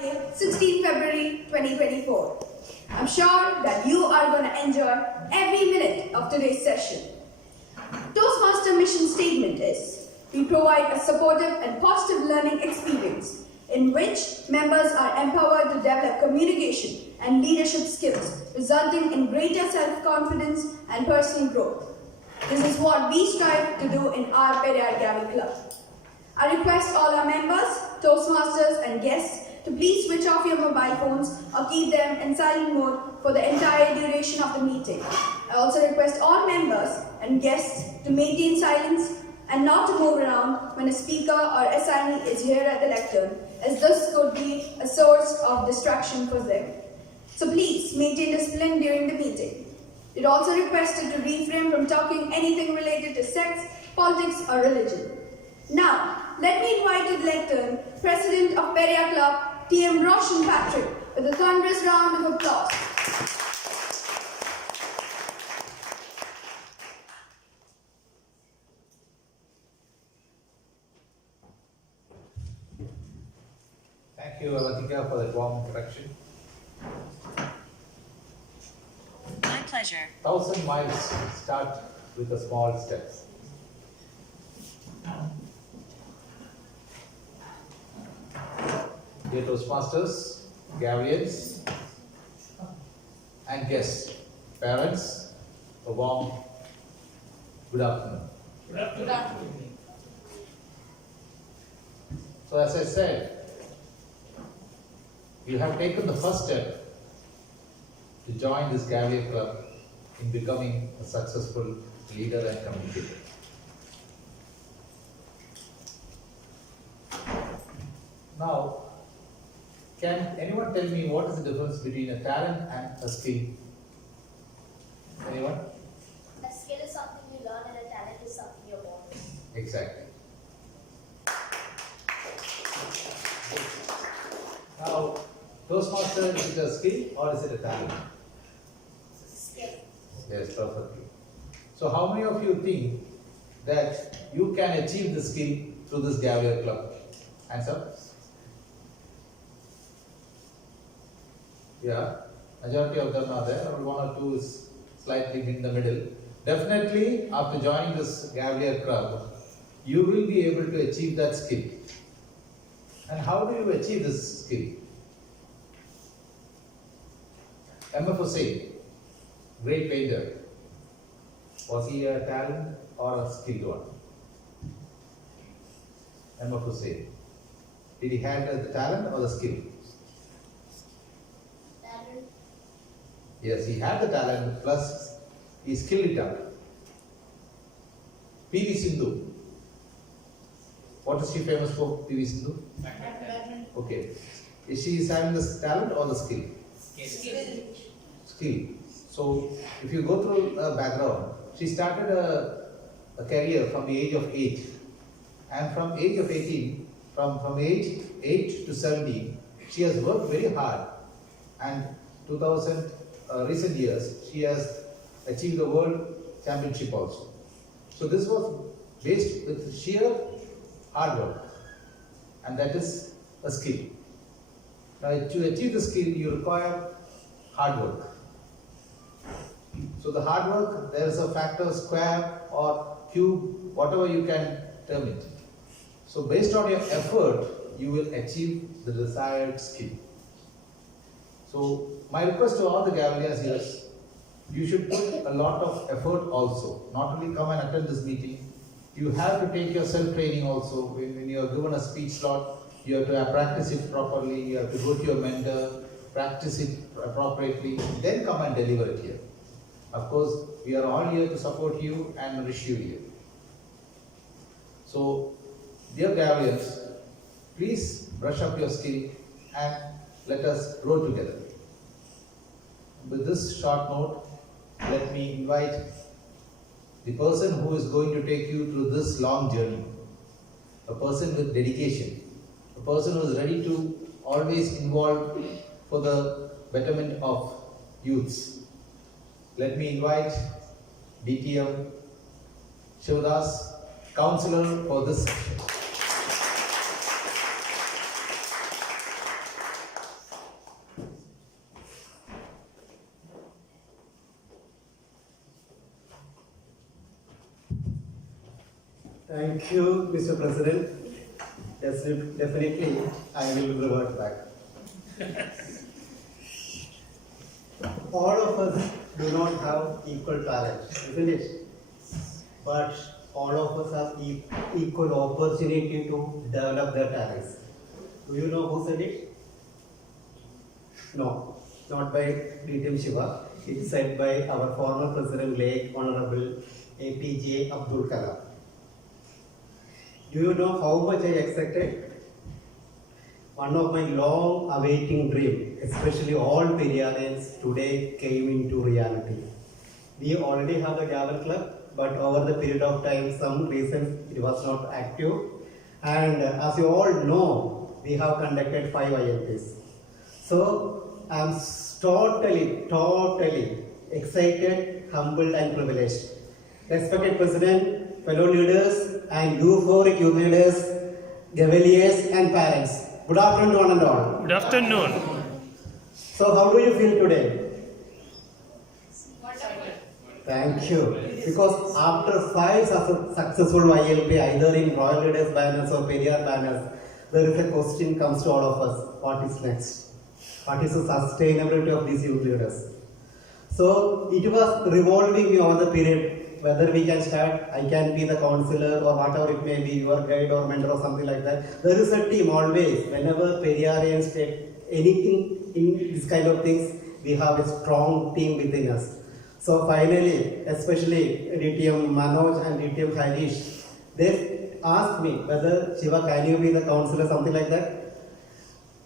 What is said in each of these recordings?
16 February 2024. I'm sure that you are going to enjoy every minute of today's session. Toastmaster mission statement is, we provide a supportive and positive learning experience in which members are empowered to develop communication and leadership skills, resulting in greater self-confidence and personal growth. This is what we strive to do in our Periyar Gaval Club. I request all our members, Toastmasters and guests to please switch off your mobile phones or keep them in silent mode for the entire duration of the meeting. I also request all members and guests to maintain silence and not to move around when a speaker or assignee is here at the lectern, as this could be a source of distraction for them. So please maintain discipline during the meeting. It also requested to refrain from talking anything related to sex, politics or religion. Now, let me invite to the lectern President of Periyar Club, T.M. Roshan Patrick, with a thunderous round of applause. Thank you, Alatika, for that warm introduction. My pleasure. 1,000 miles start with the small steps. Dear Toastmasters, Gavalians, and guests, parents, a warm good afternoon. Good afternoon. So as I said, you have taken the first step to join this Gaval Club in becoming a successful leader and communicator. Now, can anyone tell me what is the difference between a talent and a skill? Anyone? A skill is something you learn and a talent is something you're born with. Exactly. Now, Toastmaster, is it a skill or is it a talent? Skill. Yes, perfectly. So how many of you think that you can achieve the skill through this Gaval Club? Answer? Yeah, majority of them are there, or one or two is slightly in the middle. Definitely, after joining this Gaval Club, you will be able to achieve that skill. And how do you achieve this skill? M.F. Hussain, great painter. Was he a talent or a skilled one? M.F. Hussain. Did he have the talent or the skill? Talent. Yes, he had the talent, plus he skilled it up. P.V. Sindhu. What is she famous for, P.V. Sindhu? Okay. Is she having the talent or the skill? Skill. So, if you go through her background, she started a career from the age of 8. And from age of 18, from age 8 to 17, she has worked very hard. And 2000 recent years, she has achieved the world championship also. So this was based with sheer hard work, and that is a skill. Now, to achieve the skill, you require hard work. So the hard work, there is a factor square or cube, whatever you can term it. So based on your effort, you will achieve the desired skill. So my request to all the Gavalians is, you should put a lot of effort also. Not only come and attend this meeting, you have to take your self-training also. When you are given a speech slot, you have to practice it properly, you have to go to your mentor, practice it appropriately, then come and deliver it here. Of course, we are all here to support you and nourish you here. So, dear Gavalians, please brush up your skill and let us grow together. With this short note, let me invite the person who is going to take you through this long journey, a person with dedication, a person who is ready to always involve for the betterment of youths. Let me invite DTM Shivdas, counselor for this section. Thank you, Mr. President. Definitely, I will revert back. All of us do not have equal talent, isn't it? But all of us have equal opportunity to develop their talents. Do you know who said it? No, not by D.T. Shiva. It's said by our former President, late Honorable APJ Abdul Kalam. Do you know how much I expected? One of my long awaiting dream, especially all Periyarians today came into reality. We already have the Gaval Club, but over the period of time, some reasons it was not active. And as you all know, we have conducted 5 ILPs. So I'm totally excited, humbled and privileged. Respected President, fellow leaders and euphoric youth leaders, Gavaliers and parents. Good afternoon to one and all. Good afternoon. So how do you feel today? Thank you. Because after 5 successful ILP, either in Royal Leaders banners or Periyar banners, there is a question comes to all of us. What is next? What is the sustainability of these youth leaders? So it was revolving me over the period. Whether we can start, I can be the counselor or whatever it may be, your guide or mentor or something like that. There is a team always. Whenever Periyarians take anything in this kind of things, we have a strong team within us. So finally, especially DTM Manoj and DTM Harish, they asked me whether Shiva, can you be the counselor, something like that.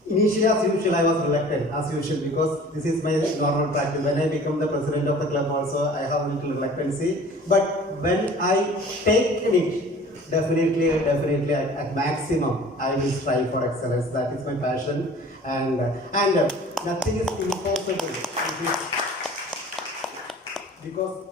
Initially, as usual, I was reluctant, as usual, because this is my normal practice. When I become the president of the club also, I have a little reluctancy. But when I take it, definitely at maximum, I will strive for excellence. That is my passion. And nothing is impossible. Because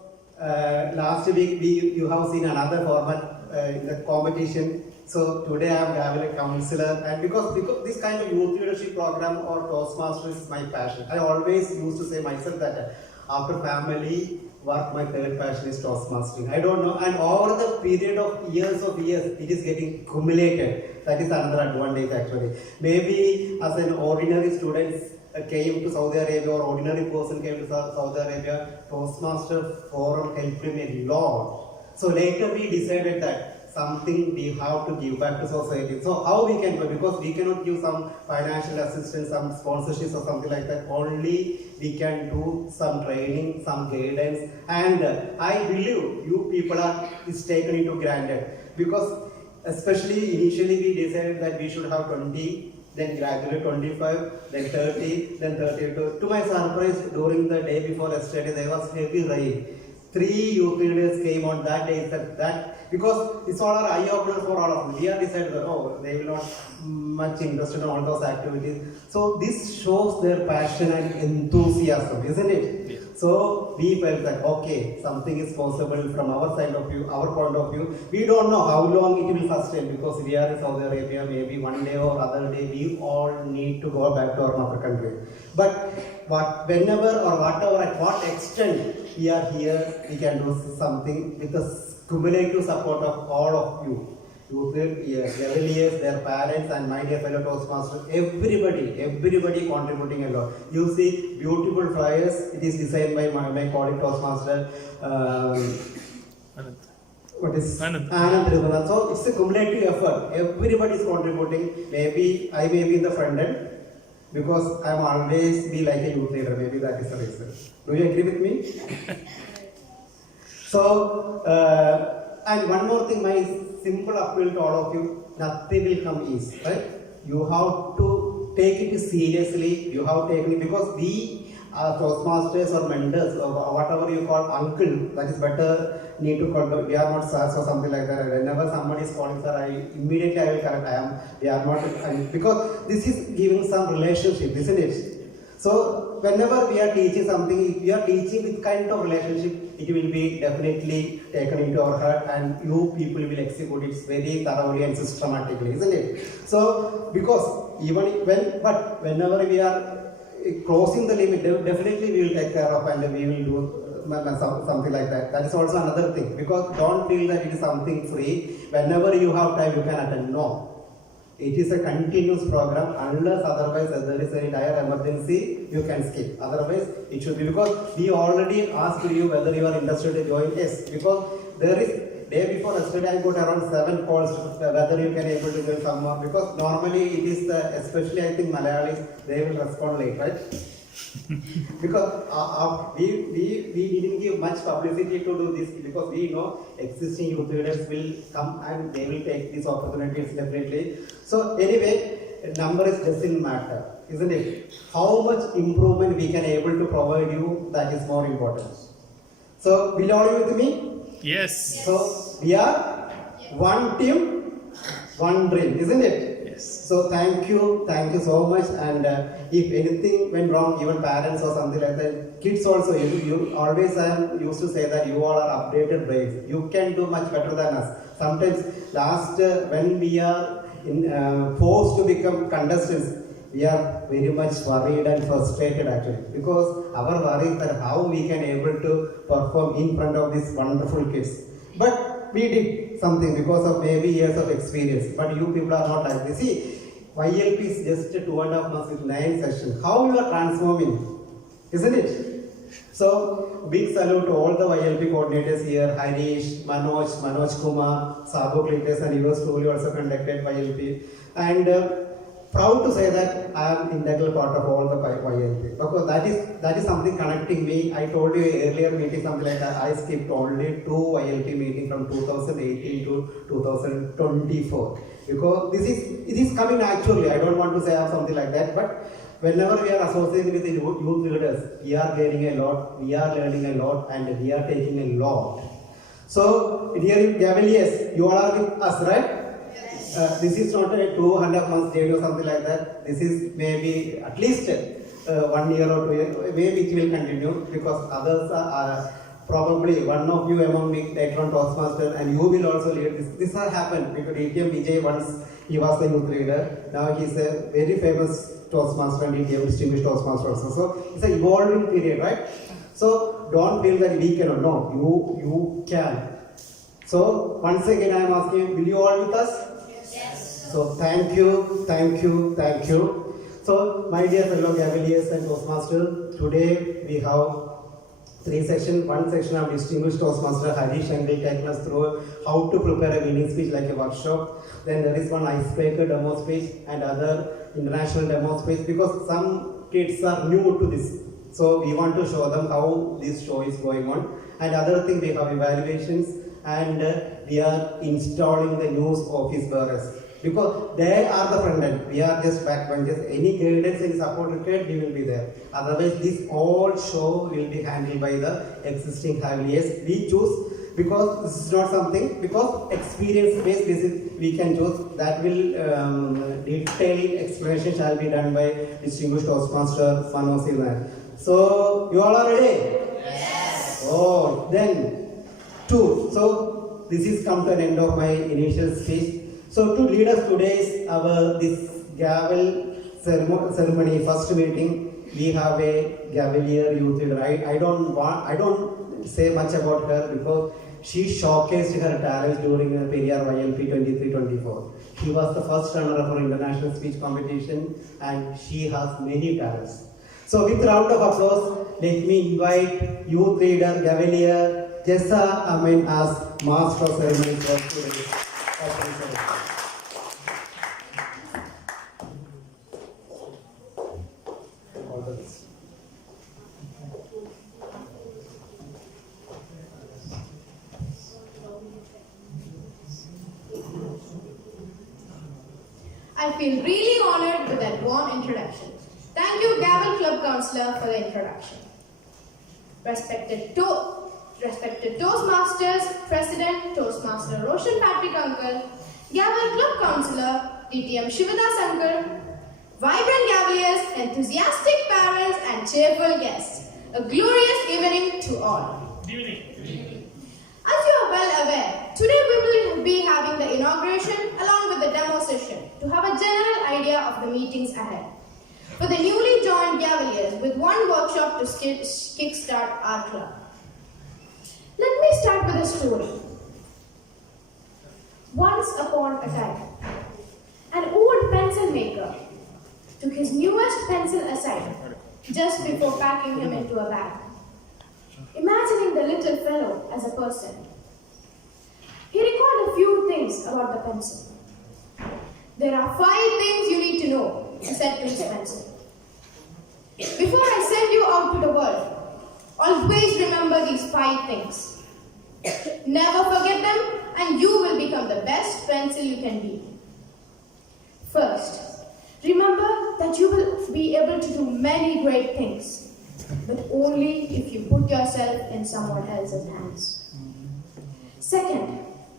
last week, you have seen another format in the competition. So today I am having a counselor, and because this kind of youth leadership program or Toastmasters is my passion. I always used to say myself that after family work, my third passion is Toastmastering. I don't know, and over the period of years, it is getting accumulated. That is another advantage actually. Maybe as an ordinary student came to Saudi Arabia or ordinary person came to Saudi Arabia, Toastmaster forum helped me a lot. So later we decided that something we have to give back to society. So how we can do, because we cannot give some financial assistance, some sponsorships or something like that. Only we can do some training, some guidance, and I believe you people is taken into granted, because especially initially we decided that we should have 20, then gradually 25, then 30, then 32. To my surprise, during the day before yesterday, there was heavy rain. 3 youth leaders came on that day, because it's all our eye opener for all of them. We are decided that, they will not much interested in all those activities. So this shows their passion and enthusiasm, isn't it? Yes. So we felt that, okay, something is possible from our side of view, our point of view. We don't know how long it will sustain, because we are in Saudi Arabia, maybe one day or other day, we all need to go back to our mother country. But whenever or whatever, at what extent we are here, we can do something with the cumulative support of all of you. Gavaliers, their parents, and my dear fellow Toastmasters, everybody contributing a lot. You see beautiful flyers. It is designed by my colleague Toastmaster. What is Anand? So it's a cumulative effort. Everybody is contributing. Maybe I may be in the front end, because I am always be like a youth leader. Maybe that is the reason. Do you agree with me? So, and one more thing, my simple appeal to all of you: nothing will come easy, right? You have to take it seriously. You have taken it, because we are Toastmasters or mentors or whatever you call uncle. That is better. Need to call. We are not sirs or something like that. Whenever somebody is calling sir, I will correct. We are not, because this is giving some relationship, isn't it? So whenever we are teaching something, if we are teaching with kind of relationship, it will be definitely taken into our heart, and you people will execute it very thoroughly and systematically, isn't it? So because whenever we are crossing the limit, definitely we will take care of, and we will do something like that. That is also another thing, because don't feel that it is something free. Whenever you have time, you can attend. No. It is a continuous program, unless otherwise there is any dire emergency, you can skip. Otherwise, it should be, because we already asked you whether you are interested to join. Yes, because there is, day before yesterday I got around 7 calls whether you can able to join some more, because normally it is especially I think Malayalis, they will respond late, right? Because we didn't give much publicity to do this, because we know existing youth leaders will come and they will take these opportunities definitely. So anyway, number is doesn't matter, isn't it? How much improvement we can able to provide you, that is more important. So will all you with me? Yes. So we are one team, one dream, isn't it? Yes. So thank you so much. And if anything went wrong, even parents or something like that, kids also, you always used to say that you all are updated brains. You can do much better than us. Sometimes when we are forced to become contestants, we are very much worried and frustrated actually, because our worry is that how we can able to perform in front of these wonderful kids. But we did something because of maybe years of experience. But you people are not like this. See, YLP is just 2.5 months with 9 sessions. How you are transforming, isn't it? So, big salute to all the YLP coordinators here, Harish, Manoj Kumar, Sabu Clickers, and yours truly also conducted YLP. And proud to say that I am integral part of all the YLP, because that is something connecting me. I told you earlier meeting something like that. I skipped only 2 YLP meetings from 2018 to 2024, because it is coming naturally. I don't want to say something like that, but whenever we are associated with the youth leaders, we are gaining a lot, we are learning a lot, and we are taking a lot. So, dear Gavaliers, you all are with us, right? This is not a 2.5 months journey or something like that. This is maybe at least 1 year or 2 years. Maybe it will continue, because others are probably one of you among me later on Toastmaster, and you will also lead this. This has happened because DTM Vijay once he was the youth leader. Now he is a very famous Toastmaster and DTM distinguished Toastmaster also. So it's an evolving period, right? So don't feel that we cannot. No, you can. So once again I am asking, will you all with us? So thank you. So my dear fellow Cavaliers and Toastmasters, today we have 3 sections. One section of distinguished Toastmaster Harish and will take us through how to prepare a winning speech like a workshop. Then there is one icebreaker demo speech and other international demo speech, because some kids are new to this. So we want to show them how this show is going on. And other thing, we have evaluations, and we are installing the news office bearers, because they are the front end. We are just backbenchers. Any guidance, any support required, we will be there. Otherwise, this whole show will be handled by the existing Cavaliers. We choose, because this is not something, because experience based basis we can choose. That will detailed explanation shall be done by distinguished Toastmaster Manoj. So, you all are ready? Yes. Oh, then 2. So, this is come to an end of my initial speech. So to lead us today's this Gaval ceremony first meeting, we have a Gavalier youth leader. I don't say much about her, because she showcased her talents during the Periyar YLP 23-24. She was the first runner-up for international speech competition, and she has many talents. So with round of applause, let me invite youth leader Gavalier Jessa Amin as master of ceremony for today's ceremony. I feel really honored with that warm introduction. Thank you, Gaval Club Councillor, for the introduction. Respected Toastmasters, President, Toastmaster Roshan Patrick Uncle, Gaval Club Councillor, DTM Shivadas Uncle, vibrant Gavaliers, enthusiastic parents, and cheerful guests. A glorious evening to all. Good evening. As you are well aware, today we will be having the inauguration along with the demo session to have a general idea of the meetings ahead. For the newly joined Gavaliers, with one workshop to kickstart our club. start with a story. Once upon a time, an old pencil maker took his newest pencil aside just before packing him into a bag, imagining the little fellow as a person. He recalled a few things about the pencil. "There are 5 things you need to know," he said to his pencil. "Before I send you out to the world, always remember these 5 things. Never forget them, and you will become the best pencil you can be. First, remember that you will be able to do many great things, but only if you put yourself in someone else's hands. Second,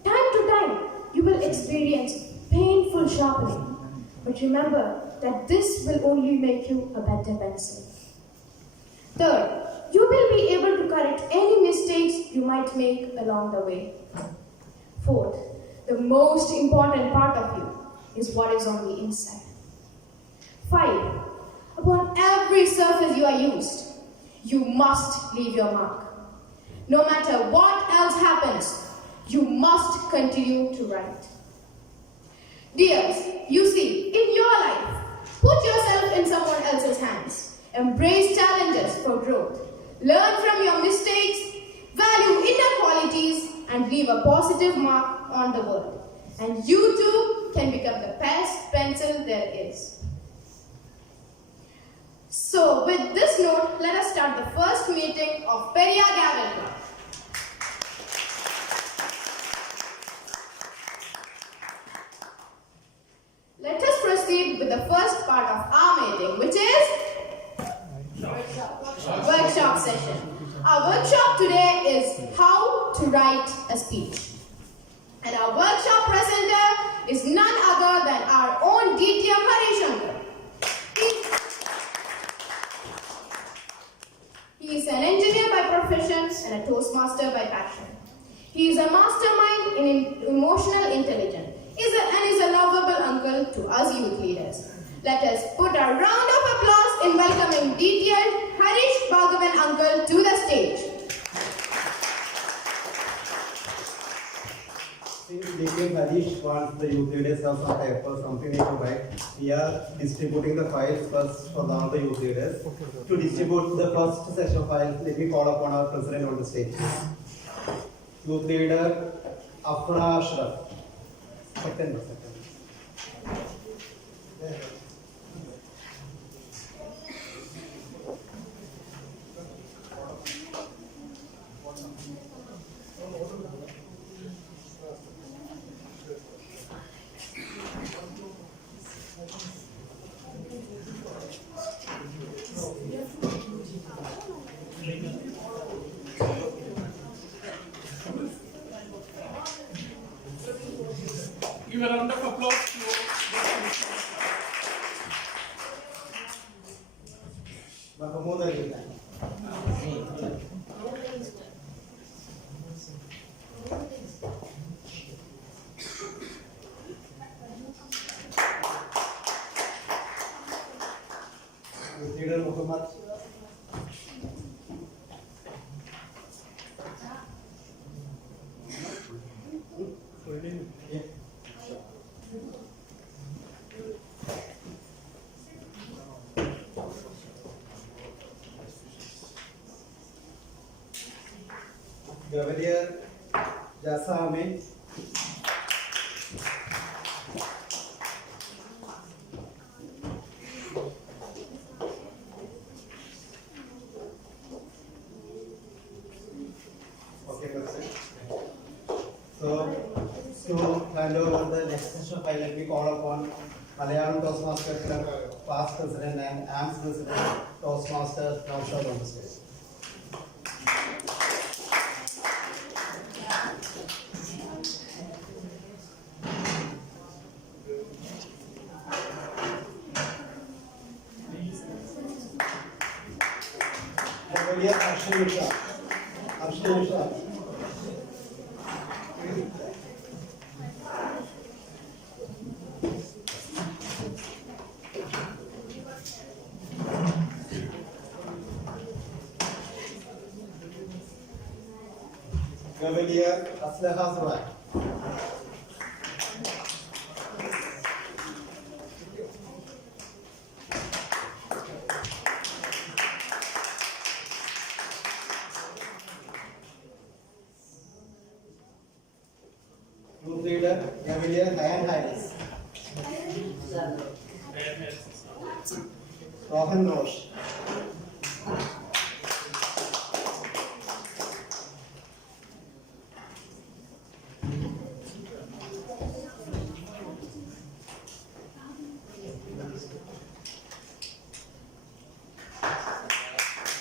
time to time, you will experience painful sharpening, but remember that this will only make you a better pencil. Third, you will be able to correct any mistakes you might make along the way. Fourth, the most important part of you is what is on the inside. 5, upon every surface you are used, you must leave your mark. No matter what else happens, you must continue to write." Dears, you see, in your life, put yourself in someone else's hands. Embrace challenges for growth. Learn from your mistakes, value inner qualities, and leave a positive mark on the world. And you too can become the best pencil there is. So, with this note, let us start the first meeting of Periyar Gaval Club. Let us proceed with the first part of our meeting, which is workshop session. Our workshop today is how to write a speech. And our workshop presenter is none other than our own DTM Harish. He is an engineer by profession and a Toastmaster by passion. He is a mastermind in emotional intelligence and is a lovable uncle to us youth leaders. Let us put a round of applause in welcoming DTL Harish Bhagavan uncle to the stage. Since DTM Harish wants the youth leaders have some paper, something they to write, we are distributing the files first for all the youth leaders. To distribute the first session of files, let me call upon our president on the stage. Youth leader Afra Ashraf. Second. Give a round of applause to Mahmoud Ali. Leader Muhammad. Yeah. Gaval Jasa Amin. Okay, perfect. So, to hand over the next session, I let me call upon Malayalam Toastmaster Club past president and AMS president Toastmaster Naushad on the stage. Periyar Arshan. Cavalier Aslaha Surai. Group leader Cavalier Hayan Harris. Rohan Roche.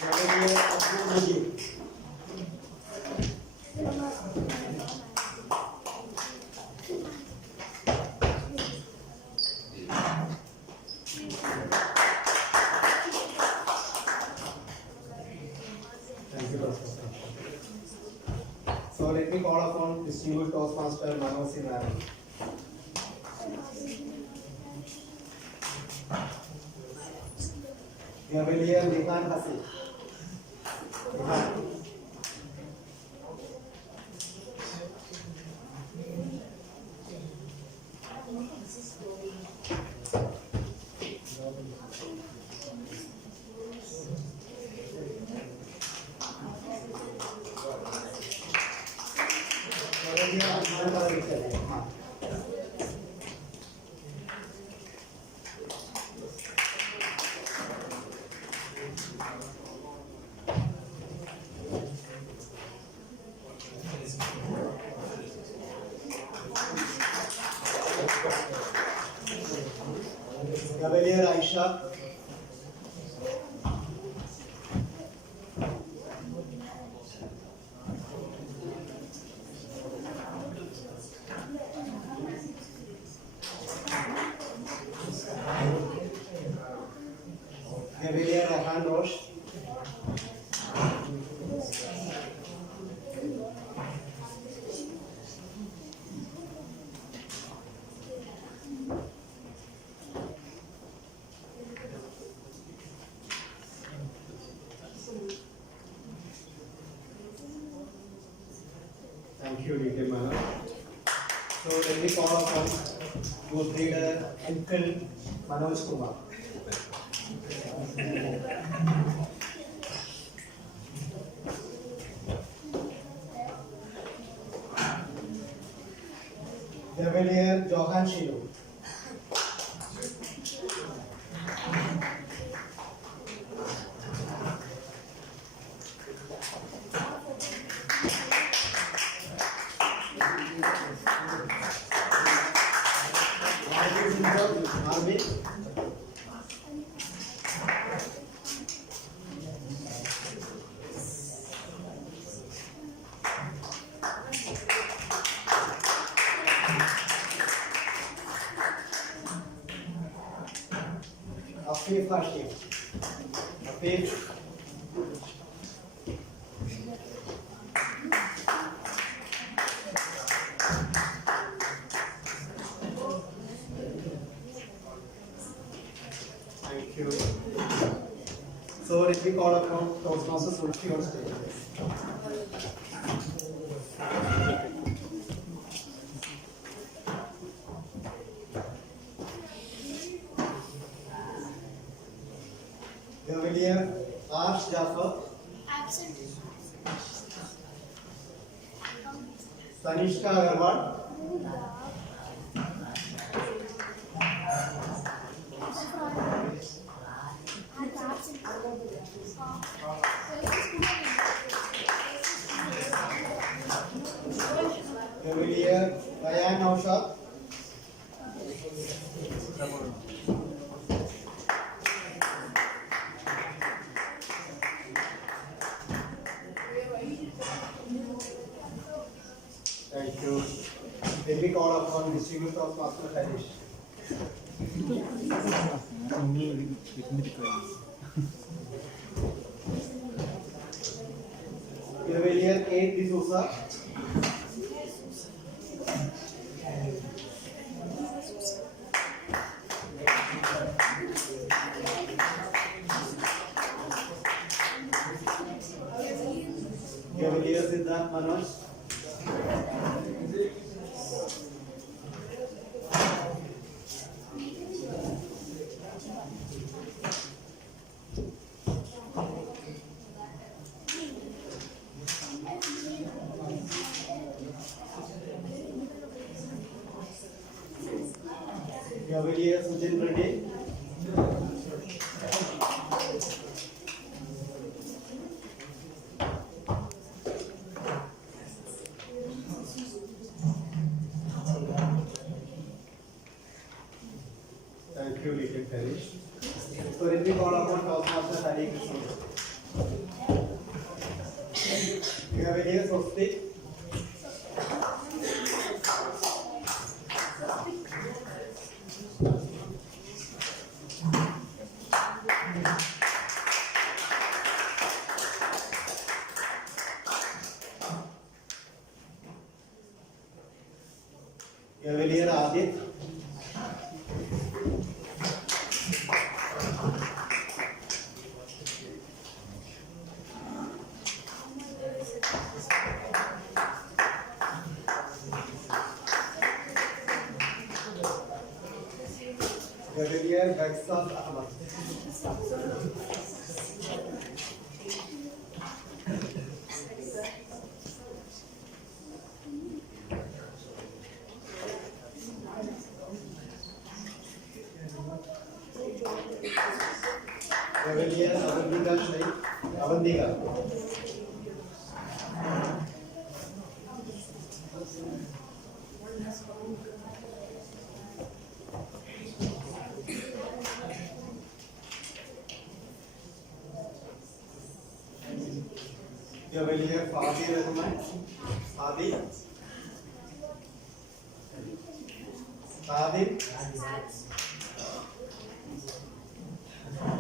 Cavalier Abdul Mujib. Thank you, Professor. So let me call upon distinguished Toastmaster Manoj Sinha. Cavalier Nihan Hassi. Nihan. Cavalier Ahmad Parakh. Cavalier Aisha. Cavalier Rohan Roche. Thank you, Nitin Manoj. So let me call upon group leader Uncle Manoj Kumar. Cavalier Johan Shilu. Army. Afif Hashim. Afif. Thank you. So let me call upon Toastmasters Sulfi on stage. Cavalier Arsh Jafar. Absent. Tanishka Agarwal. Cavalier Ryan Naushad. Thank you. Let me call upon Distinguished Toastmaster Harish. Cavalier 8 D'Souza. Cavalier Siddharth Manoj. Cavalier Sujin Reddy. Thank you, Little Parish. So let me call upon Toastmaster Hari Krishna. Cavalier Swastik. Cavalier Adit. Cavalier Baksat Ahmad. Cavalier Avandika Sheikh. Avandika. Cavalier Fadi Rahman. Fadi. Fadi.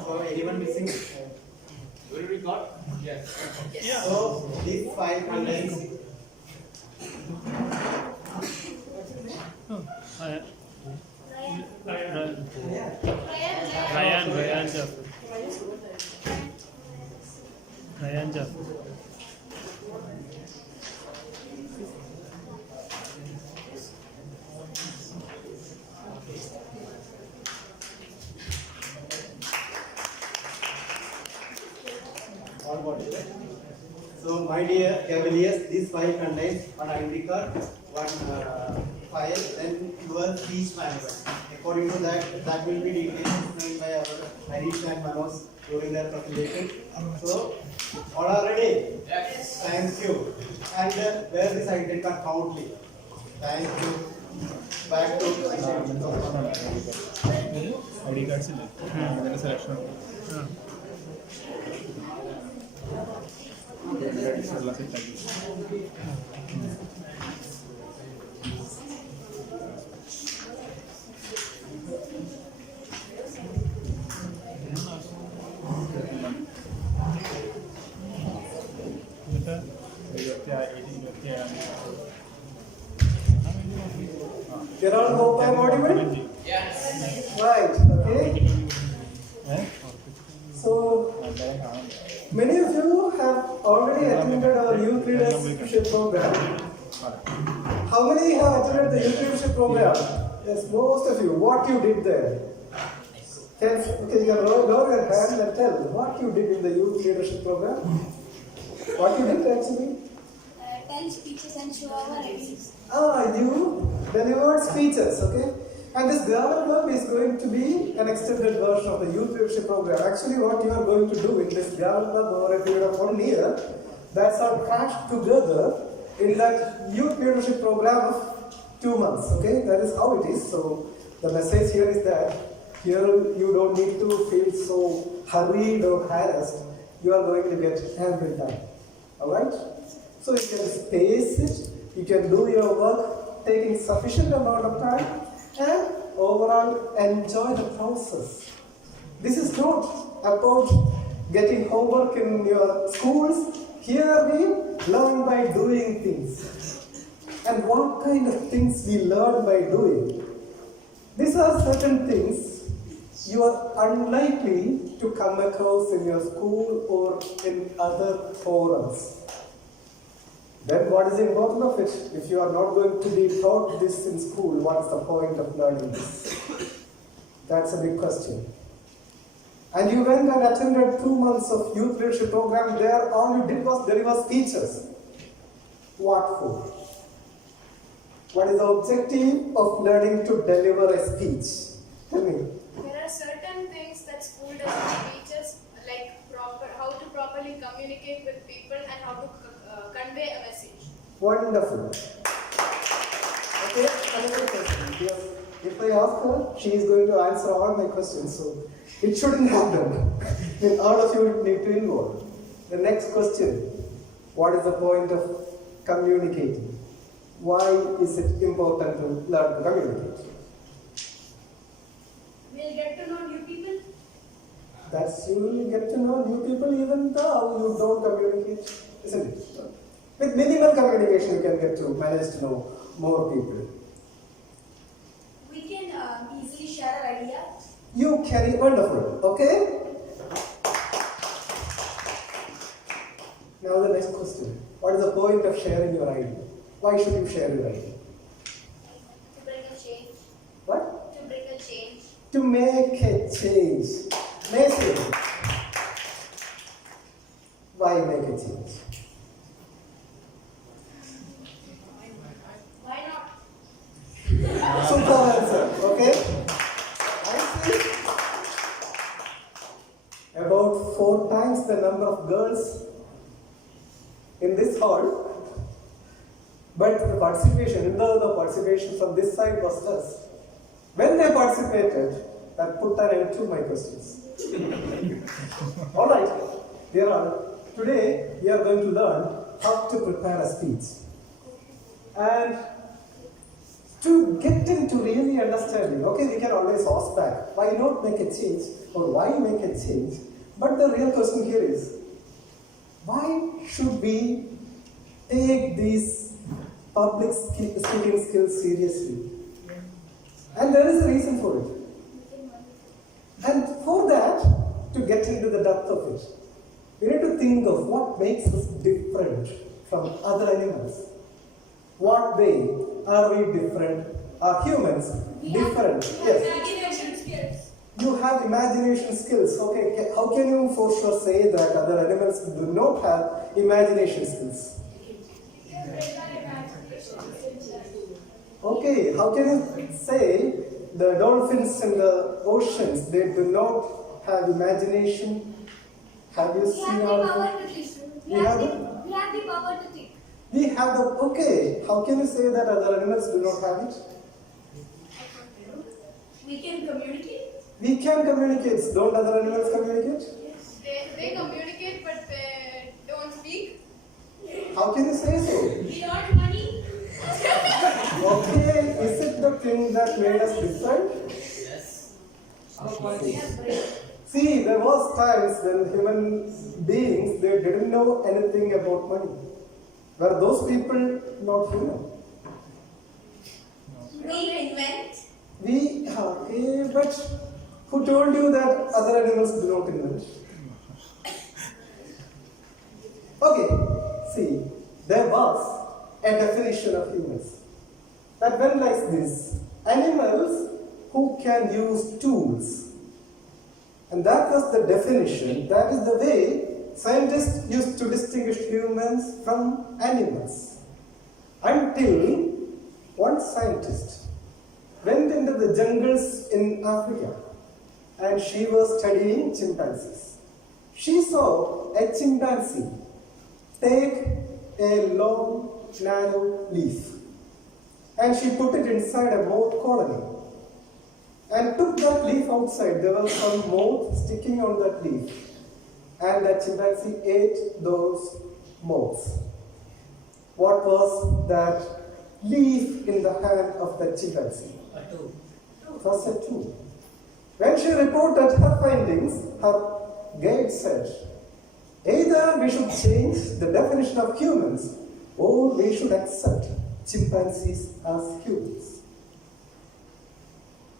So anyone missing? Will we got? Yes. So these 5 contains Ryan Jaffar. all body, right? So my dear Cavaliers, these 5 contains one ID card, one file, then your speech manual. According to that, that will be detailed explained by our Harish and Manoj during their presentation. So all are ready? Yes. Thank you. And where this ID card proudly. Thank you. Back to ID cards in selection. Gerald, hope I'm audible? Yes. Right, okay. So, many of you have already attended our youth leadership program. How many have attended the youth leadership program? Yes, most of you. What you did there? Okay, you can lower your hand and tell what you did in the youth leadership program. What you did actually? Tell speeches and show our ideas. You delivered speeches, okay? And this Gaval club is going to be an extended version of the youth leadership program. Actually, what you are going to do in this Gaval club over a period of 1 year, that's all crashed together in that youth leadership program of 2 months, okay? That is how it is. So the message here is that here you don't need to feel so hurried or harassed. You are going to get ample time, all right? So you can space it, you can do your work taking sufficient amount of time and overall enjoy the process. This is not about getting homework in your schools. Here we learn by doing things. And what kind of things we learn by doing? These are certain things you are unlikely to come across in your school or in other forums. Then what is the importance of it? If you are not going to be taught this in school, what is the point of learning this? That's a big question. And you went and attended 2 months of youth leadership program. There all you did was deliver speeches. What for? What is the objective of learning to deliver a speech? Tell me. There are certain things that school doesn't teach us, like how to properly communicate with people and how to convey a message. Wonderful. Okay, another question. Because if I ask her, she is going to answer all my questions. So it shouldn't happen. Then all of you need to involve. The next question. What is the point of communicating? Why is it important to learn to communicate? We'll get to know new people. That's you will get to know new people even though you don't communicate, isn't it? With minimal communication, you can get to manage to know more people. We can easily share our ideas. You carry wonderful, okay? Now the next question. What is the point of sharing your idea? Why should you share your idea? To bring a change. What? To bring a change. To make a change. Amazing. Why make a change? Why not? Super answer, okay? I see about 4 times the number of girls in this hall, but the participation from this side was less. When they participated, that put an end to my questions. Alright, today we are going to learn how to prepare a speech. And to get into really understanding, okay, we can always ask back, why not make a change or why make a change? But the real question here is, why should we take these public speaking skills seriously? And there is a reason for it. And for that, to get into the depth of it, we need to think of what makes us different from other animals. What way are we different? Are humans different? Yes. Imagination skills. You have imagination skills. Okay, how can you for sure say that other animals do not have imagination skills? Okay, how can you say the dolphins in the oceans, they do not have imagination? Have you We seen have the all power to think. We have We have the power to think. We have the, okay, how can you say that other animals do not have it? We can communicate. We can communicate. Don't other animals communicate? They communicate, but they don't speak. How can you say so? We earn money. Okay, is it the thing that made us different? Yes. See, there was times when human beings, they didn't know anything about money. Were those people not human? We invent. Okay, but who told you that other animals do not invent? Okay, see, there was a definition of humans that went like this: animals who can use tools. And that was the definition, that is the way scientists used to distinguish humans from animals. Until one scientist went into the jungles in Africa and she was studying chimpanzees. She saw a chimpanzee take a long, narrow leaf and she put it inside a moth colony and took that leaf outside. There was some moth sticking on that leaf and the chimpanzee ate those moths. What was that leaf in the hand of the chimpanzee? A tool. It was a tool. When she reported her findings, her guide said, either we should change the definition of humans or we should accept chimpanzees as humans.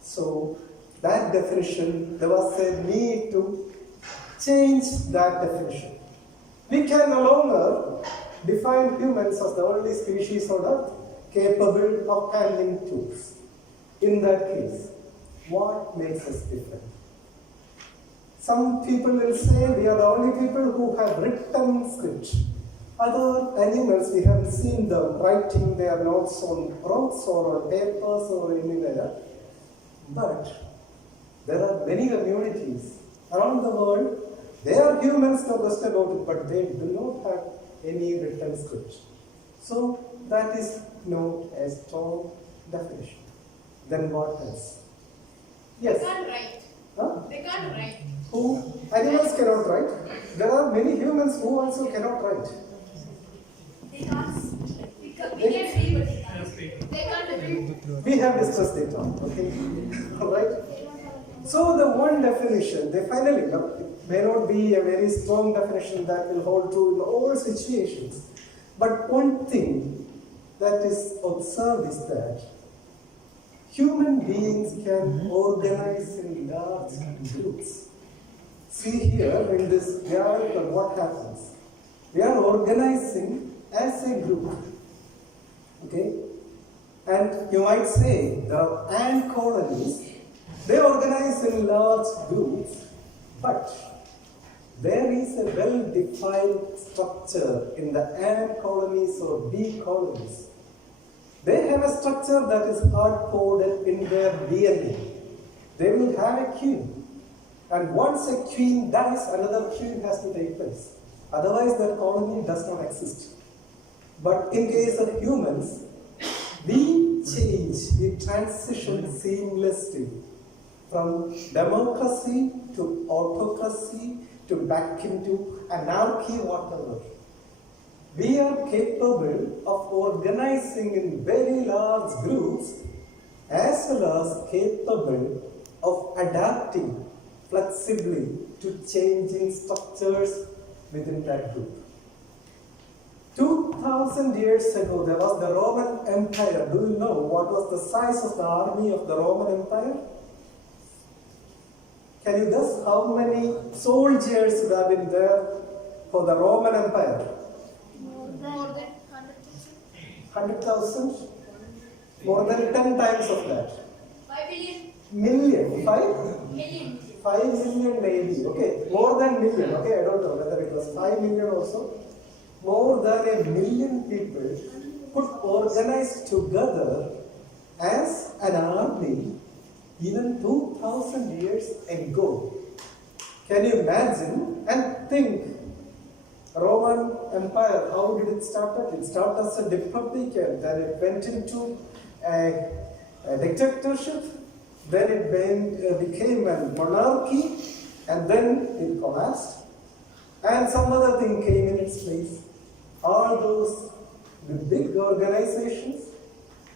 So that definition, there was a need to change that definition. We can no longer define humans as the only species on earth capable of handling tools. In that case, what makes us different? Some people will say we are the only people who have written script. Other animals, we haven't seen them writing their notes on rocks or on papers or anywhere. But There are many communities around the world. They are humans, no question about it, but they do not have any written script. So that is known as strong definition. Then what else? They Yes. can't write. Huh? They can't write. Who? Animals cannot write. There are many humans who also cannot write. They can't We can read, but they can't read. We have discussed it all, okay? Alright? So the one definition, they finally, it may not be a very strong definition that will hold true in all situations. But one thing that is observed is that human beings can organize in large groups. See here in this diagram what happens. We are organizing as a group. Okay? And you might say the ant colonies, they organize in large groups, but there is a well-defined structure in the ant colonies or bee colonies. They have a structure that is hard-coded in their DNA. They will have a queen. And once a queen dies, another queen has to take place. Otherwise, that colony does not exist. But in case of humans, we transition seamlessly from democracy to autocracy to back into anarchy, whatever. We are capable of organizing in very large groups as well as capable of adapting flexibly to changing structures within that group. 2000 years ago, there was the Roman Empire. Do you know what was the size of the army of the Roman Empire? Can you guess how many soldiers would have been there for the Roman Empire? More than 100,000? More than 10 times of that. 5 billion. Million. 5? Million. 5 million maybe. Okay. More than million. Okay, I don't know whether it was 5 million also. More than a million people could organize together as an army even 2000 years ago. Can you imagine and think? Roman Empire, how did it start? It started as a republican, then it went into a dictatorship, then it became a monarchy, and then it collapsed, and some other thing came in its place. All those big organizations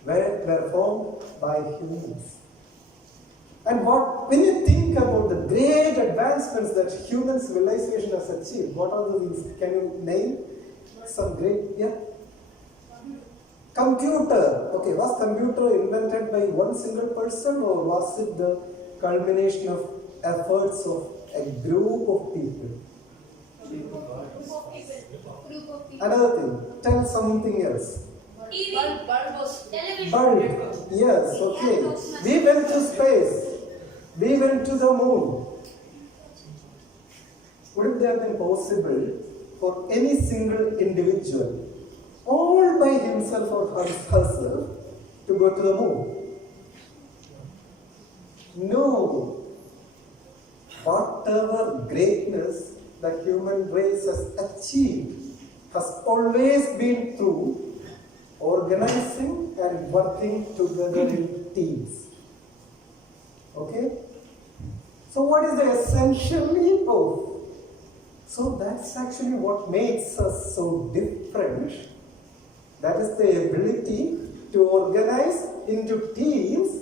were formed by humans. And when you think about the great advancements that human civilization has achieved, what are the things? Can you name some great? Yeah. Computer. Okay, was computer invented by one single person, or was it the culmination of efforts of a group of people? Group of people. Another thing, tell something else. TV. Television. Bulb. Yes, okay. We went to space. We went to the moon. Would it have been possible for any single individual, all by himself or herself, to go to the moon? No. Whatever greatness the human race has achieved has always been through organizing and working together in teams. Okay? So what is the essential leap of? So that's actually what makes us so different. That is the ability to organize into teams.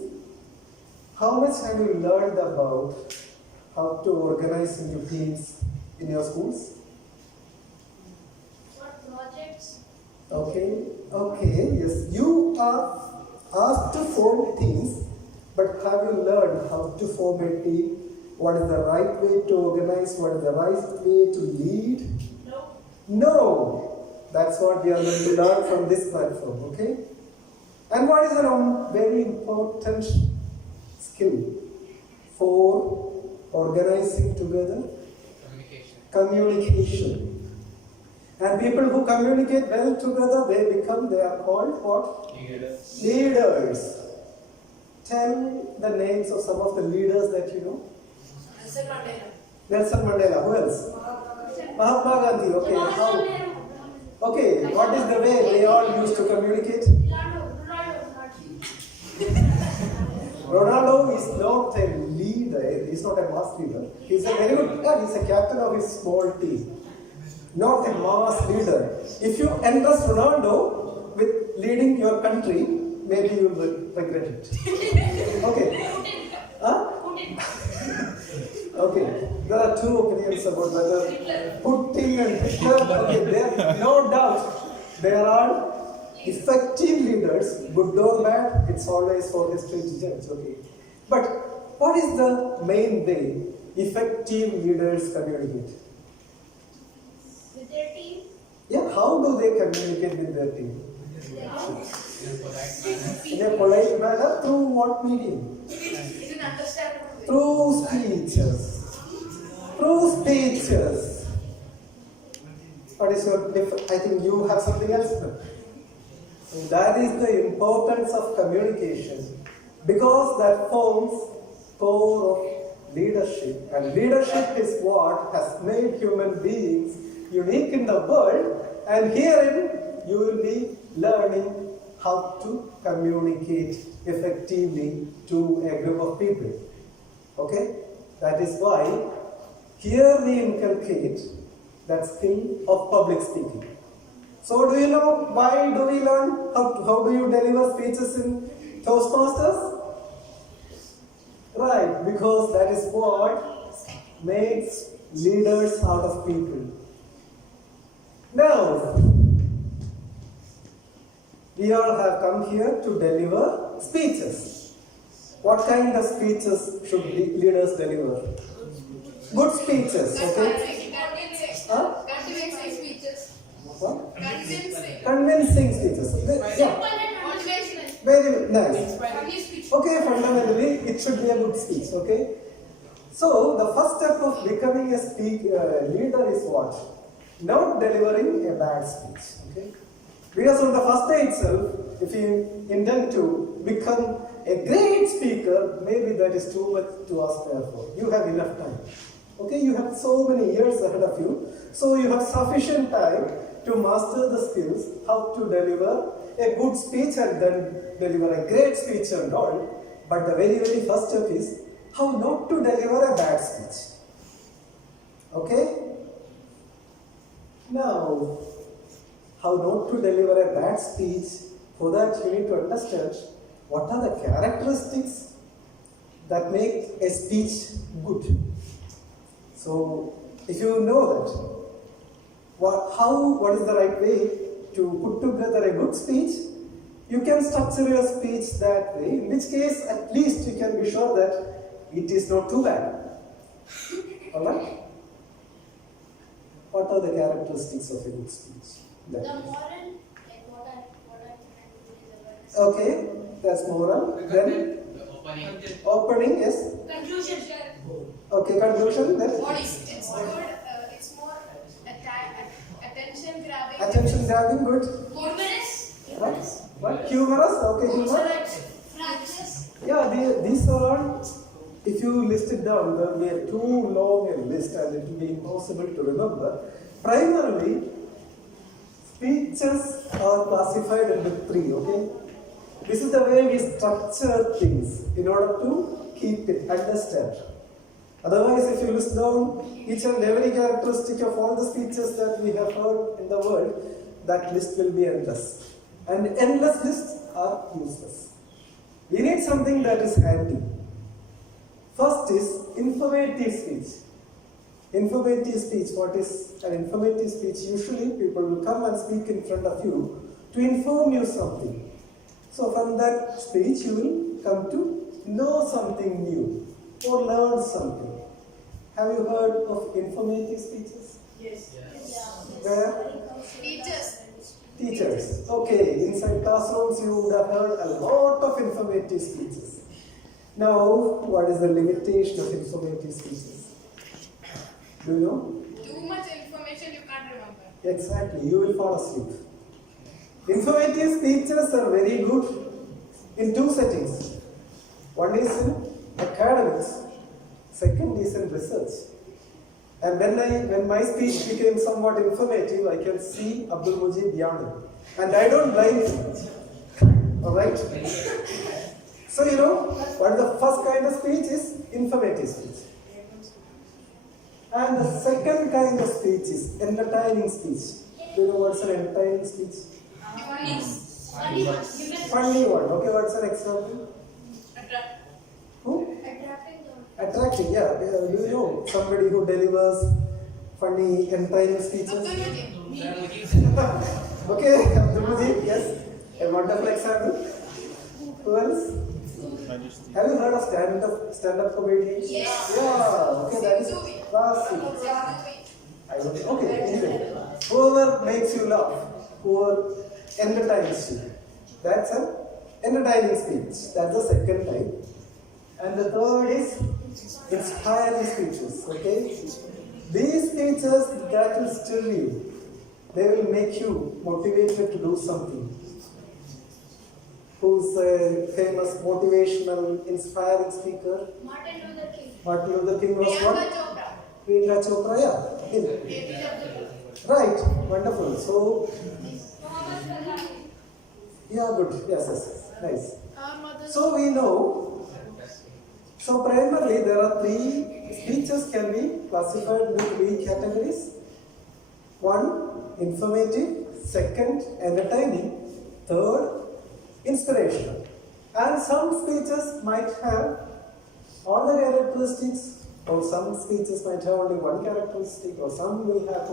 How much have you learned about how to organize into teams in your schools? What projects? Okay, yes. You are asked to form teams, but have you learned how to form a team? What is the right way to organize? What is the right way to lead? No. No! That's what we are going to learn from this platform, okay? And what is a very important skill for organizing together? Communication. And people who communicate well together, they are called what? Leaders. Leaders. tell the names of some of the leaders that you know? Nelson Mandela. Nelson Mandela. Who else? Mahatma Gandhi. Okay. How? Okay. What is the way they all used to communicate? Ronaldo is not a leader. He's not a mass leader. He's a very good. He's a captain of his small team. Not a mass leader. If you entrust Ronaldo with leading your country, maybe you will regret it. Okay. Huh? Okay. There are two opinions about whether Putin and Hitler. Okay, there no doubt there are effective leaders, good or bad. It's always for history to judge. Okay. But what is the main way effective leaders communicate? With their team. Yeah, how do they communicate with their team? In a polite manner, through what medium? It's an understandable way. Through speeches. Through speeches. What is your I think you have something else. And that is the importance of communication, because that forms core of leadership, and leadership is what has made human beings unique in the world, and herein you will be learning how to communicate effectively to a group of people. Okay? That is why here we inculcate that skill of public speaking. So do you know why do we learn? How do you deliver speeches in Toastmasters? Right, because that is what makes leaders out of people. Now, we all have come here to deliver speeches. What kind of speeches should leaders deliver? Good speeches, okay? Huh? Convincing speeches. What? Convincing. Convincing speeches. Yeah, Motivational. very nice. Funny speech. Okay, fundamentally, it should be a good speech, okay? So, the first step of becoming a leader is what? Not delivering a bad speech, okay? Because on the first day itself, if you intend to become a great speaker, maybe that is too much to ask for. You have enough time. Okay, you have so many years ahead of you, so you have sufficient time to master the skills, how to deliver a good speech and then deliver a great speech and all. But the very, very first step is how not to deliver a bad speech. Okay? Now, how not to deliver a bad speech, for that you need to understand what are the characteristics that make a speech good. So, if you know that, what is the right way to put together a good speech, you can structure your speech that way, in which case at least you can be sure that it is not too bad. Alright? What are the characteristics of a good speech? The moral, like what I trying to do is awareness. Okay, that's moral. Then opening is Conclusion. okay, conclusion. Then It's good. It's more attention grabbing. attention grabbing, good. Humorous. What? Humorous? Okay, humor. Practice. Yeah, these are all. If you list it down, there will be a too long a list and it will be impossible to remember. Primarily, speeches are classified into three, okay? This is the way we structure things in order to keep it, understand. Otherwise, if you list down each and every characteristic of all the speeches that we have heard in the world, that list will be endless. And endless lists are useless. We need something that is handy. First is informative speech. Informative speech, what is an informative speech? Usually people will come and speak in front of you to inform you something. So from that speech you will come to know something new or learn something. Have you heard of informative speeches? Yes. Where? Teachers. Teachers. Okay, inside classrooms you would have heard a lot of informative speeches. Now, what is the limitation of informative speeches? Do you know? Too much information you can't remember. Exactly, you will fall asleep. Informative speeches are very good in two settings. One is in academics, second is in research. And when my speech became somewhat informative, I can see Abdul Mujib yawning. And I don't blame him. Alright? So you know, what the first kind of speech is informative speech. And the second kind of speech is entertaining speech. Do you know what's an entertaining speech? Funny one. Okay, what's an example? Who? Attracting, yeah. Do you know somebody who delivers funny, entertaining speeches? Okay, Abdul Mujib, yes. A wonderful example. Who else? Have you heard of stand-up comedians? Yes. Yeah, okay, that is classic. Okay, anyway. Whoever makes you laugh, whoever entertains you, that's an entertaining speech. That's the second type. And the third is inspiring speeches, okay? These speeches that will stir you, they will make you motivated to do something. Who's a famous motivational, inspiring speaker? Martin Luther King. Martin Luther King was Priyanka what? Chopra. Priyanka Chopra, yeah. Him. APJ Abdul Kalam. Right, wonderful. So, Muhammad Salah. yeah, good. Yes. Nice. Our mother. So we know, so primarily there are three speeches can be classified into three categories. One, informative. Second, entertaining. Third, inspirational. And some speeches might have all the characteristics, or some speeches might have only one characteristic, or some will have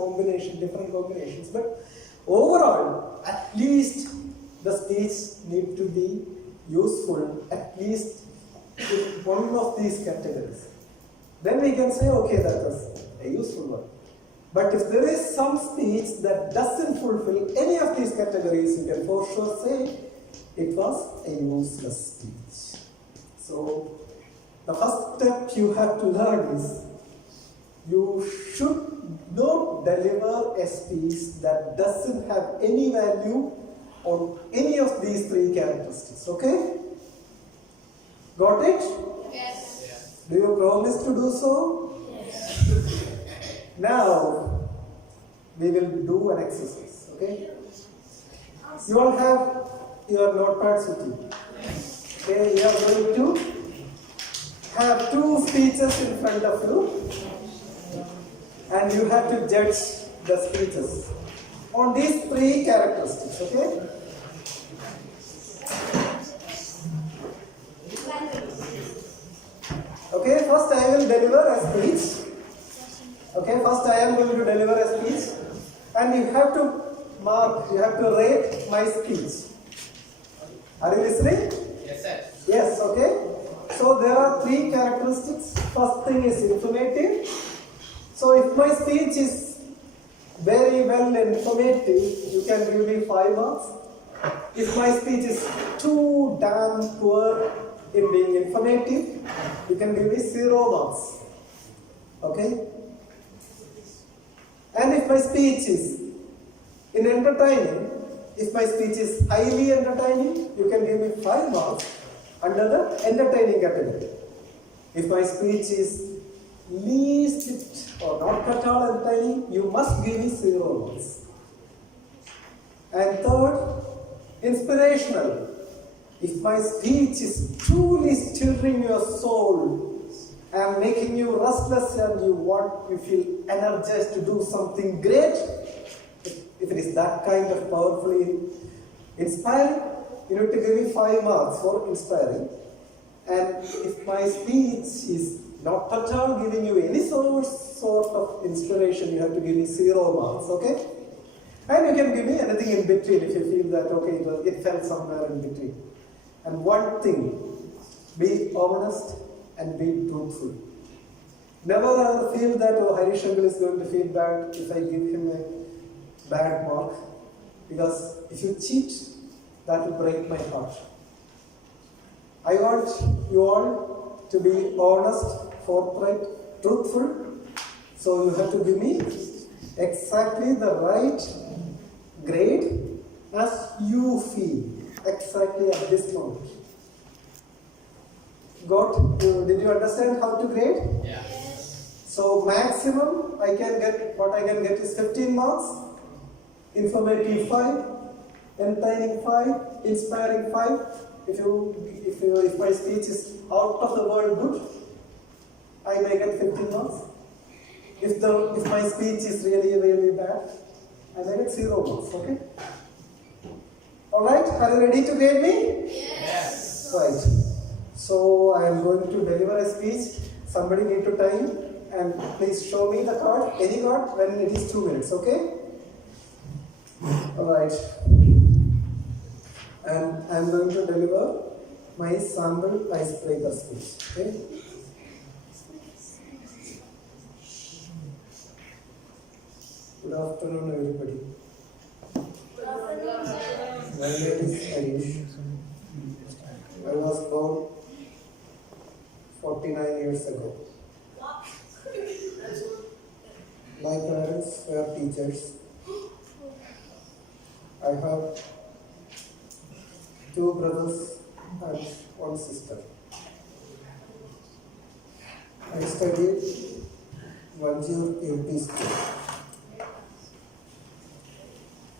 different combinations. But overall, at least the speech need to be useful, at least in one of these categories. Then we can say, okay, that was a useful one. But if there is some speech that doesn't fulfill any of these categories, you can for sure say it was a useless speech. So, the first step you have to learn is you should not deliver a speech that doesn't have any value on any of these three characteristics. Okay? Got it? Yes. Do you promise to do so? Yes. Now, we will do an exercise. Okay? You all have your notepads with you. Okay, you are going to have two speeches in front of you, and you have to judge the speeches on these three characteristics. Okay? Okay, first I will deliver a speech. Okay, first I am going to deliver a speech, and you have to mark, you have to rate my speech. Are you listening? Yes, sir. Yes, okay. So there are three characteristics. First thing is informative. So if my speech is very well informative, you can give me 5 marks. If my speech is too damn poor in being informative, you can give me 0 marks. Okay? And if my speech is in entertaining, if my speech is highly entertaining, you can give me 5 marks under the entertaining category. If my speech is least or not at all entertaining, you must give me 0 marks. And third, inspirational. If my speech is truly stirring your soul and making you restless and you feel energized to do something great, if it is that kind of powerfully inspiring, you need to give me 5 marks for inspiring. And if my speech is not at all giving you any sort of inspiration, you have to give me 0 marks, okay? And you can give me anything in between if you feel that, okay, it fell somewhere in between. And one thing, be honest and be truthful. Never ever feel that, oh, Harish Uncle is going to feel bad if I give him a bad mark. Because if you cheat, that will break my heart. I want you all to be honest, forthright, truthful. So you have to give me exactly the right grade as you feel exactly at this moment. Did you understand how to grade? Yeah. So maximum I can get is 15 marks, informative 5, entertaining 5, inspiring 5. If my speech is out of the world good, I may get 15 marks. If my speech is really bad, I may get 0 marks. Okay. All right. Are you ready to grade me? Yes. Right. So I am going to deliver a speech. Somebody need to time and please show me the card, any card, when it is 2 minutes. Okay. All right. And I am going to deliver my sample icebreaker speech. Okay. Good afternoon, everybody. My name is Ayush. I was born 49 years ago. My parents were teachers. I have 2 brothers and 1 sister. I studied Vanjur UP School.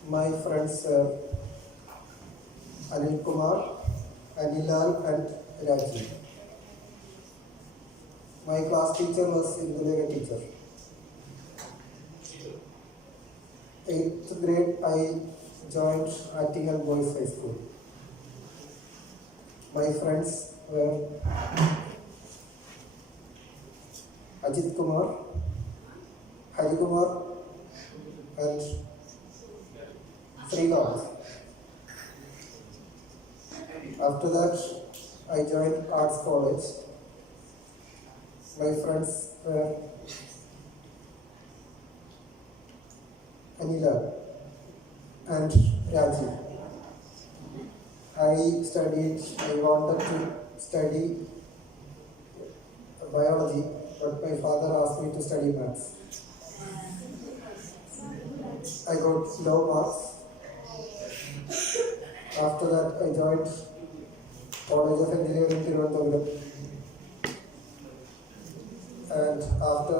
My friends were Anil Kumar, Anilal and Rajiv. My class teacher was Indulega teacher. 8th grade I joined Attingal Boys High School. My friends were Ajit Kumar, Hari Kumar and Relauch. After that, I joined Arts College. My friends were Anila and Raji. I wanted to study biology, but my father asked me to study maths. I got low marks. After that, I joined College of Engineering Tirunelveli. And after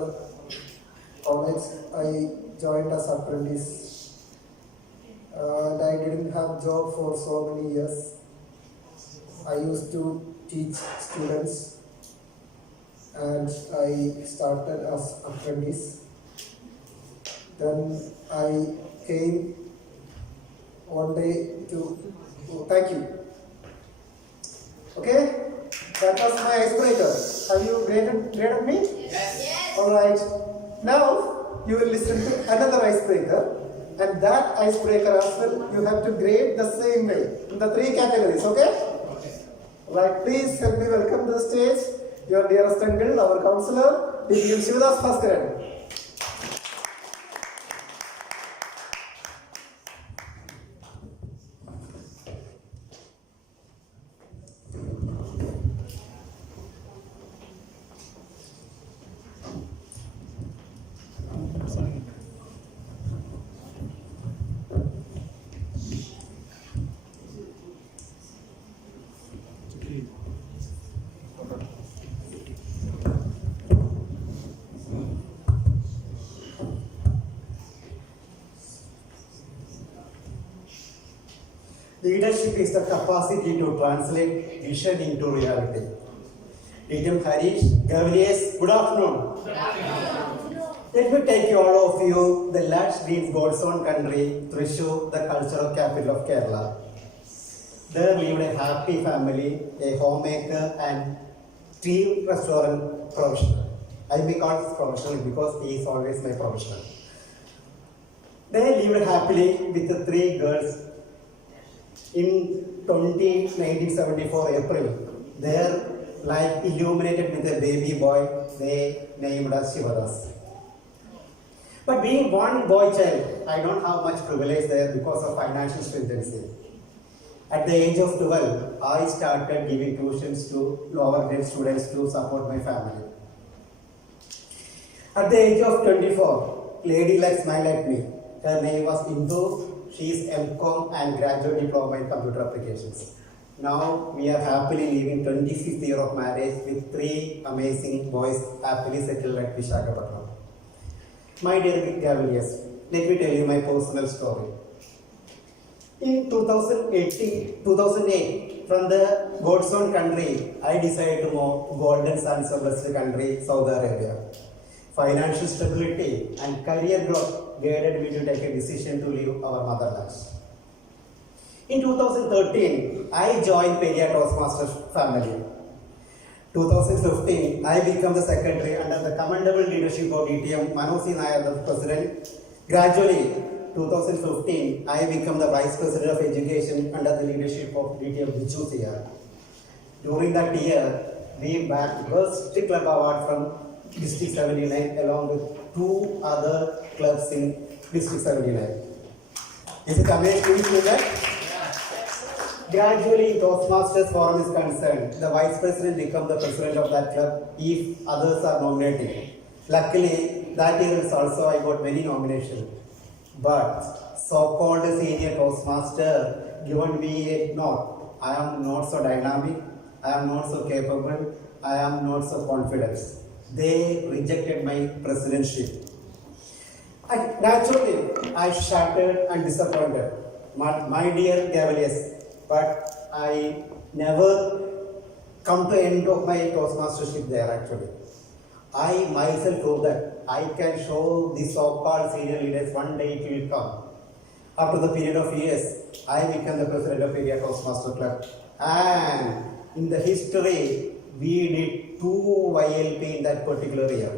college, I joined as apprentice. And I didn't have job for so many years. I used to teach students, and I started as apprentice. Then I came one day to thank you. Okay, that was my icebreaker. Have you graded me? Yes. All right. Now you will listen to another icebreaker, and that icebreaker as well you have to grade the same way in the 3 categories. Okay? Okay. Right. Please help me welcome to the stage your dearest uncle, our counselor, P.M. Shivadas Bhaskaran. Leadership is the capacity to translate vision into reality. T.M. Harish, Gaval, good afternoon. Good afternoon. Let me take you all of you the lush green God's own country, Thrissur, the cultural capital of Kerala. There lived a happy family, a homemaker and tea restaurant professional. I may call this professional because he is always my professional. They lived happily with the 3 girls. In 1974 April, their life illuminated with a baby boy they named as Shivadas. But being one boy child, I don't have much privilege there because of financial stringency. At the age of 12, I started giving tuitions to lower grade students to support my family. At the age of 24, lady like smiled at me. Her name was Indu. She is MCom and graduate diploma in computer applications. Now we are happily living 25th year of marriage with 3 amazing boys happily settled at Visakhapatnam. My dear Gavaliers, let me tell you my personal story. In 2008, from the God's own country, I decided to move to Golden Sands of Blessed country, Saudi Arabia. Financial stability and career growth guided me to take a decision to leave our motherland. In 2013, I joined Periyar Toastmasters family. 2015, I became the secretary under the commendable leadership of DTM Manosi Nair, the president. Gradually, 2015, I became the vice president of education under the leadership of DTM Vichusia. During that year, we bagged Best Club Award from District 79 along with 2 other clubs in District 79. Is it amazing to see that? Gradually, Toastmasters Forum is concerned. The vice president becomes the president of that club if others are nominated. Luckily, that year also I got many nominations. But so-called senior Toastmaster given me a note. I am not so dynamic. I am not so capable. I am not so confident. They rejected my presidency. Naturally, I shattered and disappointed. My dear Gavaliers, but I never come to end of my Toastmastership there actually. I myself know that I can show the so-called senior leaders one day it will come. After the period of years, I became the president of Periyar Toastmaster Club. And in the history, we did 2 YLP in that particular year.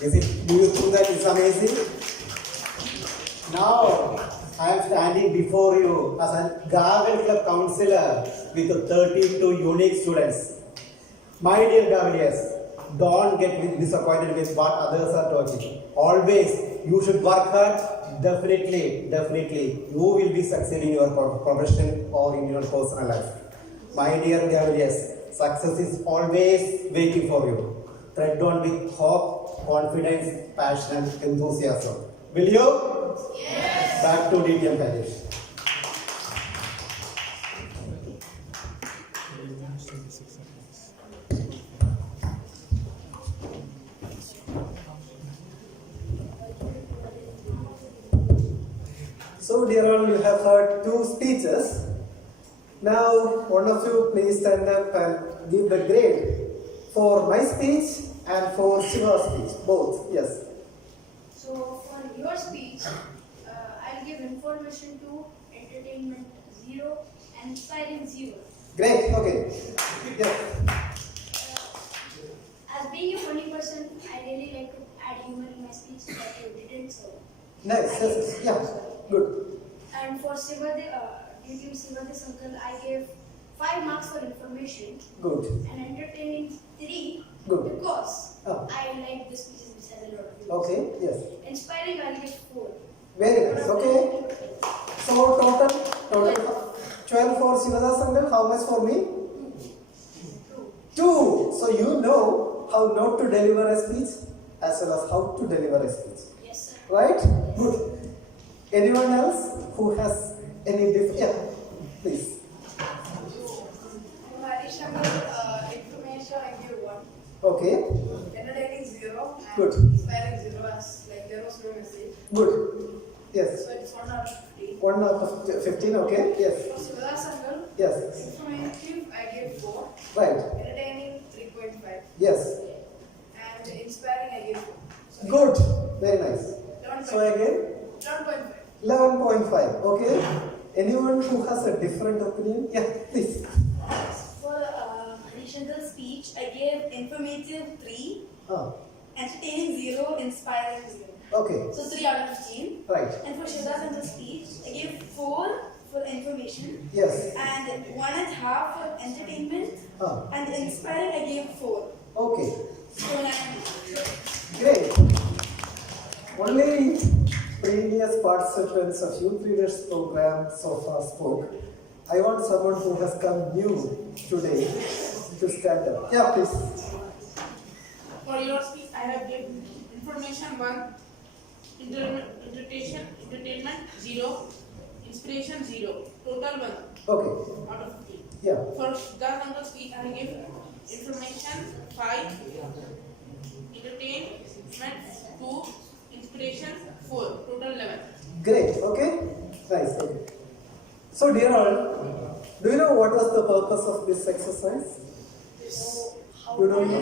Do you think that is amazing? Now, I am standing before you as a Gaval Club counselor with 32 unique students. My dear Gavaliers, don't get disappointed with what others are talking. Always, you should work hard. Definitely, you will be succeeding in your profession or in your personal life. My dear Gavaliers, success is always waiting for you. Tread on with hope, confidence, passion, and enthusiasm. Will you? Yes. Back to DTM Parish. So, dear all, you have heard 2 speeches. Now, one of you please stand up and give the grade for my speech and for Shiva's speech, both. Yes. So for your speech, I'll give information 2, entertainment 0, and inspiring 0. Great. Okay. Yes. As being a funny person, I really like to add humor in my speech, but you didn't, so. Nice. Yes. Yeah. Good. And for DTM Sivadis uncle, I gave 5 marks for information Good. and entertaining 3 Good. because Oh. I like the speeches which has a lot of humor. Okay. Yes. Inspiring, I'll give 4. Very nice. Okay. So total 12 for Shivadas uncle. How much for me? 2. So you know how not to deliver a speech as well as how to deliver a speech. Yes, sir. Right? Good. Anyone else who has any different? Yeah, please. Information I give 1. Okay. Entertaining 0. And Good. inspiring 0 as like there was no message. Good. Yes. So it's 1 out of 15. 1 out of 15. Okay. Yes. For Sivadas uncle, Yes. informative I gave 4. Right. Entertaining 3.5. Yes. And inspiring I gave 4. So Good. Very nice. 11.5. So again, 11.5. 11.5. Okay. Anyone who has a different opinion? Yeah, please. For Harishankar's speech, I gave informative 3, entertaining 0, inspiring 0. Okay. So 3 out of 15. Right. And for Shiva's speech, I gave 4 for information Yes. and 1.5 for entertainment and inspiring I gave 4. Okay. So 9. Great. Only previous participants of Youth Leaders Program so far spoke. I want someone who has come new today to stand up. Yeah, please. For your speech, I have given information 1, entertainment 0, inspiration 0, total 1 Okay. out of 15. Yeah. For Gaval speech, I give information 5, entertainment 2, inspiration 4, total 11. Great. Okay. Nice. Okay. So, dear all, do you know what was the purpose of this exercise? You don't know?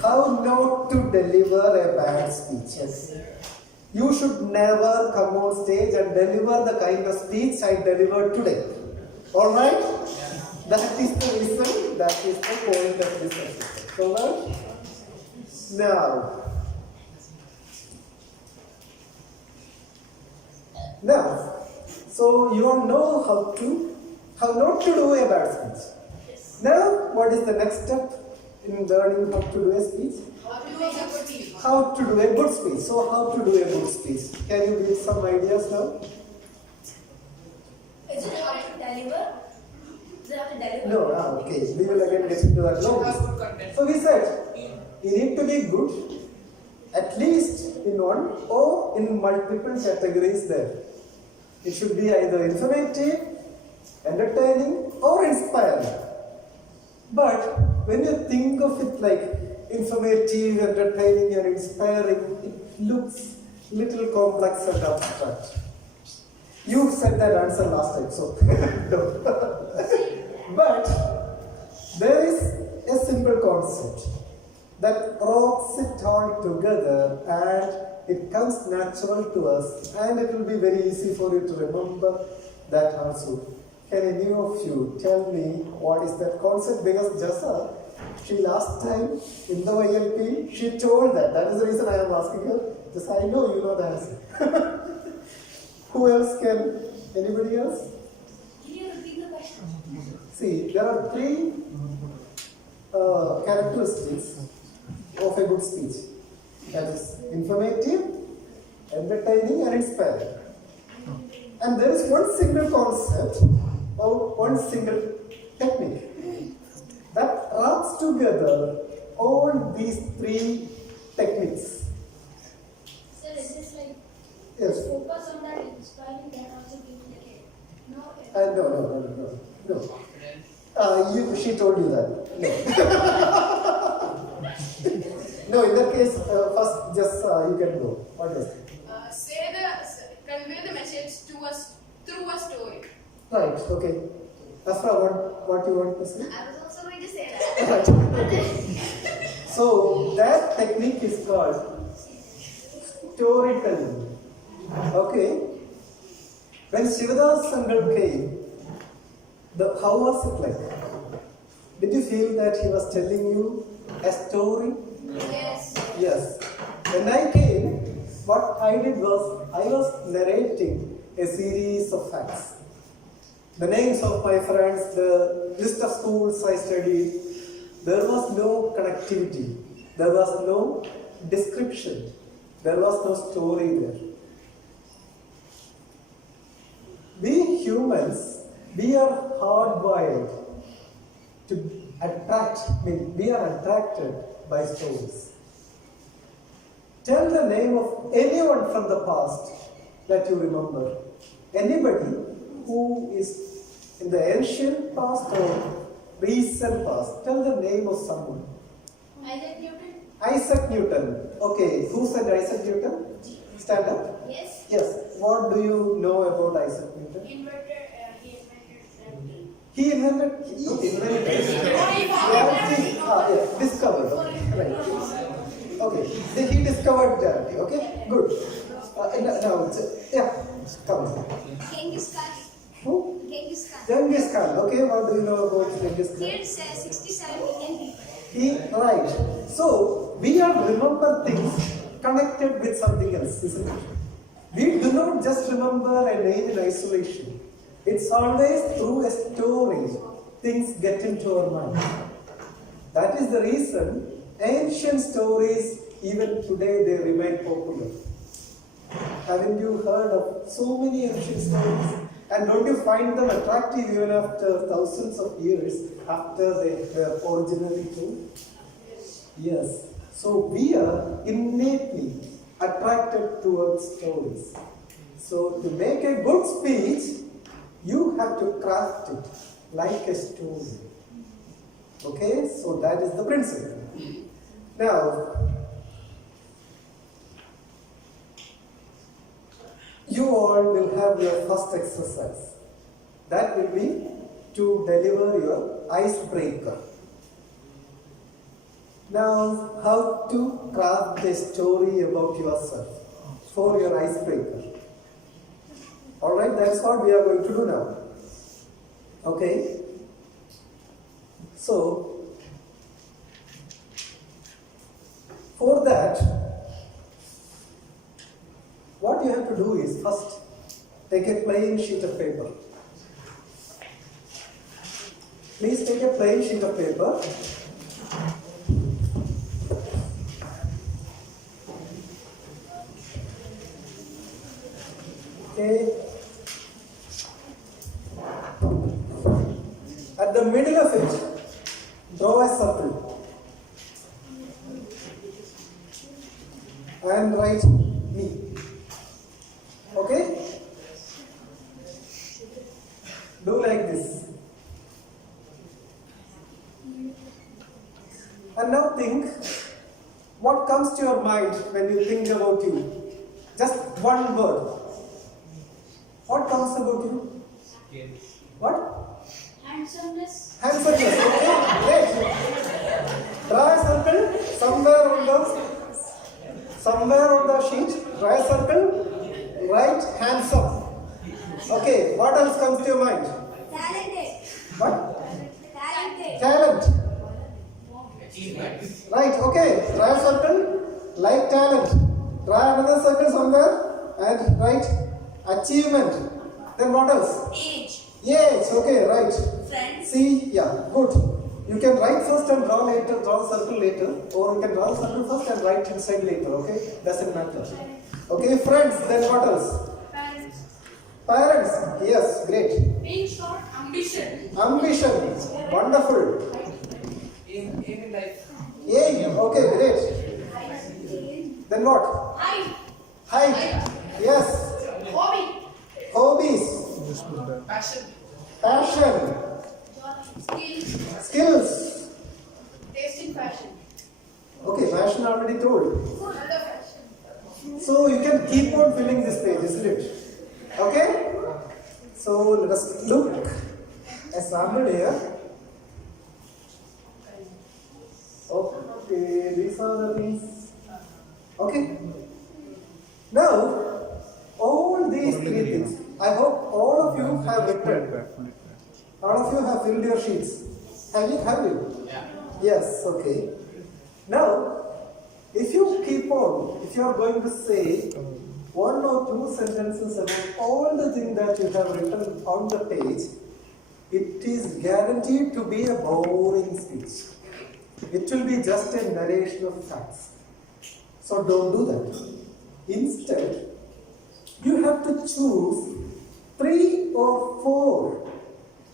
How not to deliver a bad speech. Yes. You should never come on stage and deliver the kind of speech I delivered today. Alright? That is the reason, that is the point of this exercise. Alright? Now, so you all know how not to do a bad speech. Now, what is the next step in learning how to do a speech? How to do a good speech. So, how to do a good speech? Can you give some ideas now? Is it how to deliver? Is it how to deliver? No, okay. We will again get into that later. So, we said you need to be good at least in one or in multiple categories there. It should be either informative, entertaining, or inspiring. But when you think of it like informative, entertaining, and inspiring, it looks little complex and abstract. You said that answer last time, so no. But there is a simple concept that ropes it all together and it comes natural to us, and it will be very easy for you to remember that also. Can any of you tell me what is that concept? Because Jasa, she last time in the YLP, she told that. That is the reason I am asking her. Just I know you know the answer. Who else can? Anybody else? Can you repeat the question? See, there are three characteristics of a good speech. That is informative, entertaining, and inspiring. And there is one single concept or one single technique that wraps together all these three techniques. Sir, is this like Yes. focus on that inspiring that also being like no? No. She told you that. No. No, in that case, first just you can go. What is it? Convey the message to us through a story. Right, okay. Afra, what you want to say? I was also going to say that. Right, okay. So, that technique is called storytelling. Okay. When Shivadas Sangal came, how was it like? Did you feel that he was telling you a story? Yes. Yes. When I came, what I did was, I was narrating a series of facts. The names of my friends, the list of schools I studied, there was no connectivity, there was no description, there was no story there. We humans, we are hardwired to attract, we are attracted by stories. Tell the name of anyone from the past that you remember. Anybody who is in the ancient past or recent past. Tell the name of someone. Isaac Newton? Isaac Newton. Okay, who said Isaac Newton? Stand up. Yes. Yes. What do you know about Isaac Newton? He invented gravity. He invented gravity. Yeah, discovered. Right. Okay, he discovered gravity. Okay, good. Now, yeah, come on. Genghis Khan. Who? Genghis Khan. Genghis Khan. Okay, what do you know about Genghis Khan? Killed 67 million people. Right. So, we all remember things connected with something else, isn't it? We do not just remember a name in isolation. It's always through a story things get into our mind. That is the reason ancient stories, even today, they remain popular. Haven't you heard of so many ancient stories? And don't you find them attractive even after thousands of years after they were originally told? Yes. So we are innately attracted towards stories. So to make a good speech, You have to craft it like a story. Okay, so that is the principle. Now, you all will have your first exercise. That will be to deliver your icebreaker. Now, how to craft a story about yourself for your icebreaker. Alright, that's what we are going to do now. Okay? So, for that, what you have to do is first take a plain sheet of paper. Please take a plain sheet of paper. Okay. At the middle of it, draw a circle and write me. Okay? Do like this. And now think, what comes to your mind when you think about you? Just one word. What comes about you? What? Handsomeness. Handsomeness. Okay, great. Draw a circle somewhere on the sheet. Draw a circle. Write handsome. Okay. What else comes to your mind? Talented. What? Talented. Talent. Right. Okay. Draw a circle. Like talent. Draw another circle somewhere and write achievement. Then what else? Age. Yes, okay, right. Friends. See, yeah, good. You can write first and draw later, draw a circle later, or you can draw a circle first and write inside later, okay? Doesn't matter. Okay, friends, then what else? Parents. Parents, yes, great. In short, ambition. Ambition, wonderful. Aim in life. Aim, okay, great. Then what? Height. Height, yes. Hobby. Hobbies, Passion. passion, Skills. skills. Taste in fashion. Okay, passion already told. Another fashion. So you can keep on filling this page, isn't it? Okay? So let us look a sample here. Okay, these are the things. Okay. Now, all these three things, I hope all of you have written. All of you have filled your sheets. Have you? Yeah. Yes, okay. Now, if you keep on, if you are going to say one or two sentences about all the things that you have written on the page, it is guaranteed to be a boring speech. It will be just a narration of facts. So don't do that. Instead, you have to choose 3 or 4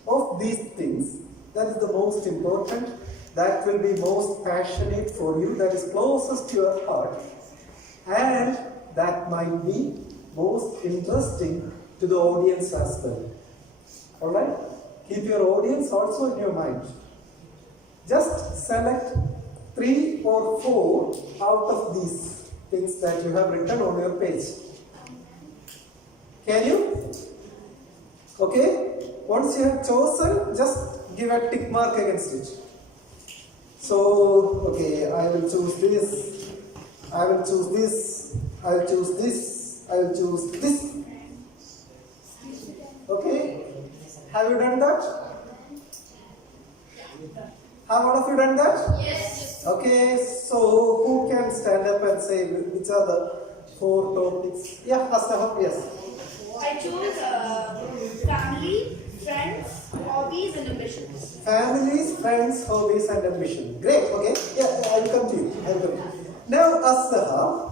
of these things that is the most important, that will be most passionate for you, that is closest to your heart, and that might be most interesting to the audience as well. Alright? Keep your audience also in your mind. Just select 3 or 4 out of these things that you have written on your page. Can you? Okay? Once you have chosen, just give a tick mark against it. So, okay, I will choose this, I will choose this, I will choose this, I will choose this. Okay? Have you done that? Have all of you done that? Yes. Okay, so who can stand up and say which are the 4 topics? Yeah, Astahab, yes. I choose family, friends, hobbies, and ambitions. Families, friends, hobbies, and ambition. Great, okay. Yeah, I will come to you. I will come to you. Now, Astahab,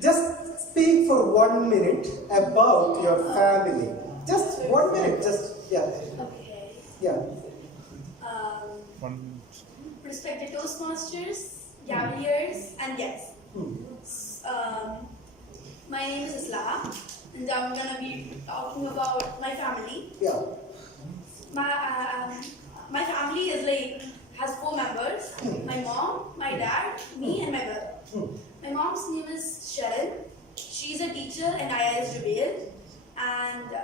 just speak for 1 minute about your family. Just 1 minute, just, yeah. Okay. Yeah. Respected Toastmasters, Gavaliers, and guests. My name is Isla, and I'm gonna be talking about my family. Yeah. My family is like has 4 members. My mom, my dad, me, and my brother. My mom's name is Sharon. She's a teacher in IIS Gaval, and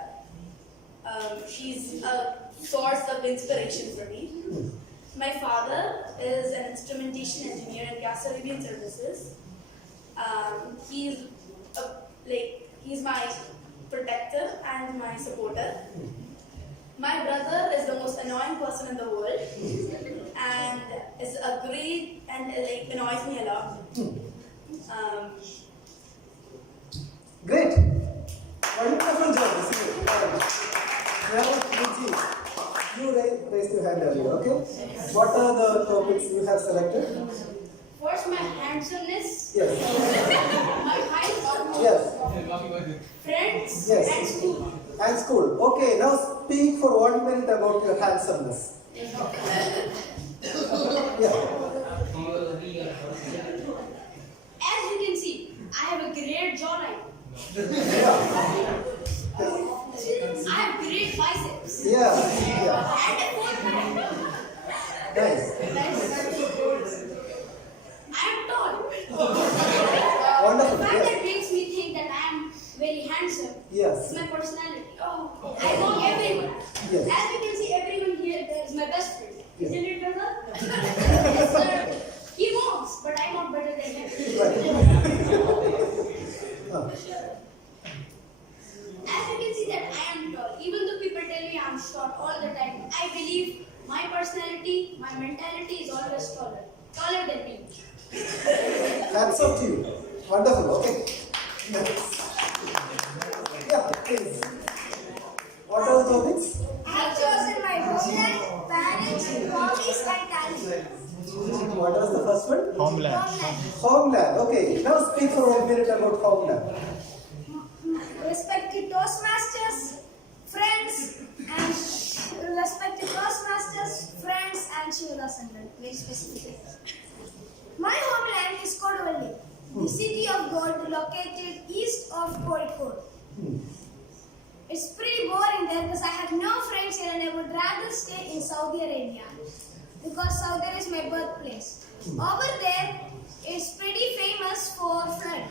she's a source of inspiration for me. My father is an instrumentation engineer in Gas Arabian Services. He's my protector and my supporter. My brother is the most annoying person in the world, and is a great and annoys me a lot. Great. Wonderful job. Now, Luigi, you raised your hand earlier, okay? What are the topics you have selected? First, my handsomeness, Yes. my height, Yes. friends, Yes. and school. And school. Okay, now speak for 1 minute about your handsomeness. Yeah. As you can see, I have a great jawline. Yeah. I have great biceps. Yeah. Yeah. And a 4-pack. Nice. I am tall. Wonderful. The fact Yes. that makes me think that I am very handsome Yes. is my personality. I know everyone. Yes. As you can see, everyone here there is my best friend. Yes. Isn't it, brother? Yes, sir. He moves, but I'm not better than him. As you can see that I am tall. Even though people tell me I'm short all the time, I believe my personality, my mentality is always taller than me. That's up to you. Wonderful. Okay. Next. Yeah, please. What are the topics? I have chosen my homeland, parents, hobbies, and talent. What was the first one? Homeland. Homeland. Okay. Now speak for 1 minute about homeland. Respected Toastmasters, friends, and respected Toastmasters, friends, and Shivada Sangam. Very specific. My homeland is Kodavali, the city of gold located east of Kozhikode. It's pretty boring there because I have no friends here and I would rather stay in Saudi Arabia because Saudi is my birthplace. Over there, it's pretty famous for flood.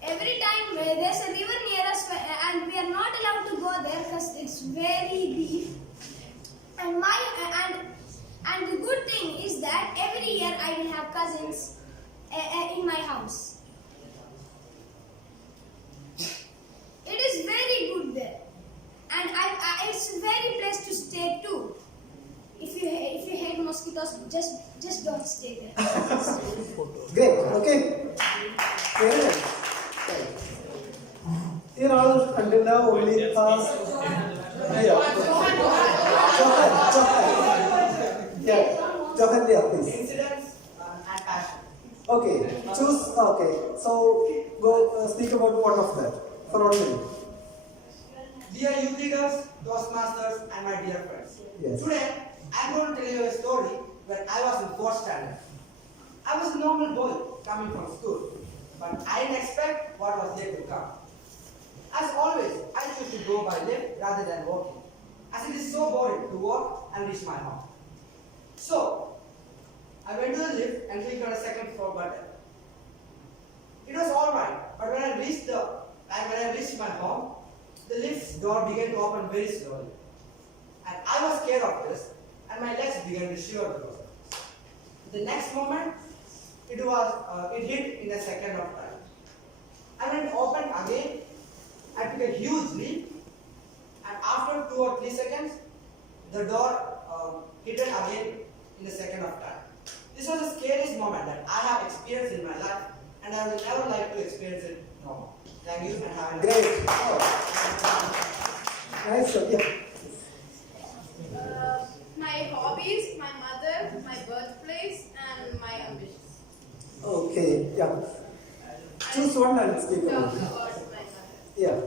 Every time there's a river near us and we are not allowed to go there because it's very deep. And the good thing is that every year I will have cousins in my house. It is very good there, and it's a very place to stay too. If you hate mosquitoes, just don't stay there. Great. Okay. Very nice. Here all until now only past. Yeah. Johan, yeah, please. Incidents and passion. Okay. Choose. Okay. So go speak about one of that for 1 minute. Dear youth leaders, Toastmasters, and my dear friends. Yes. Today, I'm going to tell you a story when I was in 4th standard. I was a normal boy coming from school, but I didn't expect what was yet to come. As always, I choose to go by lift rather than walking, as it is so boring to walk and reach my home. So, I went to the lift and clicked on a 2nd floor button. It was alright, but when I reached my home, the lift's door began to open very slowly. And I was scared of this, and my legs began to shiver because of this. The next moment, it hit in a second of time. And when it opened again, I took a huge leap, and after 2 or 3 seconds, the door hit it again in a second of time. This was the scariest moment that I have experienced in my life, and I will never like to experience it no more. Thank you and have a nice day. Great. Nice. Yeah. My hobbies, my mother, my birthplace, and my ambitions. Okay. Yeah. Choose one and speak Talk about it. about my mother. Yeah.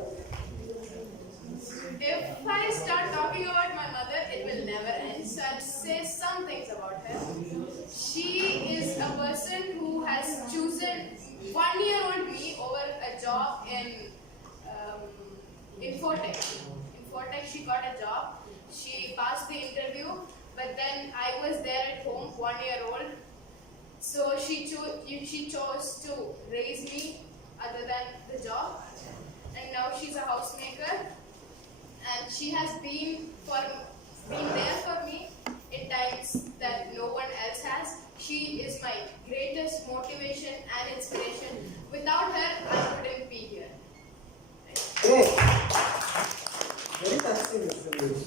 If I start talking about my mother, it will never end. So I'll say some things about her. She is a person who has chosen 1-year-old me over a job in Infotech, she got a job. She passed the interview, but then I was there at home, 1 year old. So she chose to raise me other than the job. And now she's a housemaker. And she has been there for me in times that no one else has. She is my greatest motivation and inspiration. Without her, I wouldn't be here. Great. Very touching explanation.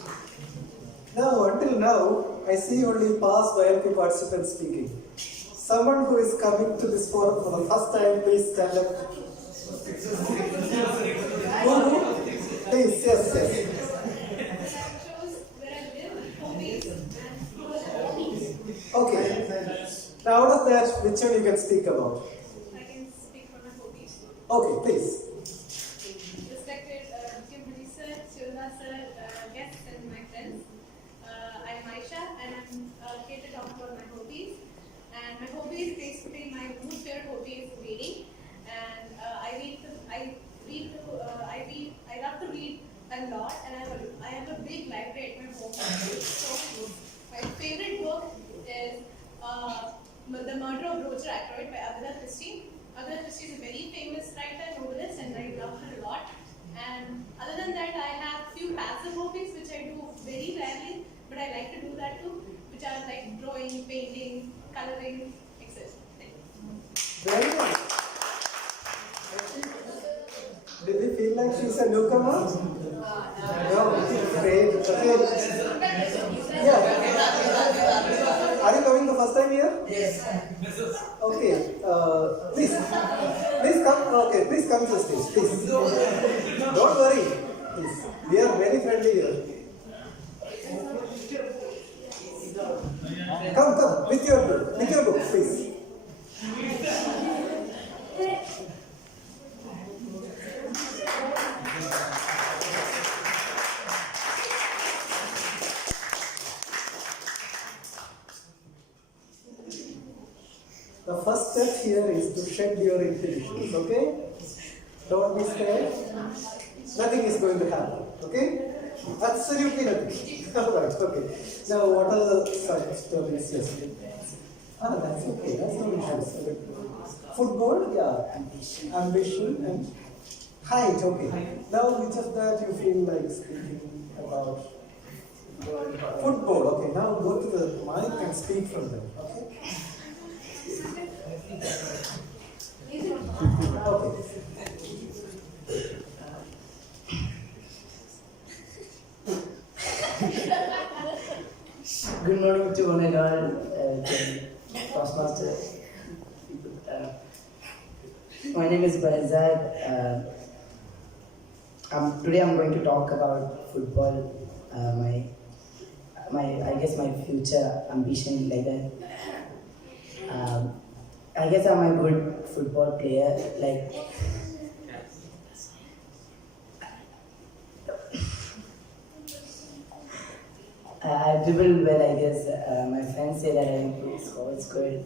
Now, until now, I see only past YLP participants speaking. Someone who is coming to this forum for the first time, please stand up. Who? Please, yes. Okay. Now, out of that, which one you can speak about? I can speak for my hobbies. Okay, please. Respected Kimberly sir, Shilda sir, guests and my friends. I'm Aisha and I'm here to talk about my hobbies. And my hobbies, basically my most favorite hobby is reading. And I love to read a lot, and I have a big library at my home. So my favorite book is The Murder of Roger Ackroyd by Agatha Christie. Agatha Christie is a very famous writer, novelist, and I love her a lot. And other than that, I have few passive hobbies which I do very rarely, but I like to do that too, which are like drawing, painting, coloring, etc. Very nice. Did you feel like she's a newcomer? No, great. Okay. Yeah. Are you coming the first time here? Yes. Okay. Please come. Okay, please come to the stage. Please. Don't worry. Please. We are very friendly here. Come with your book, please. The first step here is to shed your inhibitions, okay? Don't be scared. Nothing is going to happen, okay? Absolutely nothing. Alright, okay. Now, what are the stories? Yes. That's okay. That's no issues. Football, yeah. Ambition and height, okay. Now, which of that you feel like speaking about? Football, okay. Now, go to the mic and speak from them, okay? Okay. Good morning to one and all, Toastmaster. My name is Periyar. Today I'm going to talk about football. I guess my future ambition like that. I guess I'm a good football player. Like I dribble well. I guess my friends say that I improve scores good.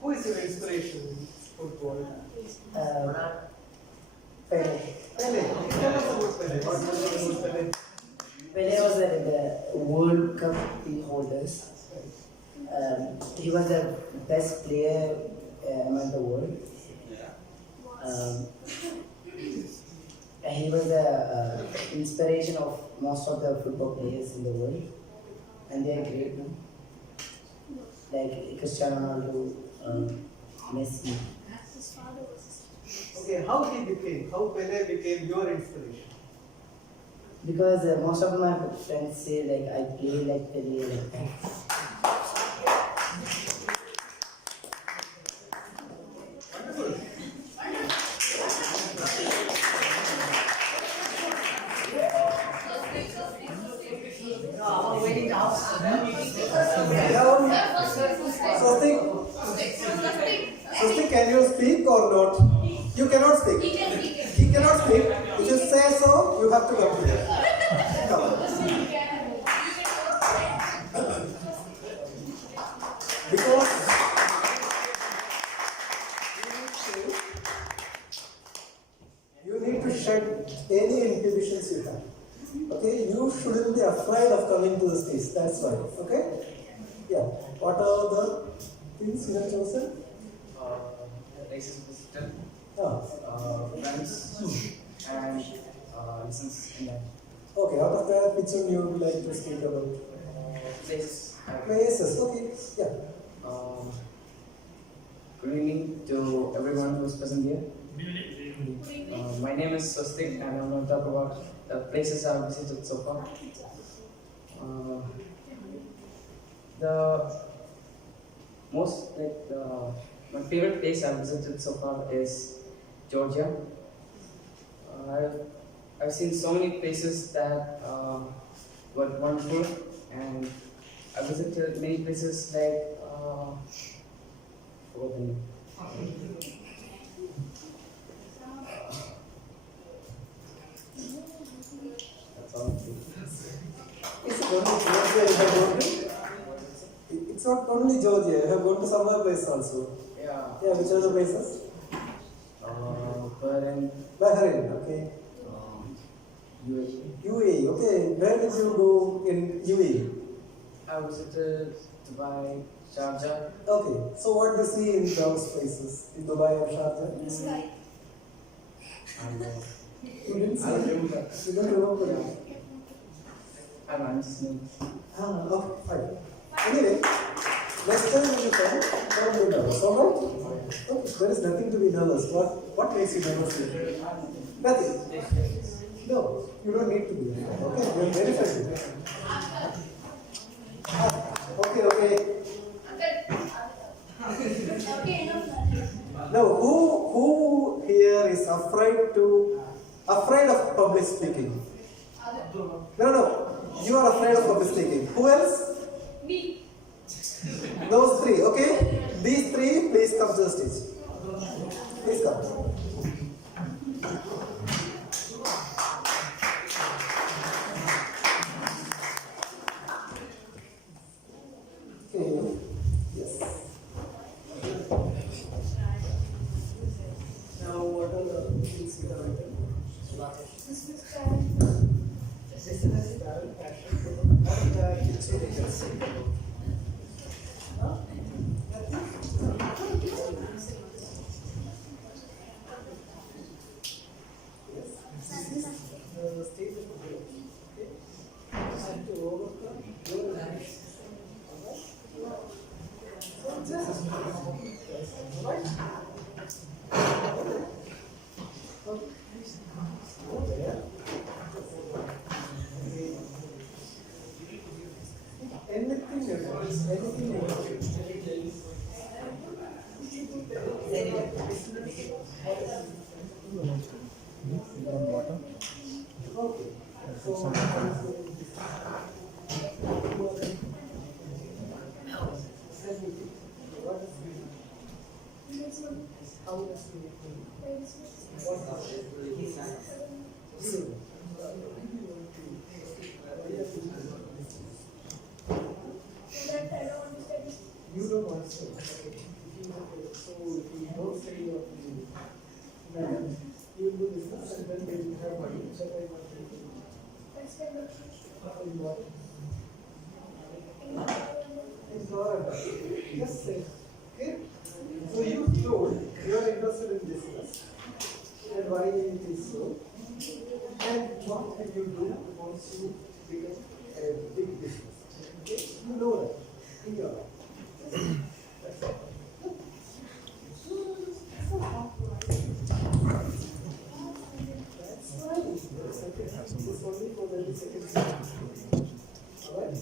Who is your inspiration in football? Pele. Pele. Tell us about Pele. What do you know about Pele? Pele was the World Cup holders. He was the best player among the world. He was the inspiration of most of the football players in the world, and they are great now. Like Cristiano Ronaldo, Messi. Okay, how Pele became your inspiration? Because most of my friends say like I play like Pele. Like that. Swastik, can you speak or not? You cannot speak. He cannot speak. If you say so, you have to come here. Come. Because you inhibitions you have. Okay, you shouldn't be afraid of coming to the space. That's why. Okay? Yeah. What are the things you have chosen? Places visited, Friends. and lessons in life. Okay, out of that, which one you would like to speak about? Places. Places. Okay. Yeah. Good evening to everyone who is present here. My name is Swastik, and I'm going to talk about the places I've visited so far. The most my favorite place I've visited so far is Georgia. I've seen so many places that were wonderful, and I visited many places like forgot the name. That's all. It's only Georgia you have gone to? It's not only Georgia, you have gone to some other place also. Yeah. Yeah, which other places? Bahrain, okay. UAE, okay. Where did you go in UAE? I visited Dubai, Sharjah. Okay, so what do you see in those places? In Dubai or Sharjah? The sky. You didn't see I it? remember. You don't remember it? I'm just names. Okay, fine. Anyway, next time when you come, don't be nervous, alright? Okay, there is nothing to be nervous. What makes you nervous? Nothing. No, you don't need to be. Okay, you are very friendly. Okay. Now, who here is afraid of public speaking? No. You are afraid of public speaking. Who else? Me. Those three, okay? These three, please come to the stage. Please come. Okay. Yes. Now, what are the things you have written? Business talent, passion. What kids you can say? Stage of growth. Okay? And to overcome your limits. So just right. Anything else? Anything Water. Okay. So, you don't want to study. So if you don't study what you do, then you will do business and then they will have money. So I want to do. In what? In Florida. Just say. Okay? So you told you are interested in business and why it is so. And what can you do once you become a big business? Okay? You know that in your life. That's all. That's right. Yes, okay. This is only for the second. Alright?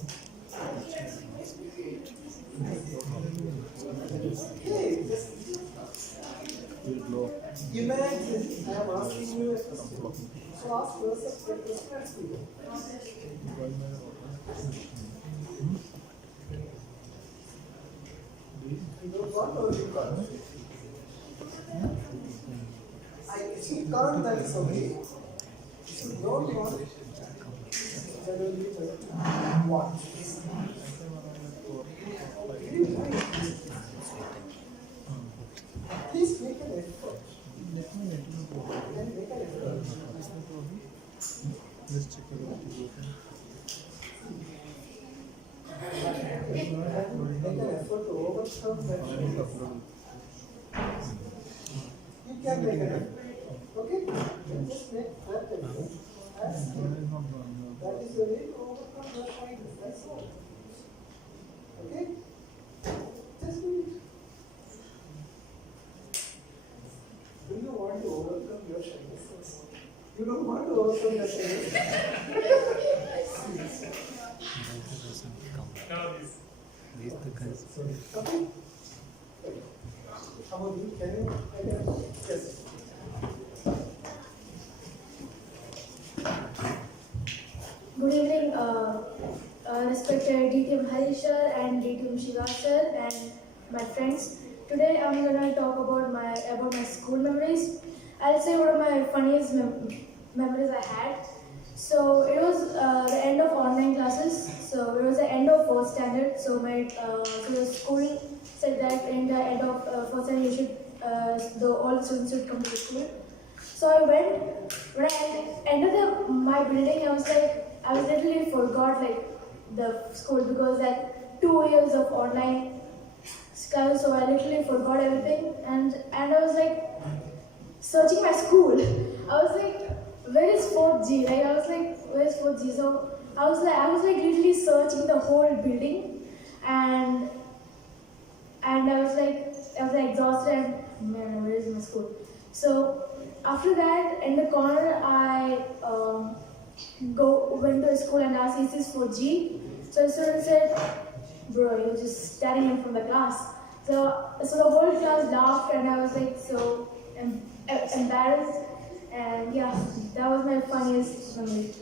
Okay, just imagine I am asking you a question. So ask yourself what response to you. You don't want or you can't? If you can't, that is okay. If you don't want, then you need to watch. Please make an effort. Make an effort. Let's check it out. Make an effort to overcome that shyness. You can make an effort. Okay? Just make that effort. That is the way to overcome your shyness. That's all. Okay? Just do it. Do you want to overcome your shyness? You don't want to overcome your shyness. These the guys. Okay? How about you? Can you? Yes. Good evening, respected DTM Hari sir and DTM Shiva sir and my friends. Today I'm gonna talk about my school memories. I'll say one of my funniest memories I had. So it was the end of online classes. So it was the end of first standard. So the school said that in the end of first standard you should all students should come to the school. So I went. When I entered my building, I was literally forgot the school because 2 years of online class. So I literally forgot everything, and I was searching my school. I was like, where is 4G? I was like, where is 4G? So I was literally searching the whole building, and I was exhausted and man, where is my school? So after that, in the corner, I went to the school and asked, is this 4G? So the student said, bro, you're just standing in from the class. So the whole class laughed, and I was so embarrassed. And yeah, that was my funniest memory.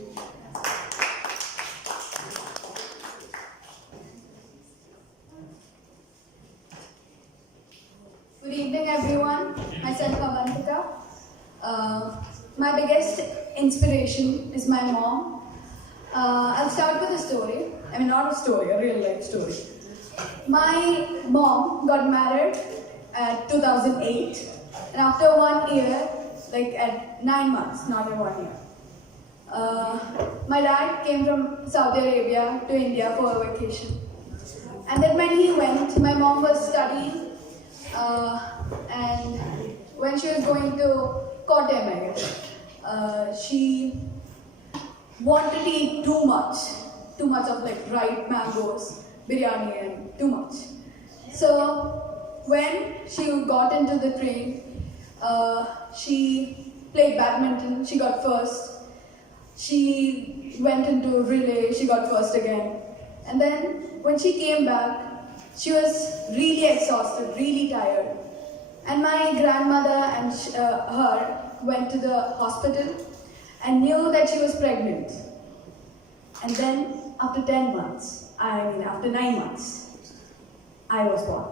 Good evening, everyone. Myself, Avantika. My biggest inspiration is my mom. I'll start with a story. I mean, not a story, a real life story. My mom got married at 2008, and after 1 year, at 9 months, not in 1 year, my dad came from Saudi Arabia to India for a vacation. And then when he went, my mom was studying, and when she was going to Kotte, she wanted to eat too much of ripe mangoes, biryani, and too much. So when she got into the train, she played badminton, she got first. She went into relay, she got first again. And then when she came back, she was really exhausted, really tired. And my grandmother and her went to the hospital and knew that she was pregnant. And then after 9 months, I was born.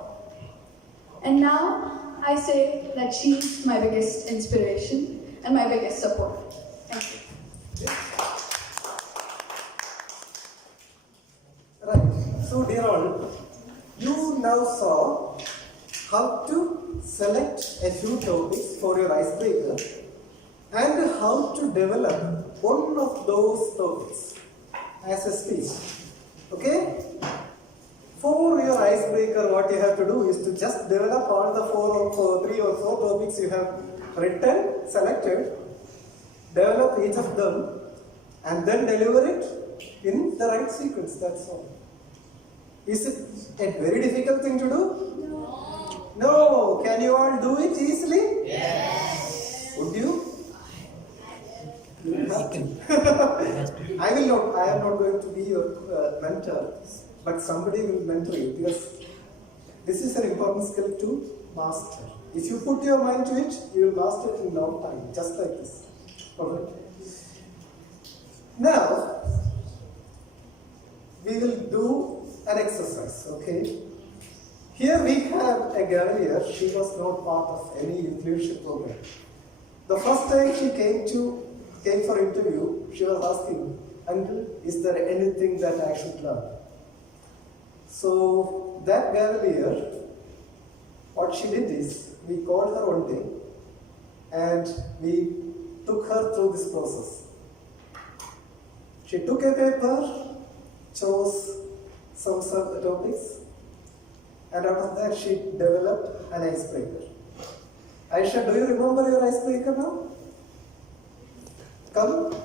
And now I say that she's my biggest inspiration and my biggest support. Thank you. Right. So, dear all, you now saw how to select a few topics for your icebreaker and how to develop one of those topics as a speech. Okay? For your icebreaker, what you have to do is to just develop all the 3 or 4 topics you have written, selected, develop each of them, and then deliver it in the right sequence. That's all. Is it a very difficult thing to do? No. Can you all do it easily? Yes. Would you? I will not. I am not going to be your mentor, but somebody will mentor you, because this is an important skill to master. If you put your mind to it, you will master it in no time, just like this. Alright. Now we will do an exercise. Okay. Here we have a girl here. She was not part of any youth leadership program. The first time she came for interview, she was asking, "Uncle, is there anything that I should learn?" So that girl here, what she did is, we called her one day and we took her through this process. She took a paper, chose some topics, and out of that she developed an icebreaker. Aisha, do you remember your icebreaker now? Come.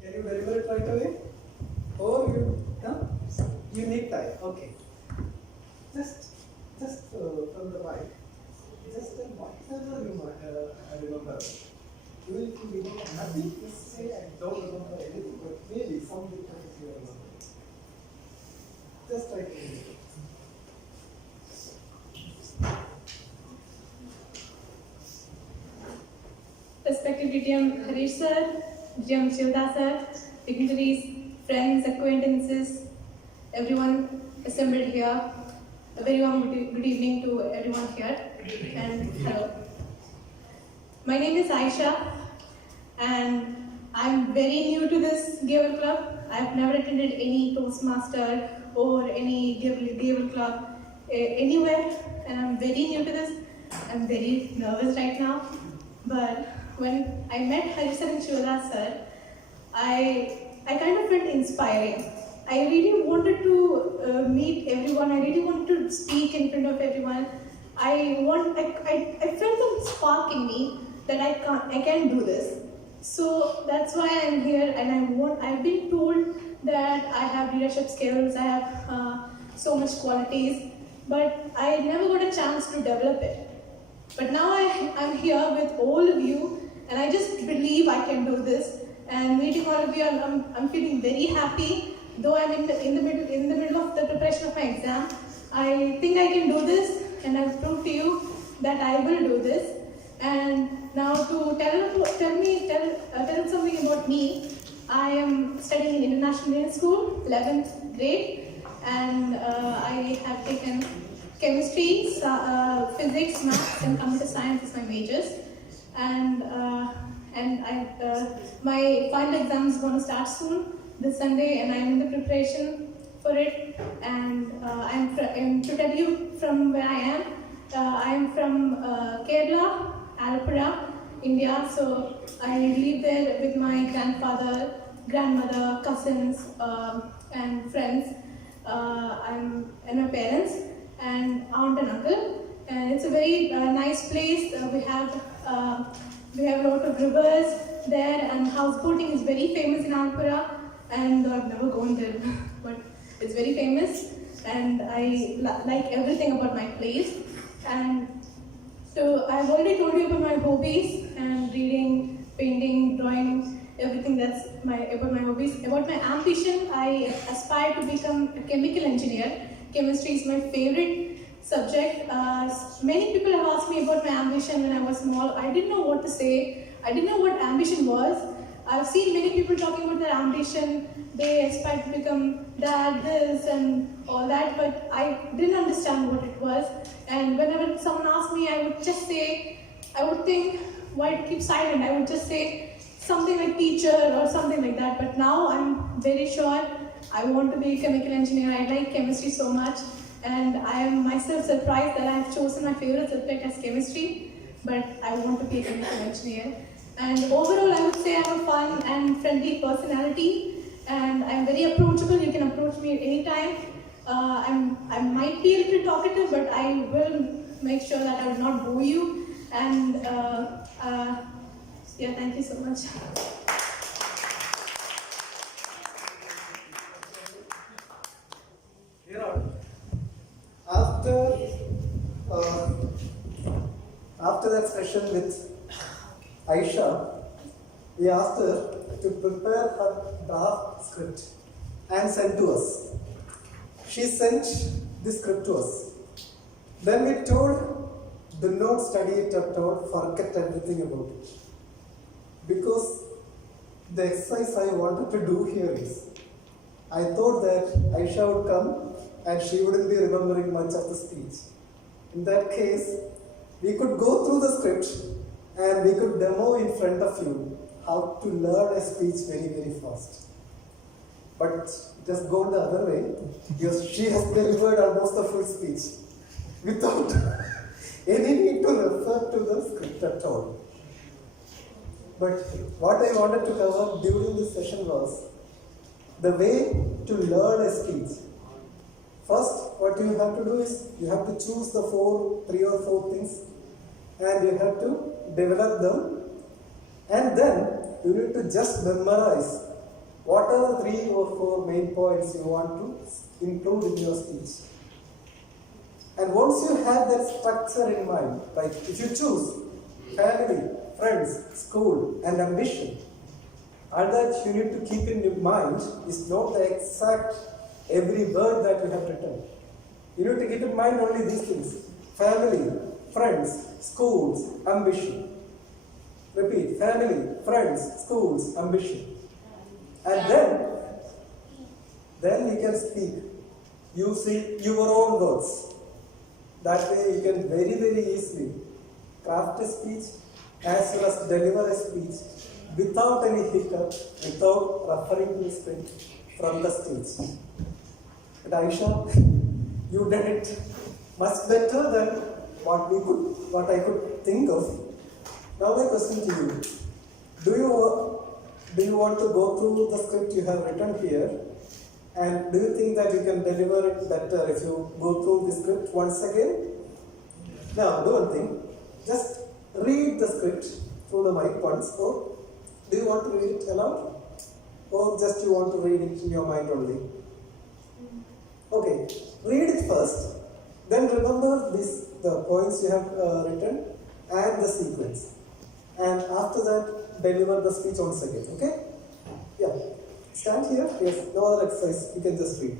Can you deliver it right away? Or you need time. Okay. Just from the mic. Just whatever I remember. Even if you remember nothing, just say I don't remember anything, but maybe something you remember. Just try to remember. Respected DTM Harish sir, DTM Shivda sir, dignitaries, friends, acquaintances, everyone assembled here. A very warm good evening to everyone here, and hello. My name is Aisha, and I'm very new to this Gaval Club. I've never attended any Toastmaster or any Gaval Club anywhere, and I'm very new to this. I'm very nervous right now, but when I met Harish sir and Shivda sir, I kind of felt inspiring. I really wanted to meet everyone. I really wanted to speak in front of everyone. I felt a spark in me that I can do this. So that's why I'm here, and I've been told that I have leadership skills, I have so much qualities, but I never got a chance to develop it. But now I'm here with all of you, and I just believe I can do this. And meeting all of you, I'm feeling very happy. Though I'm in the middle of the preparation of my exam, I think I can do this, and I've proved to you that I will do this. And now to tell something about me, I am studying in International Indian School, 11th grade, and I have taken chemistry, physics, maths, and computer science as my majors. And my final exam is going to start soon, this Sunday, and I'm in the preparation for it. And to tell you from where I am from Kerala, Alappuzha, India. So I live there with my grandfather, grandmother, cousins, and friends, and my parents, and aunt and uncle. And it's a very nice place. We have a lot of rivers there, and houseboating is very famous in Alappuzha. And I've never gone there, but it's very famous, and I like everything about my place. And so I've already told you about my hobbies, and reading, painting, drawing, everything that's about my hobbies. About my ambition, I aspire to become a chemical engineer. Chemistry is my favorite subject. Many people have asked me about my ambition when I was small. I didn't know what to say. I didn't know what ambition was. I've seen many people talking about their ambition. They aspire to become that, this, and all that, but I didn't understand what it was. And whenever someone asked me, I would think, why to keep silent? I would just say something like teacher or something like that. But now I'm very sure I want to be a chemical engineer. I like chemistry so much, and I am myself surprised that I've chosen my favorite subject as chemistry, but I want to be a chemical engineer. And overall, I would say I'm a fun and friendly personality, and I'm very approachable. You can approach me at any time. I might be a little talkative, but I will make sure that I will not bore you. And yeah, thank you so much. After that session with Aisha, we asked her to prepare her draft script and send to us. She sent the script to us. Then we told, do not study it at all, forget everything about it. Because the exercise I wanted to do here is, I thought that Aisha would come and she wouldn't be remembering much of the speech. In that case, we could go through the script and we could demo in front of you how to learn a speech very, very fast. But just go the other way, because she has delivered almost the full speech. without any need to refer to the script at all. But what I wanted to cover during this session was the way to learn a speech. First, what you have to do is you have to choose the three or four things, and you have to develop them, and then you need to just memorize what are the 3 or 4 main points you want to include in your speech. And once you have that structure in mind, like if you choose family, friends, school, and ambition, all that you need to keep in your mind is not the exact every word that you have written. You need to keep in mind only these things: family, friends, schools, ambition. Repeat: family, friends, schools, ambition. And then you can speak using your own words. That way you can very, very easily craft a speech as well as deliver a speech without any hiccup, without referring to the script from the stage. But Aisha, you did it much better than what I could think of. Now my question to you: do you want to go through the script you have written here, and do you think that you can deliver it better if you go through the script once again? Now, do one thing: just read the script through the mic once, or do you want to read it aloud, or just you want to read it in your mind only? Okay, read it first, then remember the points you have written and the sequence, and after that deliver the speech once again. Okay? Yeah. Stand here. Yes. No other exercise. You can just read.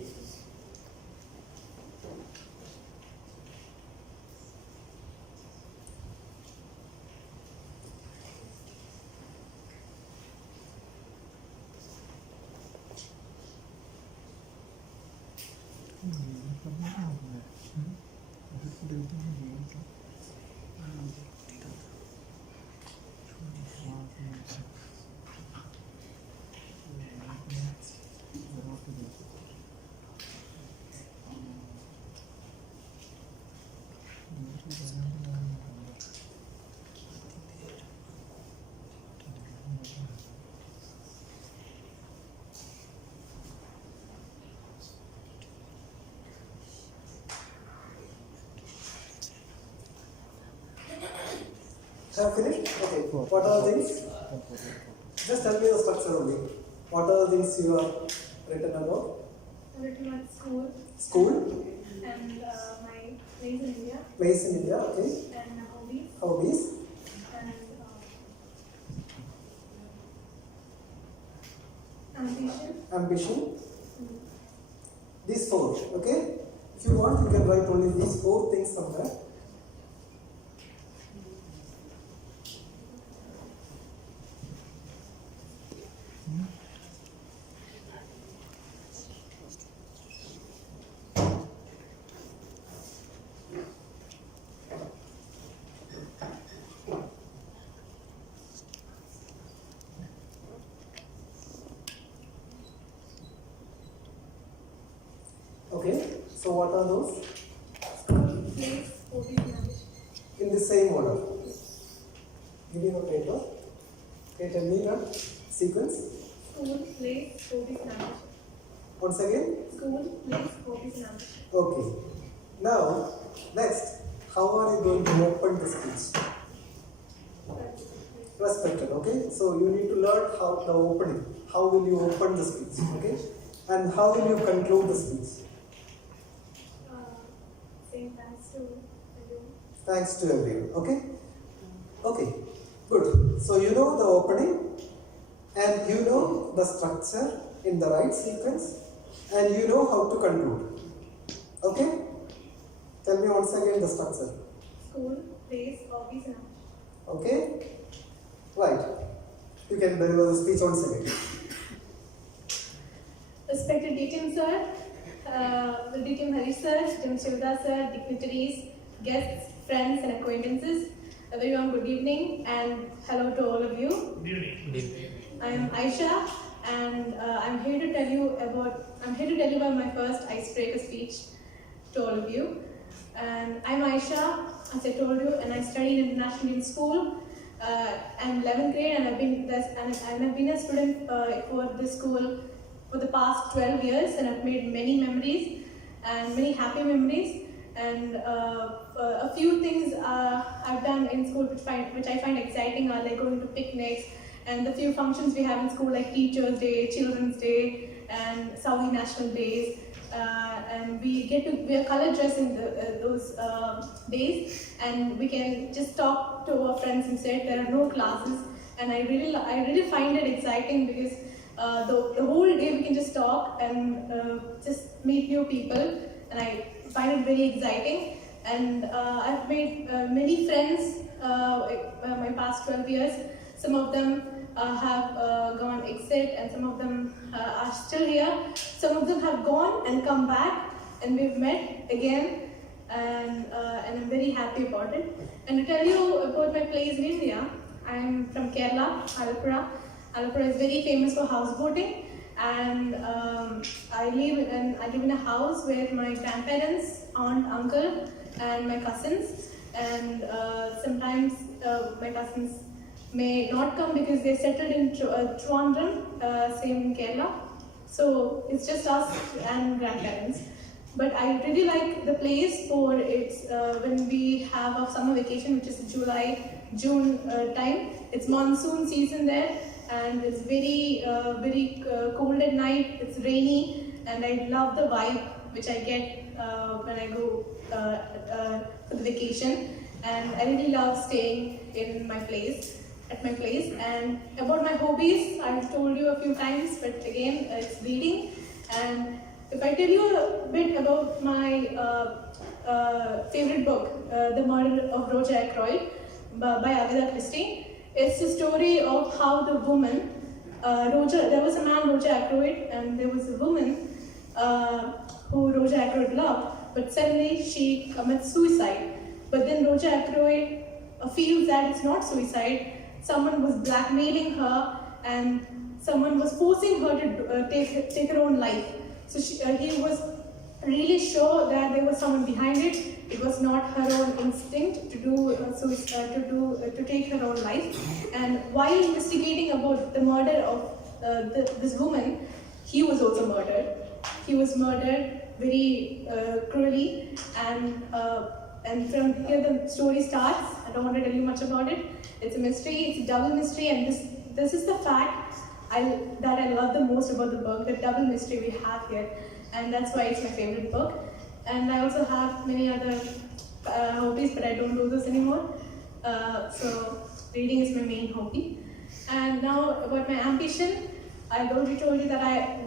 Have finished? Okay. What are the things? Just tell me the structure only. What are the things you have written about? I've written about school. School? And my place in India. Place in India, okay. And hobbies. Hobbies. And ambition. Ambition. These 4, okay? If you want, you can write only these 4 things somewhere. Okay, so what are those? Place, hobbies, and ambition. In the same order. Give me the paper. Okay, tell me the sequence. School, place, hobbies, and ambition. Once again. School, place, hobbies, and ambition. Okay. Now, next, how are you going to open the speech? Respected, okay? So you need to learn how the opening. How will you open the speech, okay? And how will you conclude the speech? Saying thanks to everyone. Thanks to everyone, okay? Okay, good. So you know the opening, and you know the structure in the right sequence, and you know how to conclude. Okay? Tell me once again the structure. School, place, hobbies, and ambition. Okay? Right. You can deliver the speech once again. Respected DTM sir, the DTM Hari sir, DTM Shivda sir, dignitaries, guests, friends, and acquaintances, a very warm good evening and hello to all of you. Good evening. I am Aisha, and I'm here to tell you about my first icebreaker speech to all of you. And I'm Aisha, as I told you, and I studied in National Indian School. I'm 11th grade, and I've been a student for this school for the past 12 years, and I've made many memories and many happy memories. And a few things I've done in school which I find exciting are like going to picnics and the few functions we have in school like Teachers' Day, Children's Day, and Saudi National Days. And we get to wear color dress in those days, and we can just talk to our friends instead. There are no classes, and I really find it exciting because the whole day we can just talk and just meet new people, and I find it very exciting. And I've made many friends my past 12 years. Some of them have gone exit, and some of them are still here. Some of them have gone and come back, and we've met again, and I'm very happy about it. And to tell you about my place in India, I'm from Kerala, Alappuzha. Alappuzha is very famous for houseboating, and I live in a house with my grandparents, aunt, uncle, and my cousins. And sometimes my cousins may not come because they settled in Trivandrum, same in Kerala. So it's just us and grandparents. But I really like the place for its when we have a summer vacation, which is June time. It's monsoon season there, and it's very cold at night. It's rainy, and I love the vibe which I get when I go for the vacation. And I really love staying in my place. At my place. And about my hobbies, I've told you a few times, but again, it's reading. And if I tell you a bit about my favorite book, The Murder of Roger Ackroyd by Agatha Christie, it's the story of how the woman, there was a man, Roger Ackroyd, and there was a woman who Roger Ackroyd loved, but suddenly she commits suicide. But then Roger Ackroyd feels that it's not suicide. Someone was blackmailing her, and someone was forcing her to take her own life. So he was really sure that there was someone behind it. It was not her own instinct to to take her own life. And while investigating about the murder of this woman, he was also murdered. He was murdered very cruelly, and from here the story starts. I don't want to tell you much about it. It's a mystery, it's a double mystery, and this is the fact that I love the most about the book, the double mystery we have here, and that's why it's my favorite book. And I also have many other hobbies, but I don't do this anymore. So reading is my main hobby. And now about my ambition, I've already told you that I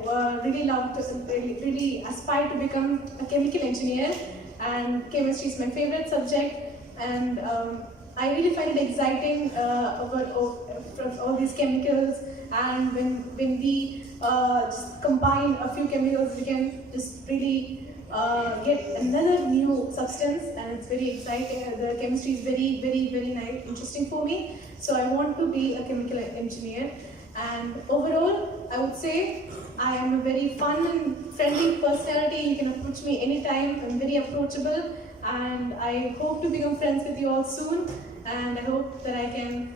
really aspire to become a chemical engineer, and chemistry is my favorite subject. And I really find it exciting about all these chemicals, and when we just combine a few chemicals, we can just really get another new substance, and it's very exciting. The chemistry is very nice, interesting for me. So I want to be a chemical engineer. And overall, I would say I am a very fun and friendly personality. You can approach me anytime. I'm very approachable, and I hope to become friends with you all soon. And I hope that I can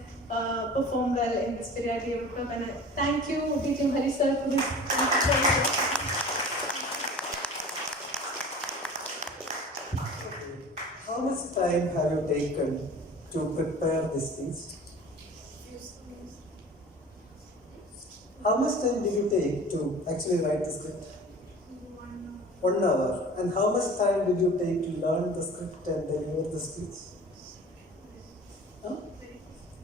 perform well in this Periyar Club. And thank you, Team Hari sir, for this. How much time have you taken to prepare this piece? How much time did you take to actually write the script? 1 hour. And how much time did you take to learn the script and deliver the speech? Huh?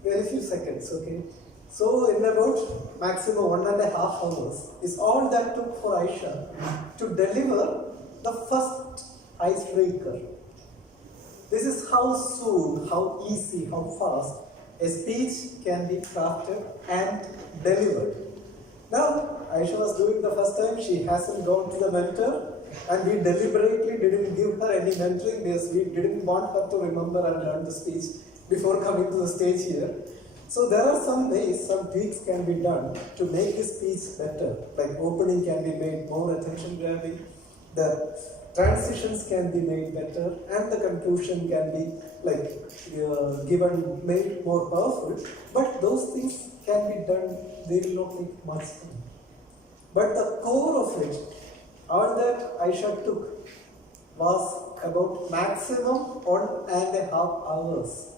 Very few seconds, okay? So in about maximum 1.5 hours is all that took for Aisha to deliver the first icebreaker. This is how soon, how easy, how fast a speech can be crafted and delivered. Now, Aisha was doing the first time, she hasn't gone to the mentor, and we deliberately didn't give her any mentoring because we didn't want her to remember and learn the speech before coming to the stage here. So there are some ways, some tweaks can be done to make this speech better. Like opening can be made more attention grabbing, the transitions can be made better and the conclusion can be made more powerful, but those things can be done, they will not take much time. But the core of it, all that Aisha took was about maximum 1.5 hours.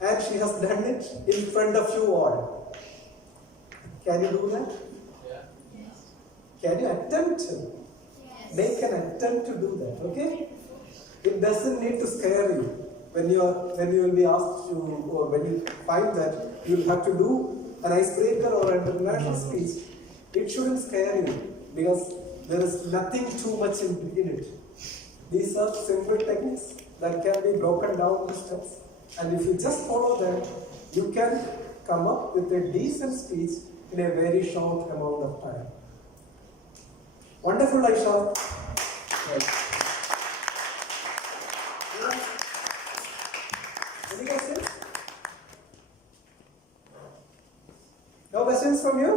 And she has done it in front of you all. Can you do that? Yeah. Can you attempt to? Make an attempt to do that, okay? It doesn't need to scare you when you will be asked to, or when you find that you will have to do an icebreaker or an international speech. It shouldn't scare you because there is nothing too much in it. These are simple techniques that can be broken down to steps, and if you just follow them, you can come up with a decent speech in a very short amount of time. Wonderful, Aisha. Any questions? No questions from you?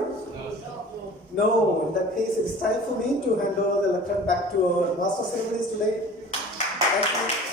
No. In that case, it's time for me to hand over the lecture back to our master ceremonies today. Thank you.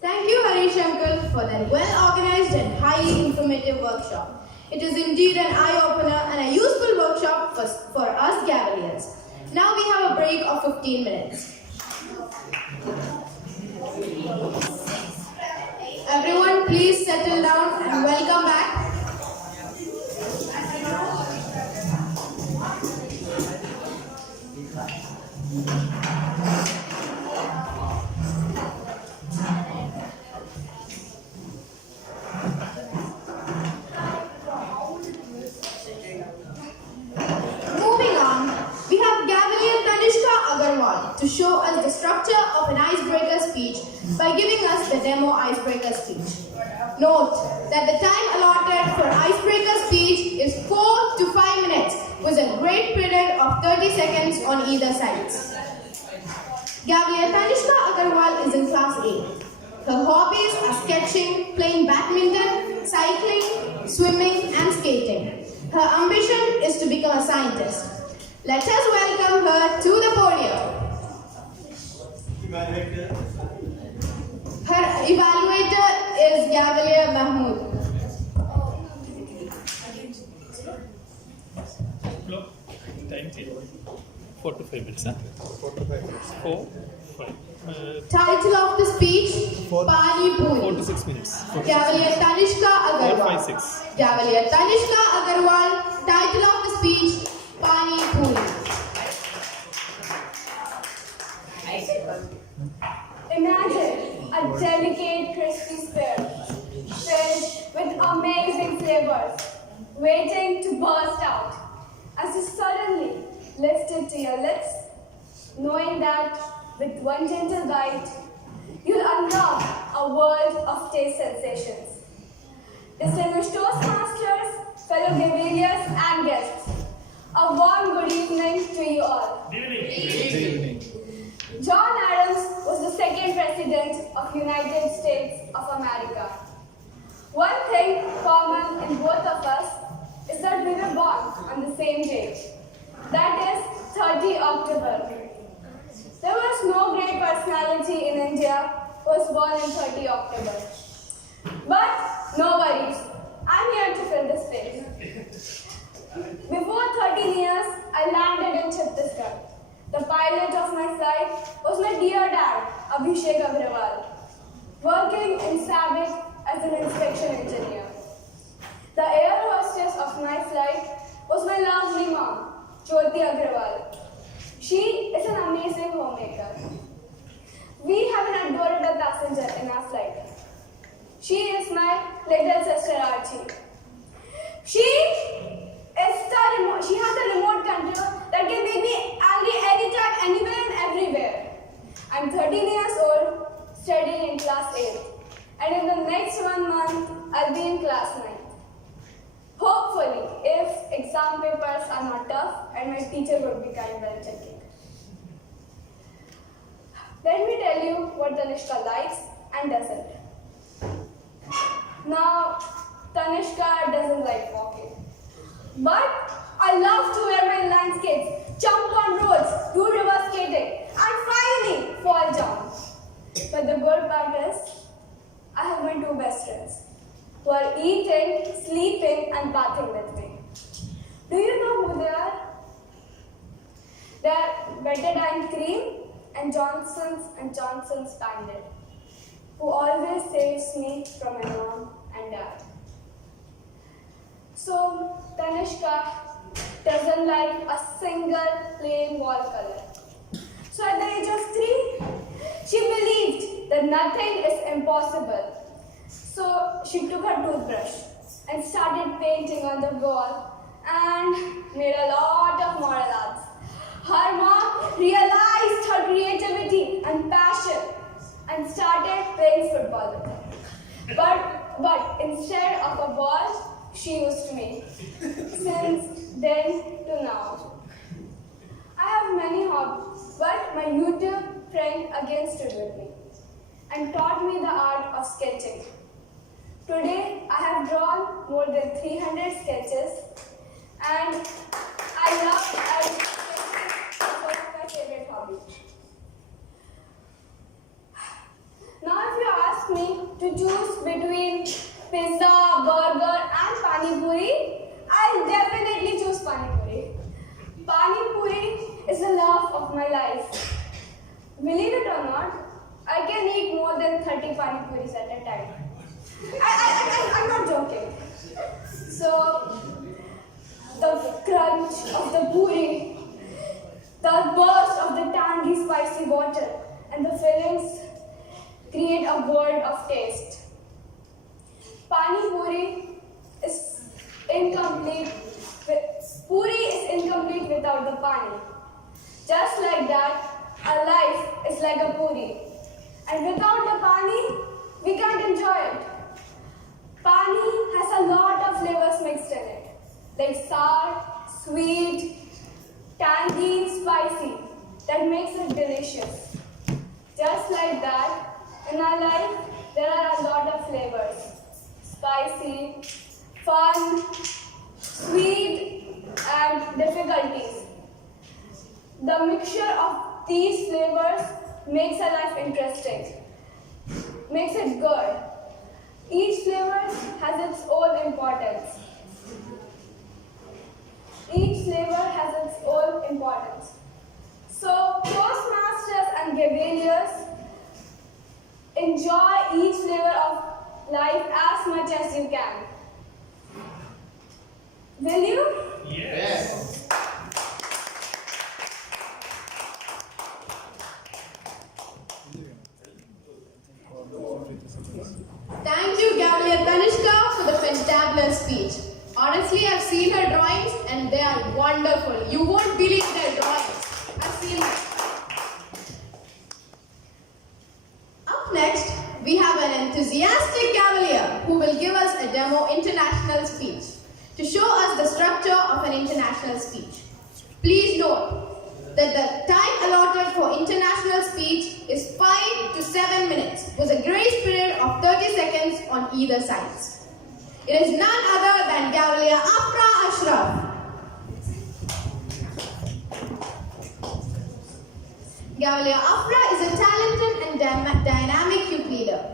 Thank you, Harish Uncle, for that well-organized and highly informative workshop. It is indeed an eye-opener and a useful workshop for us Gavalians. Now we have a break of 15 minutes. Everyone, please settle down and welcome back. To show us the structure of an icebreaker speech by giving us the demo icebreaker speech. Note that the time allotted for icebreaker speech is 4 to 5 minutes with a great period of 30 seconds on either side. Gavalier Tanishka Agarwal is in class 8. Her hobbies are sketching, playing badminton, cycling, swimming and skating. Her ambition is to become a scientist. Let us welcome her to the podium. Her evaluator is Gavalier Mahmood. Timetable 4 to 5 minutes. 4 to 5 minutes. 4, 5. Title of the speech: Pani Puri. 4 to 6 minutes. Gavalier Tanishka Agarwal. 4, 5, 6. Gavalier Tanishka Agarwal. Title of the speech: Pani Puri. Imagine a delicate crispy spear filled with amazing flavors, waiting to burst out as you suddenly lift it to your lips, knowing that with one gentle bite, you'll unlock a world of taste sensations. Distinguished Toastmasters, fellow Gavaliers and guests, a warm good evening to you all. Good evening. John Adams was the second president of United States of America. One thing common in both of us is that we were born on the same date. That is 30 October. There was no great personality in India who was born on 30 October. But no worries, I'm here to fill this space. Before 13 years, I landed in Chhattisgarh. The pilot of my flight was my dear dad, Abhishek Agrawal, working in SABIC as an inspection engineer. The air hostess of my flight was my lovely mom, Jyoti Agrawal. She is an amazing homemaker. We have an adorable passenger in our flight. She is my little sister Archie. She has a remote control that can make me angry anytime, anywhere and everywhere. I'm 13 years old, studying in class 8. And in the next 1 month, I'll be in class 9. Hopefully, if exam papers are are not tough and my teacher would be kind while checking. Let me tell you what Tanishka likes and doesn't. Now, Tanishka doesn't like walking. But I love to wear my line skates, jump on roads, do river skating, and finally fall down. But the good part is, I have my two best friends who are eating, sleeping, and bathing with me. Do you know who they are? They are Betadine Cream and Johnson's Bandit, who always saves me from my mom and dad. So, Tanishka doesn't like a single plain wall color. So at the age of 3, she believed that nothing is impossible. So she took her toothbrush and started painting on the wall and made a lot of moral arts. Her mom realized her creativity and passion and started playing football with her. But instead of a ball, she used me. Since then to now. I have many hobbies, but my YouTube friend again stood with me and taught me the art of sketching. Today, I have drawn more than 300 sketches and I love it's one of my favorite hobbies. Now, if you ask me to choose between pizza, burger and pani puri, I'll definitely choose pani puri. Pani puri is the love of my life. Believe it or not, I can eat more than 30 pani puris at a time. I'm not joking. So, the crunch of the puri, the burst of the tangy spicy water, and the fillings create a world of taste. Pani puri is incomplete. Puri is incomplete without the pani. Just like that, our life is like a puri. And without the pani, we can't enjoy it. Pani has a lot of flavors mixed in it, like sour, sweet, tangy, spicy, that makes it delicious. Just like that, in our life, there are a lot of flavors. Spicy, fun, sweet, and difficulties. The mixture of these flavors makes our life interesting, makes it good. Each flavor has its own importance. Each flavor has its own importance. So, Toastmasters and Gavaliers, enjoy each flavor of life as much as you can. Will you? Yes. Thank you, Gaval and Tanishka, for the fantabulous speech. Honestly, I've seen her drawings and they are wonderful. You won't believe their drawings. I've seen them. Up next, we have an enthusiastic Cavalier who will give us a demo international speech to show us the structure of an international speech. Please note that the time allotted for international speech is 5 to 7 minutes with a grace period of 30 seconds on either sides. It is none other than Cavalier Afra Ashraf. Cavalier Afra is a talented and dynamic youth leader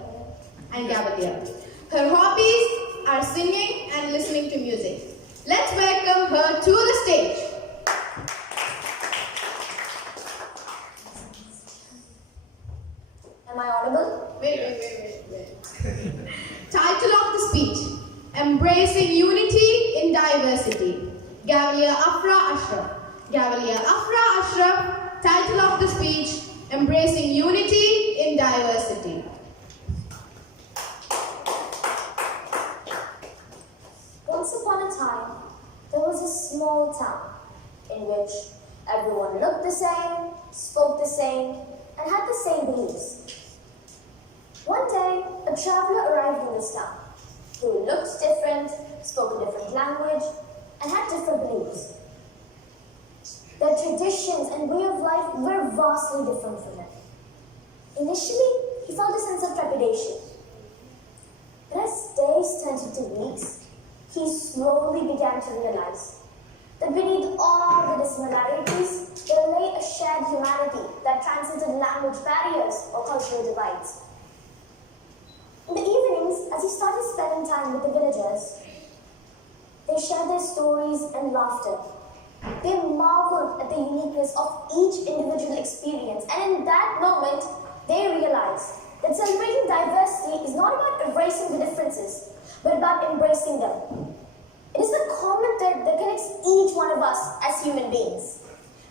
and Cavalier. Her hobbies are singing and listening to music. Let's welcome her to the stage. Am I audible? Wait. Title of the speech: Embracing Unity in Diversity. Cavalier Afra Ashraf. Cavalier Afra Ashraf. Title of the speech: Embracing Unity in Diversity. Once upon a time, there was a small town in which everyone looked the same, spoke the same, and had the same beliefs. One day, a traveler arrived in this town who looked different, spoke a different language, and had different beliefs. Their traditions and way of life were vastly different from him. Initially, he felt a sense of trepidation. But as days turned into weeks, he slowly began to realize that beneath all the dissimilarities, there lay a shared humanity that transcended language barriers or cultural divides. In the evenings, as he started spending time with the villagers, they shared their stories and laughter. They marveled at the uniqueness of each individual experience, and in that moment, they realized that celebrating diversity is not about erasing the differences, but about embracing them. It is the common thread that connects each one of us as human beings.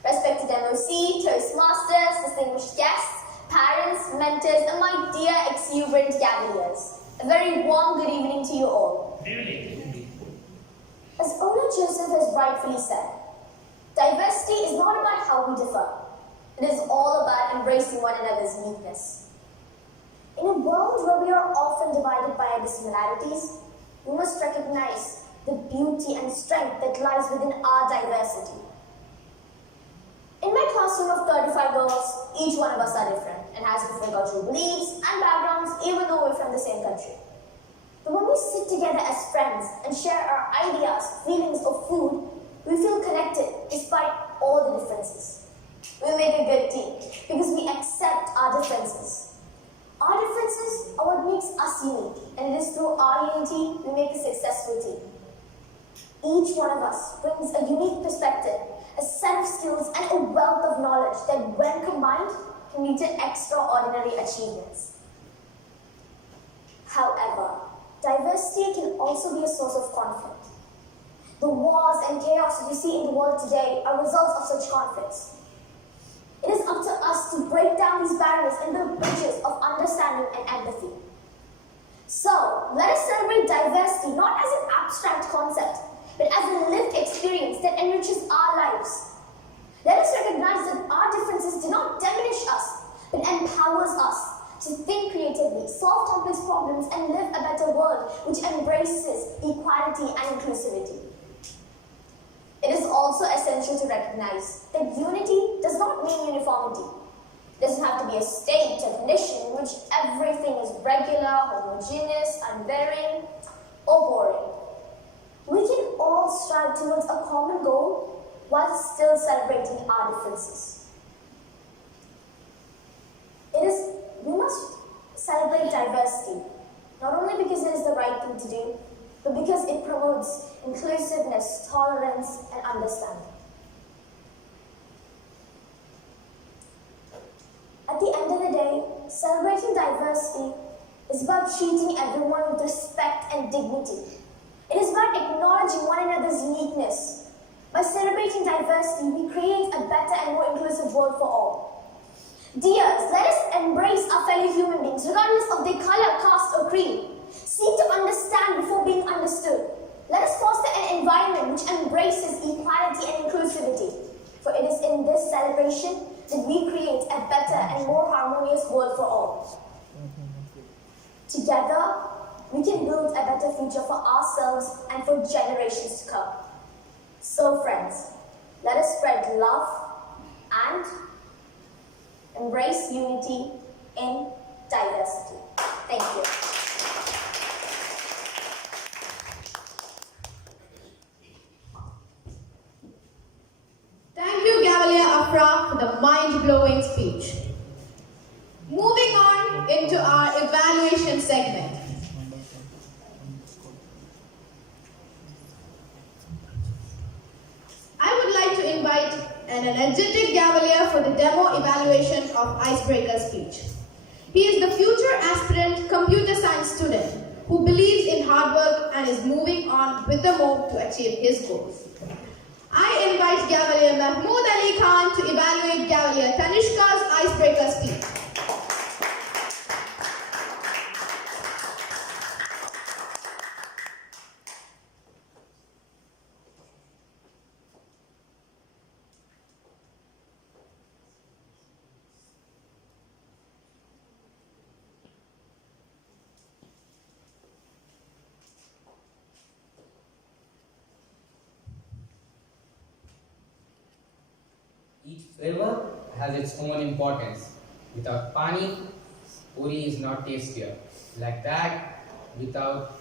Respected MOC, Toastmasters, distinguished guests, parents, mentors, and my dear exuberant Cavaliers, a very warm good evening to you all. As Ola Joseph has rightfully said, diversity is not about how we differ. It is all about embracing one another's uniqueness. In a world where we are often divided by our dissimilarities, we must recognize the beauty and strength that lies within our diversity. In my classroom of 35 girls, each one of us are different and has different cultural beliefs and backgrounds, even though we're from the same country. But when we sit together as friends and share our ideas, feelings, or food, we feel connected despite all the differences. We make a good team because we accept our differences. Our differences are what makes us unique, and it is through our unity we make a successful team. Each one of us brings a unique perspective, a set of skills, and a wealth of knowledge that, when combined, can lead to extraordinary achievements. However, diversity can also be a source of conflict. The wars and chaos we see in the world today are results of such conflicts. It is up to us to break down these barriers and build bridges of understanding and empathy. So, let us celebrate diversity not as an abstract concept, but as a lived experience that enriches our lives. Let us recognize that our differences do not diminish us, but empowers us to think creatively, solve complex problems, and live a better world which embraces equality and inclusivity. It is also essential to recognize that unity does not mean uniformity. It doesn't have to be a state or condition in which everything is regular, homogeneous, unvarying, or boring. We can all strive towards a common goal while still celebrating our differences. We must celebrate diversity, not only because it is the right thing to do, but because it promotes inclusiveness, tolerance, and understanding. At the end of the day, celebrating diversity is about treating everyone with respect and dignity. It is about acknowledging one another's uniqueness. By celebrating diversity, we create a better and more inclusive world for all. Dears, let us embrace our fellow human beings, regardless of their color, caste, or creed. Seek to understand before being understood. Let us foster an environment which embraces equality and inclusivity. For it is in this celebration that we create a better and more harmonious world for all. Together, we can build a better future for ourselves and for generations to come. So friends, let us spread love and embrace unity in diversity. Thank you. Thank you, Gavalia Afra, for the mind-blowing speech. Moving on into our evaluation segment. I would like to invite an energetic Gavalia for the demo evaluation of icebreaker speech. He is the future aspirant computer science student who believes in hard work and is moving on with the move to achieve his goals. I invite Gavalia Mahmood Ali Khan to evaluate Gavalia Tanishka's icebreaker speech. Each flavor has its own importance. Without pani, puri is not tastier. Like that, without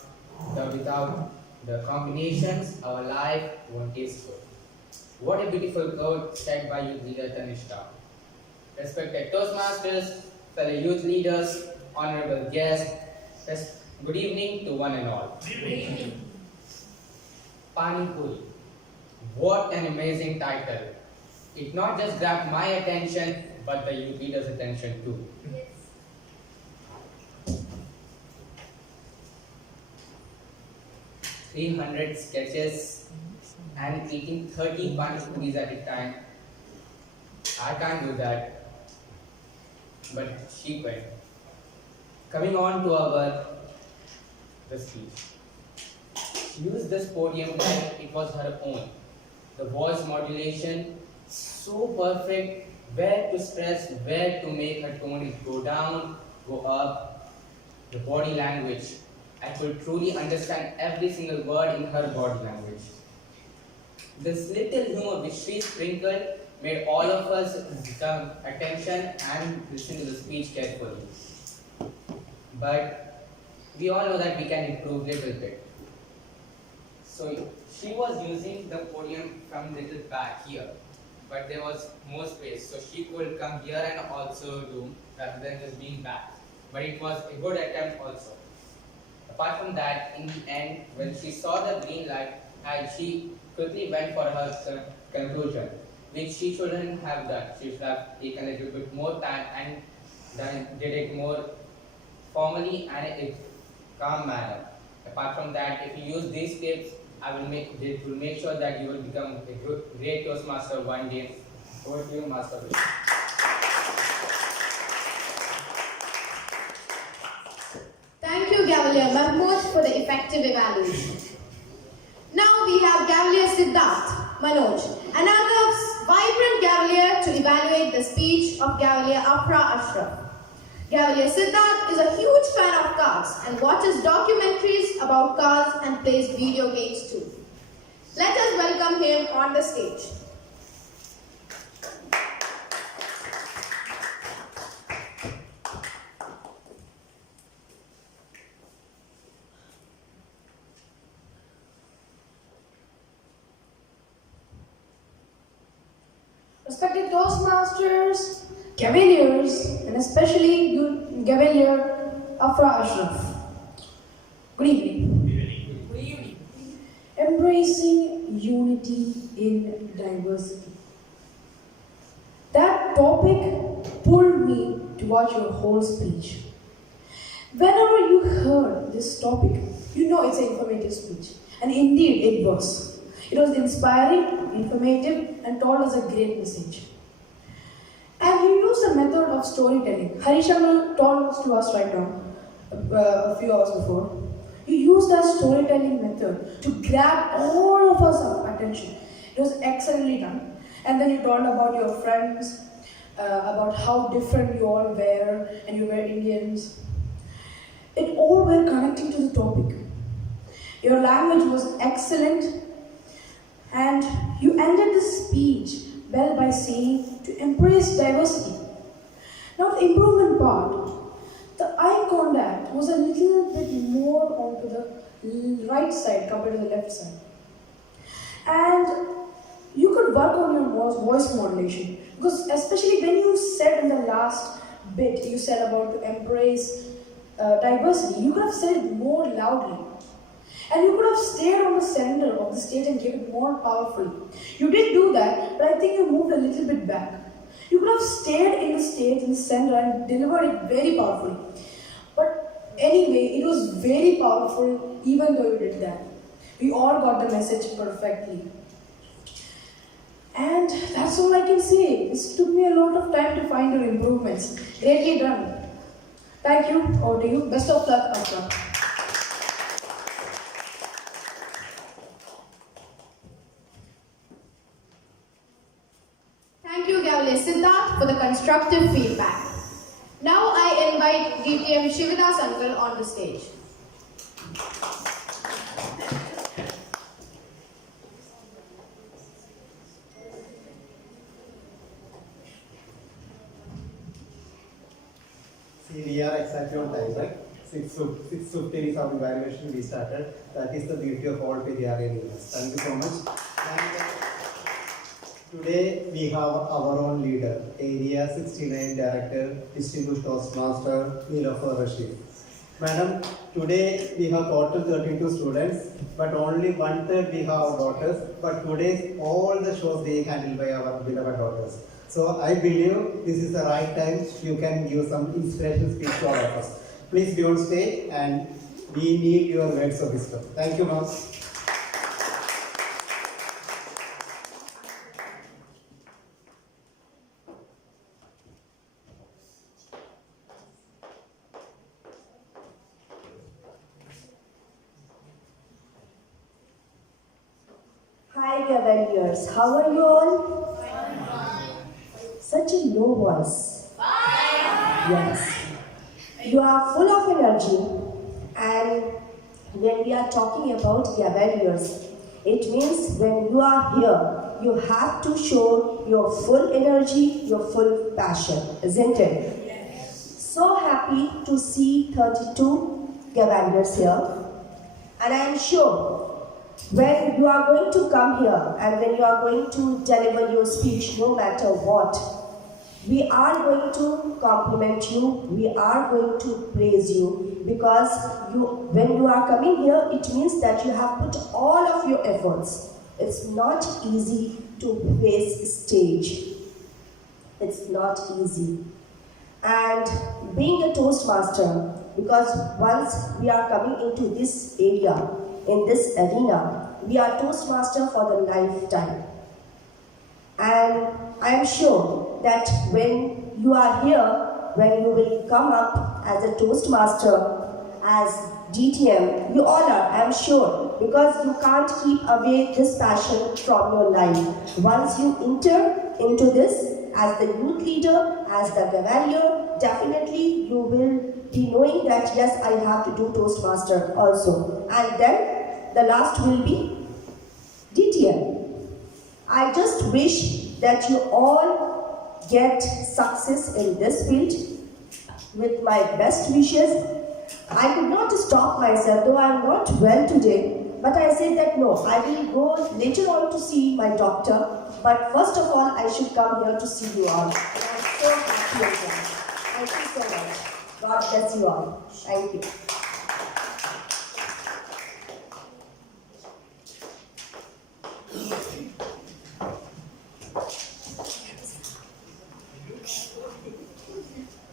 the combinations, our life won't taste good. What a beautiful quote said by youth leader Tanishka. Respected Toastmasters, fellow youth leaders, honorable guests, good evening to one and all. Good evening. Pani Puri. What an amazing title. It not just grabbed my attention, but the youth leaders' attention too. Yes. 300 sketches and eating 30 pani puris at a time. I can't do that. But she could. Coming on to the speech. She used this podium like it was her own. The voice modulation, so perfect, where to stress, where to make her tone go down, go up. The body language. I could truly understand every single word in her body language. This little humor which she sprinkled made all of us come attention and listen to the speech carefully. But we all know that we can improve little bit. So she was using the podium from little back here, but there was more space, so she could come here and also do rather than just being back. But it was a good attempt also. Apart from that, in the end, when she saw the green light, and she quickly went for her conclusion, which she shouldn't have done. She should have taken a little bit more time and then did it more formally and in a calm manner. Apart from that, if you use these tips, it will make sure that you will become a great Toastmaster one day. Over to you, Master. Thank you, Gavalier Mahmood, for the effective evaluation. Now we have Gavalier Siddharth Manoj, another vibrant Gavalier to evaluate the speech of Gavalier Afra Ashraf. Gavalier Siddharth is a huge fan of cars and watches documentaries about cars and plays video games too. Let us welcome him on the stage. Respected Toastmasters, Gavaliers, and especially Gavalier Afra Ashraf. Good evening. Good evening. Embracing unity in diversity. That topic pulled me to watch your whole speech. Whenever you heard this topic, you know it's an informative speech. And indeed it was. It was inspiring, informative, and told us a great message. And you used a method of storytelling. Harishamal told us to us right now, a few hours before. You used that storytelling method to grab all of us attention. It was excellently done. And then you told about your friends, about how different you all were, and you were Indians. It all were connecting to the topic. Your language was excellent. And you ended the speech well by saying to embrace diversity. Now the improvement part, the eye contact was a little bit more onto the right side compared to the left side. And you could work on your voice modulation, because especially when you said in the last bit, you said about to embrace diversity, you could have said it more loudly. And you could have stayed on the center of the stage and gave it more powerfully. You did do that, but I think you moved a little bit back. You could have stayed in the stage, in the center, and delivered it very powerfully. But anyway, it was very powerful even though you did that. We all got the message perfectly. And that's all I can say. This took me a lot of time to find your improvements. Greatly done. Thank you. Over to you. Best of luck, Afra. Thank you, Gavalier Siddharth, for the constructive feedback. Now I invite DTM Shivadas Uncle on the stage. exactly on time, right? 6:15 is our evaluation we started. That is the beauty of all Periyar units. Thank you so much. And today we have our own leader, Area 69 Director, Distinguished Toastmaster, Nilofer Rashid. Madam, today we have total 32 students, but only 1/3 we have daughters. But today all the shows they handled by our beloved daughters. So I believe this is the right time you can give some inspirational speech to all of us. Please be on stage and we need your words of wisdom. Thank you, ma'am. Hi Gavaliers, how are you all? Such a low voice. Yes. You are full of energy, and when we are talking about Gavaliers, it means when you are here, you have to show your full energy, your full passion, isn't it? So happy to see 32 Gavaliers here, and I am sure when you are going to come here and when you are going to deliver your speech, no matter what, we are going to compliment you, we are going to praise you, because when you are coming here, it means that you have put all of your efforts. It's not easy to face stage. It's not easy. And being a Toastmaster, because once we are coming into this area, in this arena, we are Toastmaster for the lifetime. And I am sure that when you are here, when you will come up as a Toastmaster, as DTM, you all are, I am sure, because you can't keep away this passion from your life. Once you enter into this, as the youth leader, as the Gavalier, definitely you will be knowing that yes, I have to do Toastmaster also. And then the last will be DTM. I just wish that you all get success in this field. With my best wishes, I could not stop myself, though I am not well today, but I said that no, I will go later on to see my doctor, but first of all, I should come here to see you all. And I am so happy again. Thank you so much. God bless you all. Thank you.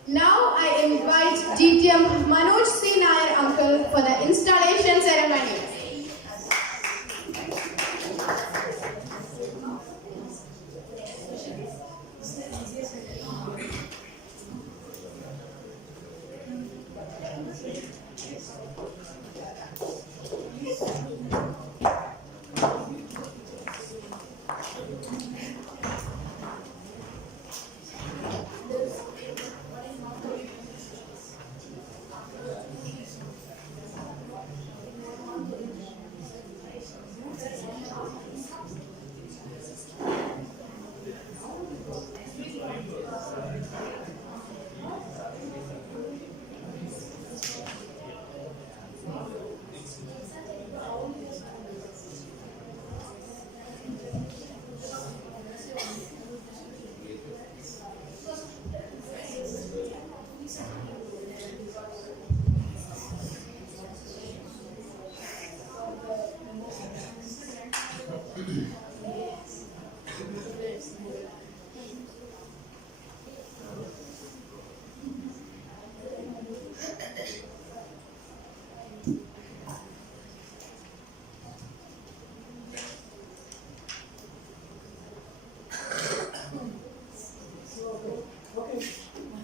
Now I invite DTM Manoj C. Nair uncle for the installation ceremony.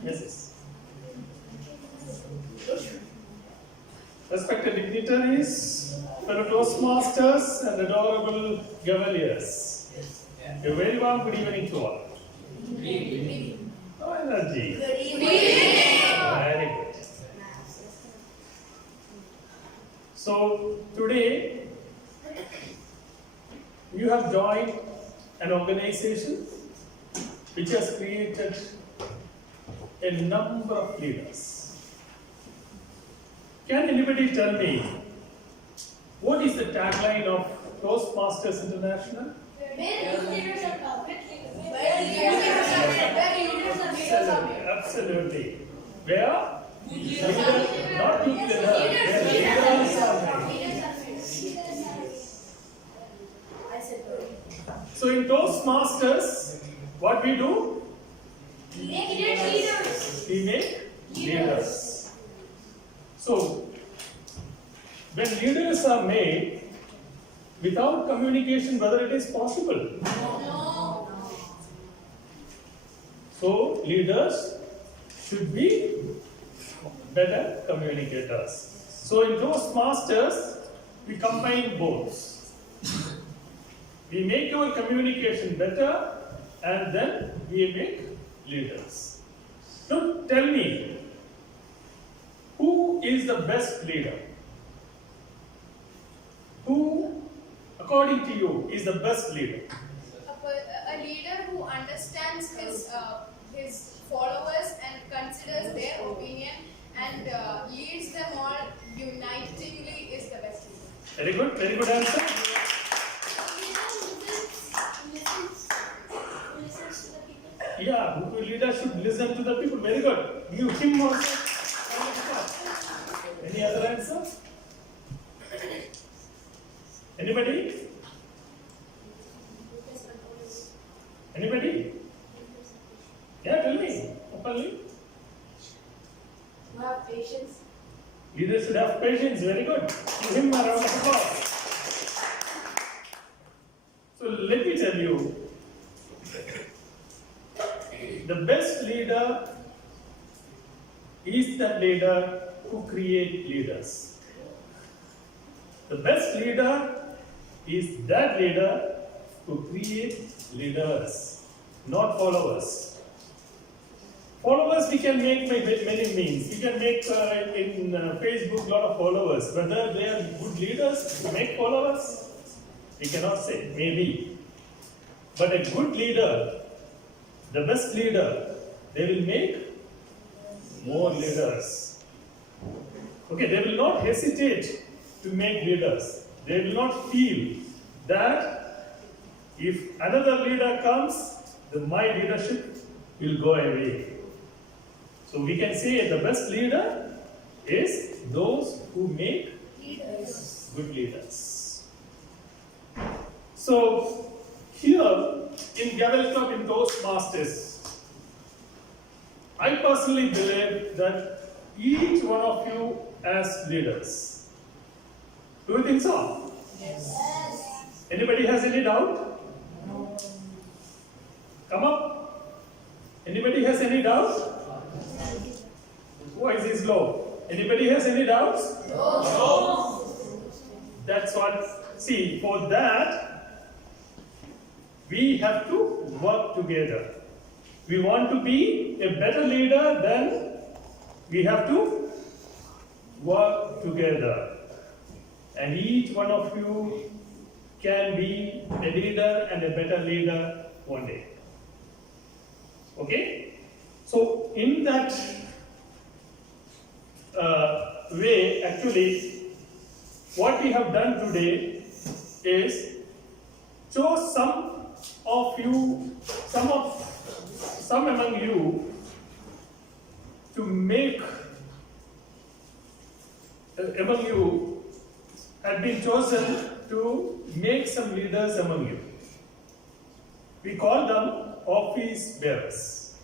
Yes. Respected dignitaries, fellow Toastmasters, and adorable Gavaliers, a very warm good evening to all. Good evening. No energy. Good evening. Very good. So today you have joined an organization which has created a number of leaders. Can anybody tell me what is the tagline of Toastmasters International? Absolutely. Where? Leaders, not leaders, where leaders are made. So in Toastmasters, what we do? We make leaders. So, when leaders are made, without communication, whether it is possible? No. So, leaders should be better communicators. So, in Toastmasters, we combine both. We make our communication better and then we make leaders. So, tell me, who is the best leader? Who, according to you, is the best leader? A leader who understands his followers and considers their opinion and leads them all unitingly is the best leader. Very good answer. Yeah, leader should listen to the people. Very good. Give him also. Any other answer? Anybody? Anybody? Yeah, tell me openly. You have patience. Leaders should have patience. Very good. Give him a round of applause. So let me tell you, the best leader is that leader who creates leaders. The best leader is that leader who creates leaders, not followers. Followers we can make by many means. We can make in Facebook a lot of followers. Whether they are good leaders to make followers, we cannot say, maybe. But a good leader, the best leader, they will make more leaders. Okay, they will not hesitate to make leaders. They will not feel that if another leader comes, then my leadership will go away. So we can say the best leader is those who make good leaders. So here in Gaval Club in Toastmasters, I personally believe that each one of you as leaders. Do you think so? Yes. Anybody has any doubt? No. Come up. Anybody has any doubts? Voice is low. Anybody has any doubts? No. That's what, see, for that, we have to work together. We want to be a better leader, then we have to work together. And each one of you can be a leader and a better leader one day. Okay? So, in that way, actually, what we have done today is chose some among you to make among you had been chosen to make some leaders among you. We call them office bearers.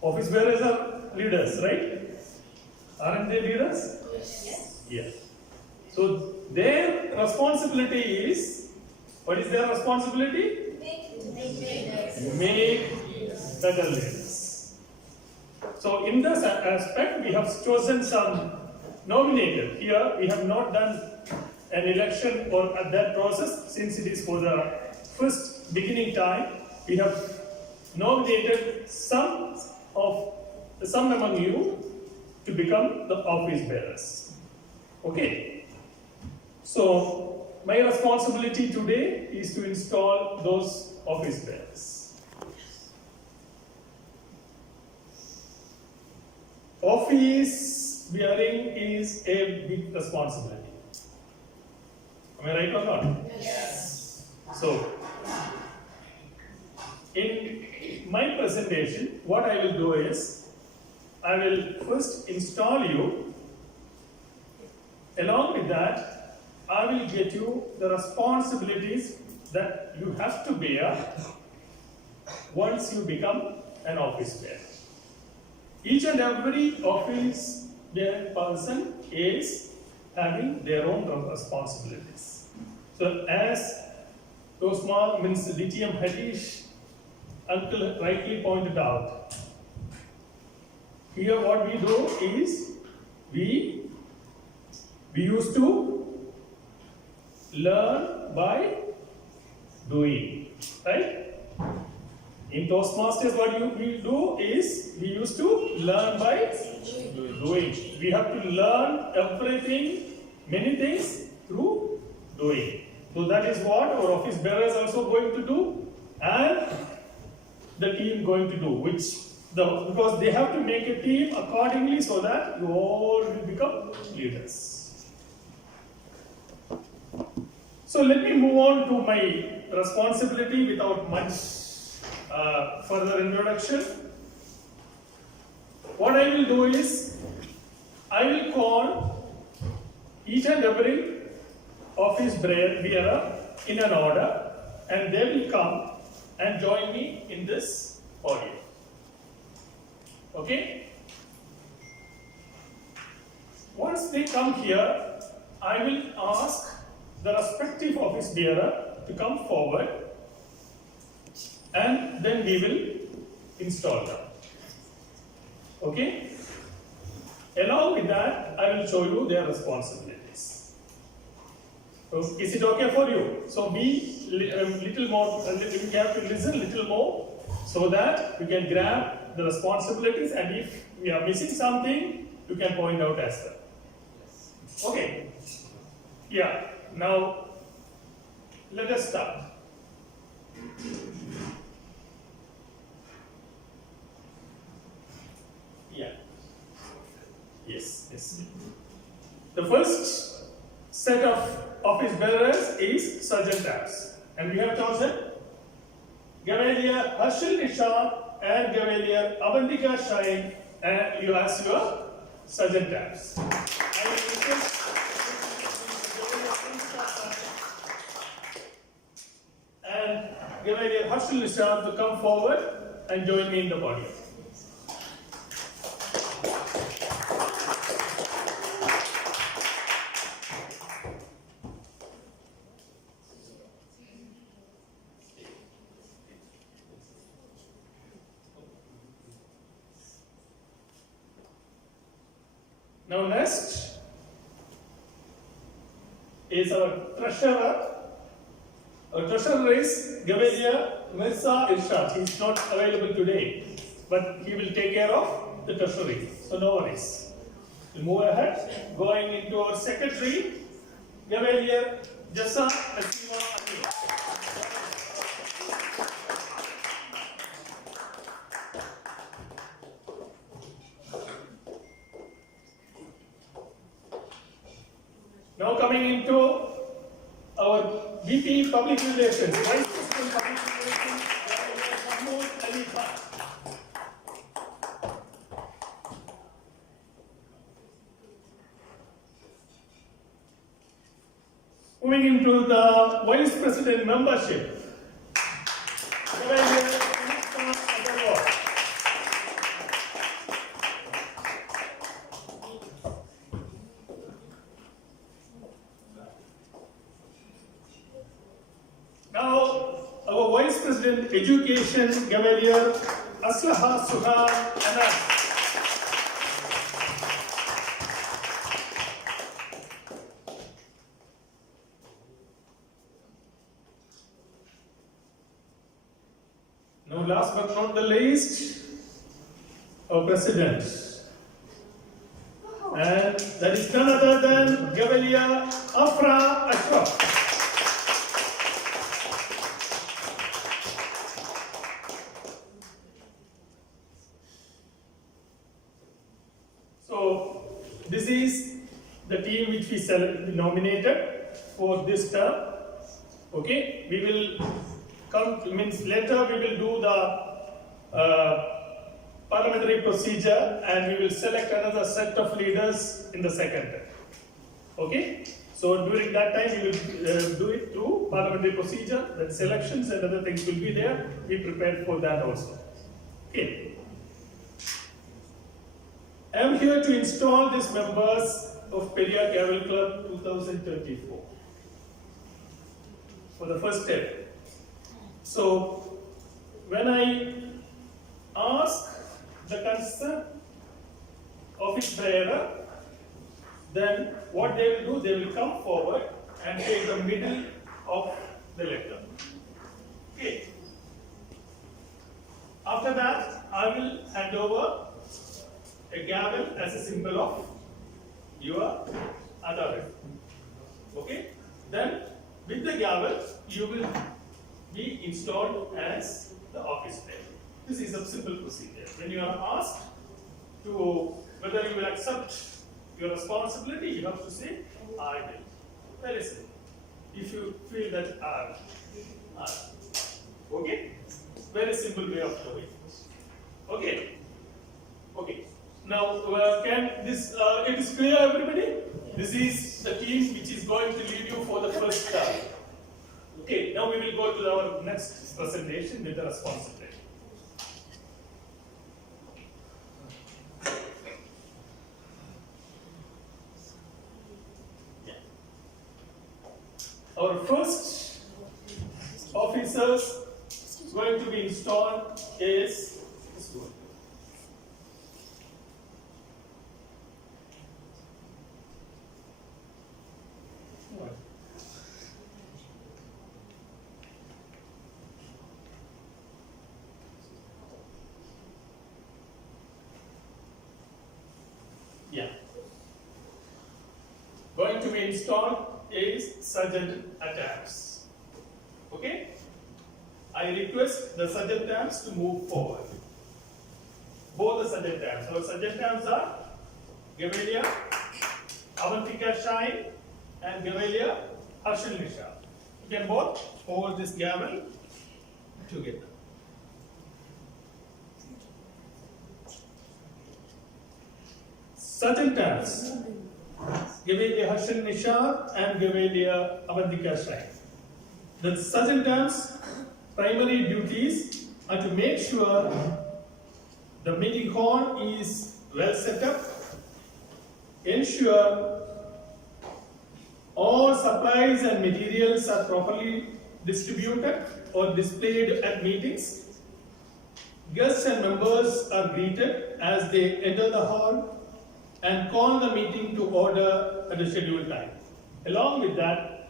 Office bearers are leaders, right? Aren't they leaders? Yes. Yes. So their responsibility is, what is their responsibility? Make better leaders. So in this aspect, we have chosen some nominated. Here we have not done an election or that process since it is for the first beginning time. We have nominated some among you to become the office bearers. Okay. So my responsibility today is to install those office bearers. Office bearing is a big responsibility. Am I right or not? Yes. So, in my presentation, what I will do is, I will first install you. Along with that, I will get you the responsibilities that you have to bear once you become an office bearer. Each and every office bearing person is having their own responsibilities. So as DTM Harish uncle rightly pointed out, here what we do is we used to learn by doing, right? In Toastmasters, what we do is we used to learn by doing. We have to learn everything, many things through doing. So that is what our office bearer is also going to do, and the team going to do, because they have to make a team accordingly so that you all will become leaders. So let me move on to my responsibility without much further introduction. What I will do is, I will call each and every office bearer in an order, and they will come and join me in this audio. Okay? Once they come here, I will ask the respective office bearer to come forward, and then we will install them. Okay? Along with that, I will show you their responsibilities. So, is it okay for you? So be little more, you have to listen little more so that you can grab the responsibilities, and if we are missing something, you can point out as well. Okay? Yeah, now let us start. Yeah. Yes. The first set of office bearers is Sergeant Tabs, and we have chosen Gavalier Harshil Nishad and Gavalier Avantika Shine, and you ask your Sergeant Tabs. I will request and Gavalier Harshil Nishad to come forward and join me in the podium. Now next is our treasurer. Our treasurer is Gavalier Mirza Irshad. He is not available today, but he will take care of the treasury. So no worries. We'll move ahead. Going into our secretary, Gavalier Jassa Nasima Anil. Now coming into our VP Public Relations, Vice President Public Relations, Mahmoud Ali Khan. Moving into the Vice President membership, now, our Vice President Education, Gavalier Aslaha Suhan Anas. Now, last but not the least, our President. And that is none other than Gavalier Afra Ashraf. this is the team which we nominated for this term. Okay, we will come, means later we will do the parliamentary procedure and we will select another set of leaders in the second term. Okay, so during that time we will do it through parliamentary procedure, then selections and other things will be there. Be prepared for that also. Okay. I am here to install these members of Periyar Gaval Club 2024 for the first step. So, when I ask the concerned office bearer, then what they will do, they will come forward and take the middle of the letter. Okay. After that, I will hand over a gavel as a symbol of your authority. Okay? Then, with the gavel, you will be installed as the office bearer. This is a simple procedure. When you are asked to whether you will accept your responsibility, you have to say, I will. Very simple. If you feel that I will. Okay? Very simple way of doing it. Okay? Okay. Now, can this, it is clear everybody? This is the team which is going to lead you for the first term. Okay, now we will go to our next presentation with the responsibility. Yeah. Our first officers going to be installed is this one. Yeah. Going to be installed is Sergeant Attams. Okay? I request the Sergeant Attams to move forward. Both the Sergeant Attams. Our Sergeant Attams are Gaval, Avantika Shine, and Gaval, Harshal Nisha. You can both hold this gavel together. Sergeant Attams, Gaval, Harshal Nisha, and Gaval, Avantika Shine. The Sergeant Attams' primary duties are to make sure the meeting hall is well set up, ensure all supplies and materials are properly distributed or displayed at meetings, guests and members are greeted as they enter the hall, and call the meeting to order at a scheduled time. Along with that,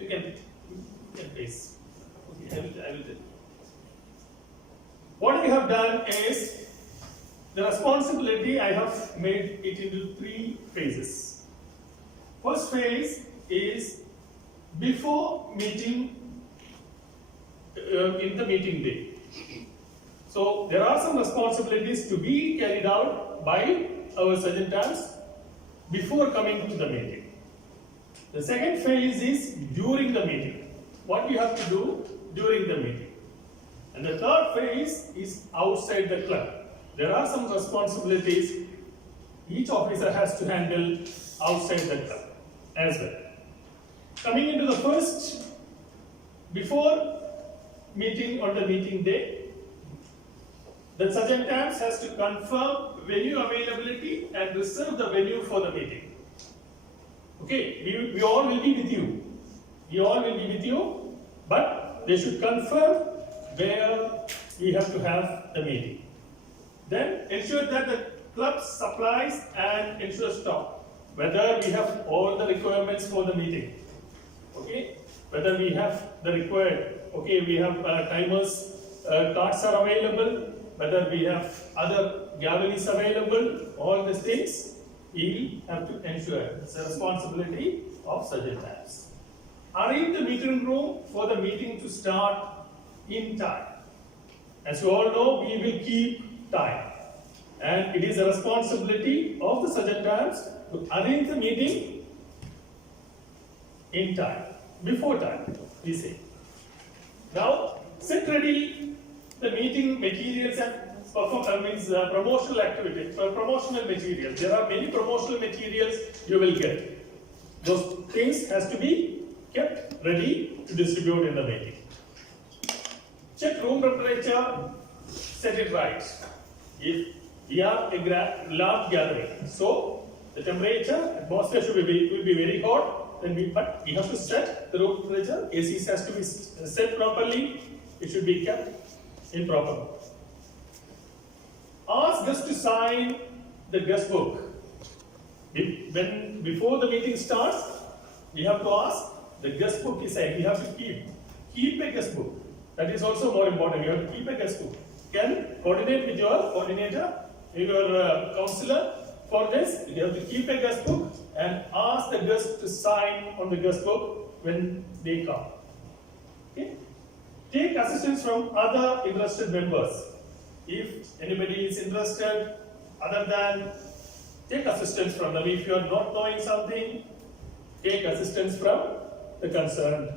you can face. Okay, I will tell you. What we have done is, the responsibility I have made it into 3 phases. First phase is before meeting, in the meeting day. So there are some responsibilities to be carried out by our Sergeant Attams before coming to the meeting. The second phase is during the meeting. What you have to do during the meeting. And the third phase is outside the club. There are some responsibilities each officer has to handle outside the club as well. Coming into the first, before meeting on the meeting day, the Sergeant Attams has to confirm venue availability and reserve the venue for the meeting. Okay, we all will be with you. We all will be with you, but they should confirm where we have to have the meeting. Then ensure that the club supplies and ensure stock, whether we have all the requirements for the meeting. Okay, whether we have the required, okay, we have timers, cards are available, whether we have other galleries available, all these things, we have to ensure. It's a responsibility of Sergeant Attams. Arrange the meeting room for the meeting to start in time. As you all know, we will keep time. And it is a responsibility of the sergeants to arrange the meeting in time, before time, we say. Now, set ready the meeting materials and promotional activities, promotional materials. There are many promotional materials you will get. Those things has to be kept ready to distribute in the meeting. Check room temperature, set it right. If we are a large gathering, so the temperature, atmosphere will be very hot, but we have to set the room temperature. AC has to be set properly. It should be kept in proper mode. Ask guests to sign the guest book. Before the meeting starts, we have to ask the guest book is saying we have to keep a guest book. That is also more important. You have to keep a guest book. Can coordinate with your coordinator, your counselor for this. You have to keep a guest book and ask the guests to sign on the guest book when they come. Okay? Take assistance from other interested members. If anybody is interested, other than, take assistance from them. If you are not knowing something, take assistance from the concerned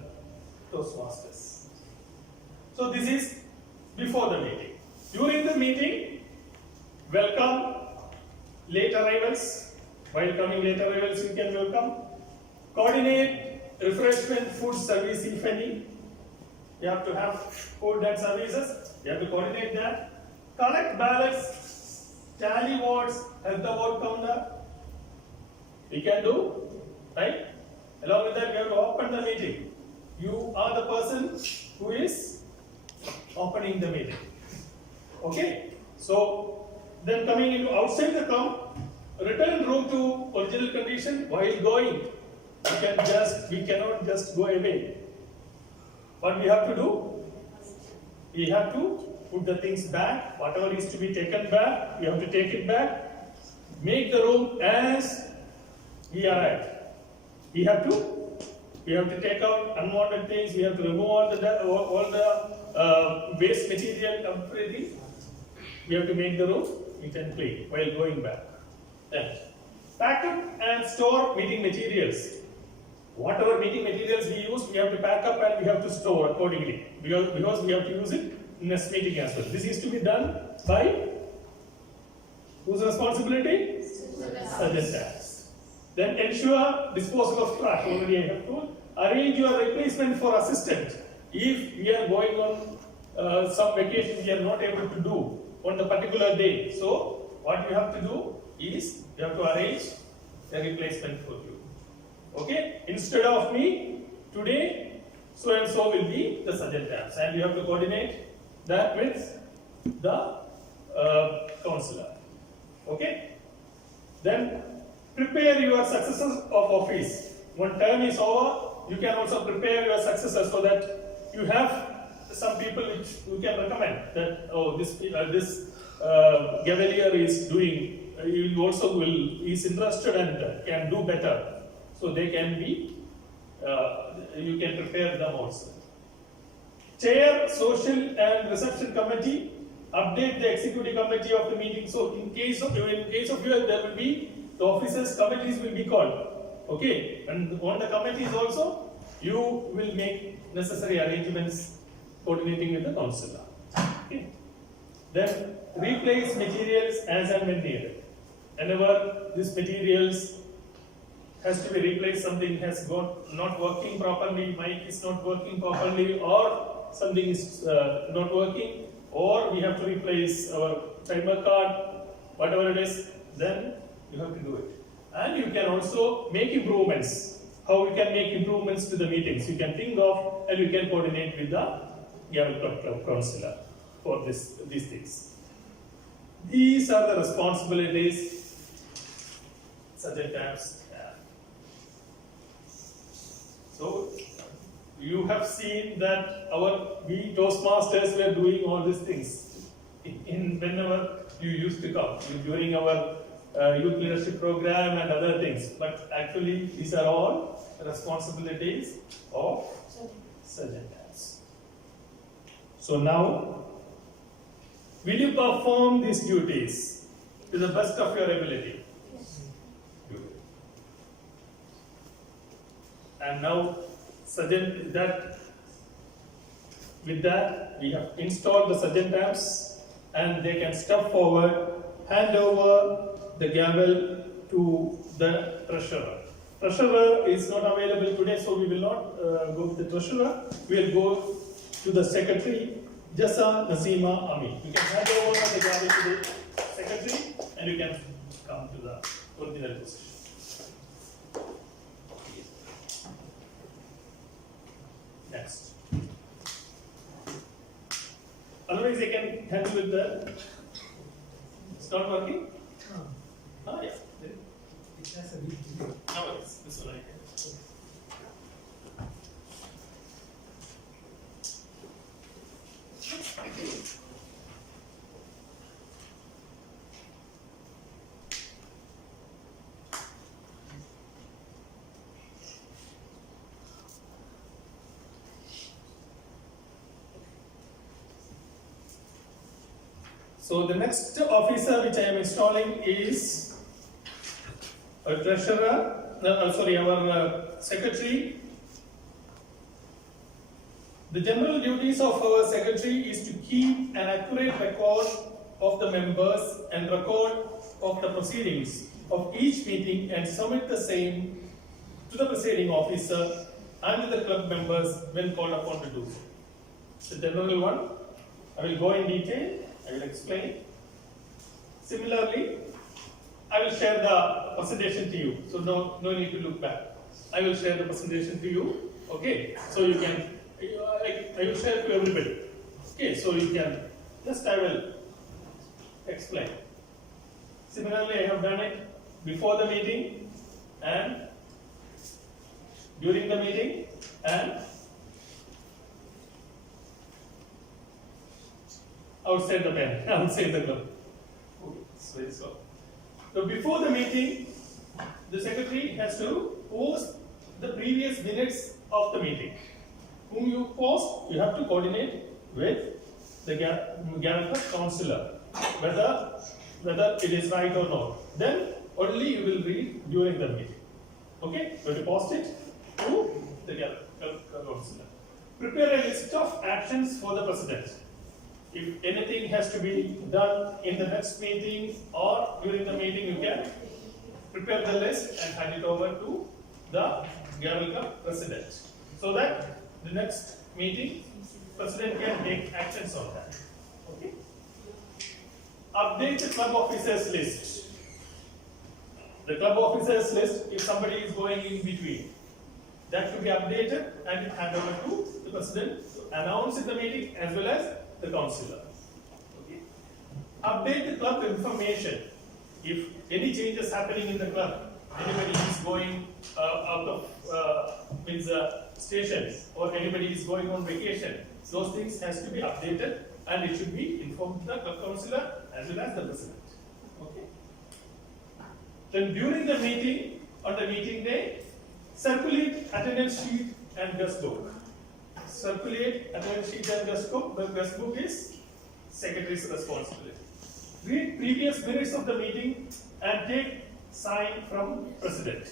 Toastmasters. So this is before the meeting. During the meeting, welcome late arrivals. While coming late arrivals, you can welcome. Coordinate refreshment, food service if any. You have to have food and services. You have to coordinate that. Collect ballots, tally votes, help the vote counter. We can do, right? Along with that, we have to open the meeting. You are the person who is opening the meeting. Okay? So, then coming into outside the camp, return room to original condition while going. We cannot just go away. What we have to do? We have to put the things back. Whatever is to be taken back, we have to take it back. Make the room as we are at. We have to take out unwanted things. We have to remove all the waste material, everything. We have to make the room neat and clean while going back. Then, pack up and store meeting materials. Whatever meeting materials we use, we have to pack up and we have to store accordingly because we have to use it in next meeting as well. This is to be done by whose responsibility? Sergeants. Then ensure disposal of trash. Already I have told. Arrange your replacement for assistant. If we are going on some vacation, we are not able to do on the particular day. So what you have to do is you have to arrange a replacement for you. Okay? Instead of me, today, so and so will be the sergeant tabs. And you have to coordinate that with the counselor. Okay? Then prepare your successors of office. When term is over, you can also prepare your successors so that you have some people which you can recommend that this Gavalier is doing, is interested and can do better. So they can be, you can prepare them also. Chair, social and reception committee, update the executive committee of the meeting. So in case of you, there will be, the officers' committees will be called. Okay, and on the committees also, you will make necessary arrangements coordinating with the counselor. Okay. Then replace materials as and when needed. Whenever these materials has to be replaced, something has got not working properly, mic is not working properly, or something is not working, or we have to replace our timer card, whatever it is, then you have to do it. And you can also make improvements. How you can make improvements to the meetings, you can think of and you can coordinate with the Gaval Club counselor for these things. These are the responsibilities Sergeant tabs have. So you have seen that we Toastmasters were doing all these things whenever you used to come during our youth leadership program and other things. But actually, these are all responsibilities of Sergeant tabs. So now Will you perform these duties to the best of your ability? Yes. Good. And now, Sergeant, with that, we have installed the Sergeant tabs and they can step forward, hand over the gavel to the treasurer. Treasurer is not available today, so we will not go with the treasurer. We will go to the secretary, Jasa Nasima Ami. You can hand over the gavel to the secretary and you can come to the original position. Next. Otherwise, I can handle with the. It's not working? Oh, yeah. It has a big delay. No worries. This one I can. So the next officer which I am installing is a treasurer, our secretary. The general duties of our secretary is to keep an accurate record of the members and record of the proceedings of each meeting and submit the same to the presiding officer and to the club members when called upon to do so. The general one, I will go in detail. I will explain. Similarly, I will share the presentation to you. So no need to look back. I will share the presentation to you. Okay. So you can. I will share to everybody. Okay. So you can. Just I will explain. Similarly, I have done it before the meeting and during the meeting and outside the pen, outside the club. Okay, it's very slow. So before the meeting, the secretary has to post the previous minutes of the meeting. Whom you post, you have to coordinate with the Gaval councillor, whether it is right or not. Then only you will read during the meeting. Okay, so you post it to the Gaval councillor. Prepare a list of actions for the president. If anything has to be done in the next meeting or during the meeting, you can prepare the list and hand it over to the Gaval president, so that the next meeting, president can take actions on that. Okay. Update the club officers list. The club officers list, if somebody is going in between, that should be updated and hand over to the president to announce in the meeting as well as the councillor. Okay. Update the club information. If any changes happening in the club, anybody is going out of station or anybody is going on vacation, those things has to be updated and it should be informed to the club councillor as well as the president. Okay. Then during the meeting, on the meeting day, circulate attendance sheet and guest book. Circulate attendance sheet and guest book. The guest book is secretary's responsibility. Read previous minutes of the meeting and take sign from president.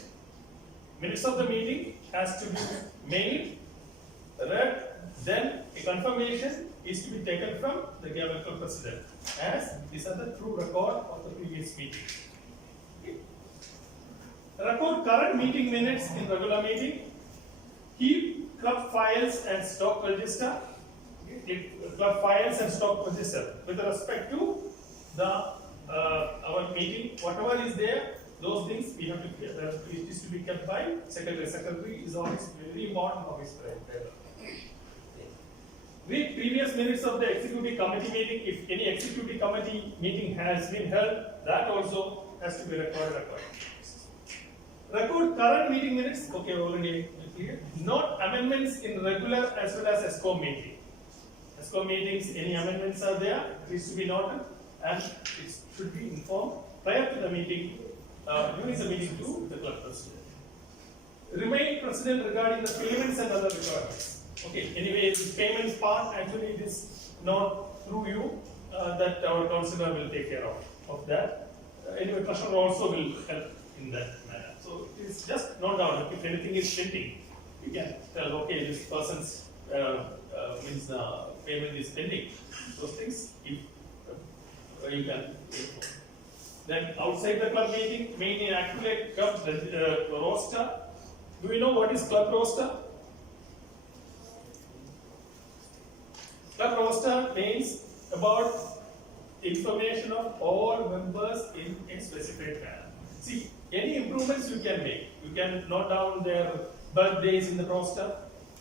Minutes of the meeting has to be made, read, then a confirmation is to be taken from the Gaval Club president, as these are the true record of the previous meeting. Okay. Record current meeting minutes in regular meeting. Keep club files and stock register. Club files and stock register with respect to the our meeting. Whatever is there, those things we have to it is to be kept by secretary. Secretary is always very important for his prayer. Read previous minutes of the executive committee meeting. If any executive committee meeting has been held, that also has to be recorded. Record current meeting minutes. Okay, already clear. Note amendments in regular as well as ESCOM meeting. ESCOM meetings, any amendments are there, it is to be noted and it should be informed prior to the meeting, during the meeting to the club president. Remain president regarding the payments and other requirements. Okay, anyway, this payments part actually it is not through you, that our counselor will take care of that. Anyway, treasurer also will help in that manner. So it's just note down if anything is pending, you can tell, okay, this person's payment is pending. Those things, if you can. Then outside the club meeting, main accurate club roster. Do you know what is club roster? Club roster means about information of all members in a specific manner. See, any improvements you can make. You can note down their birthdays in the roster.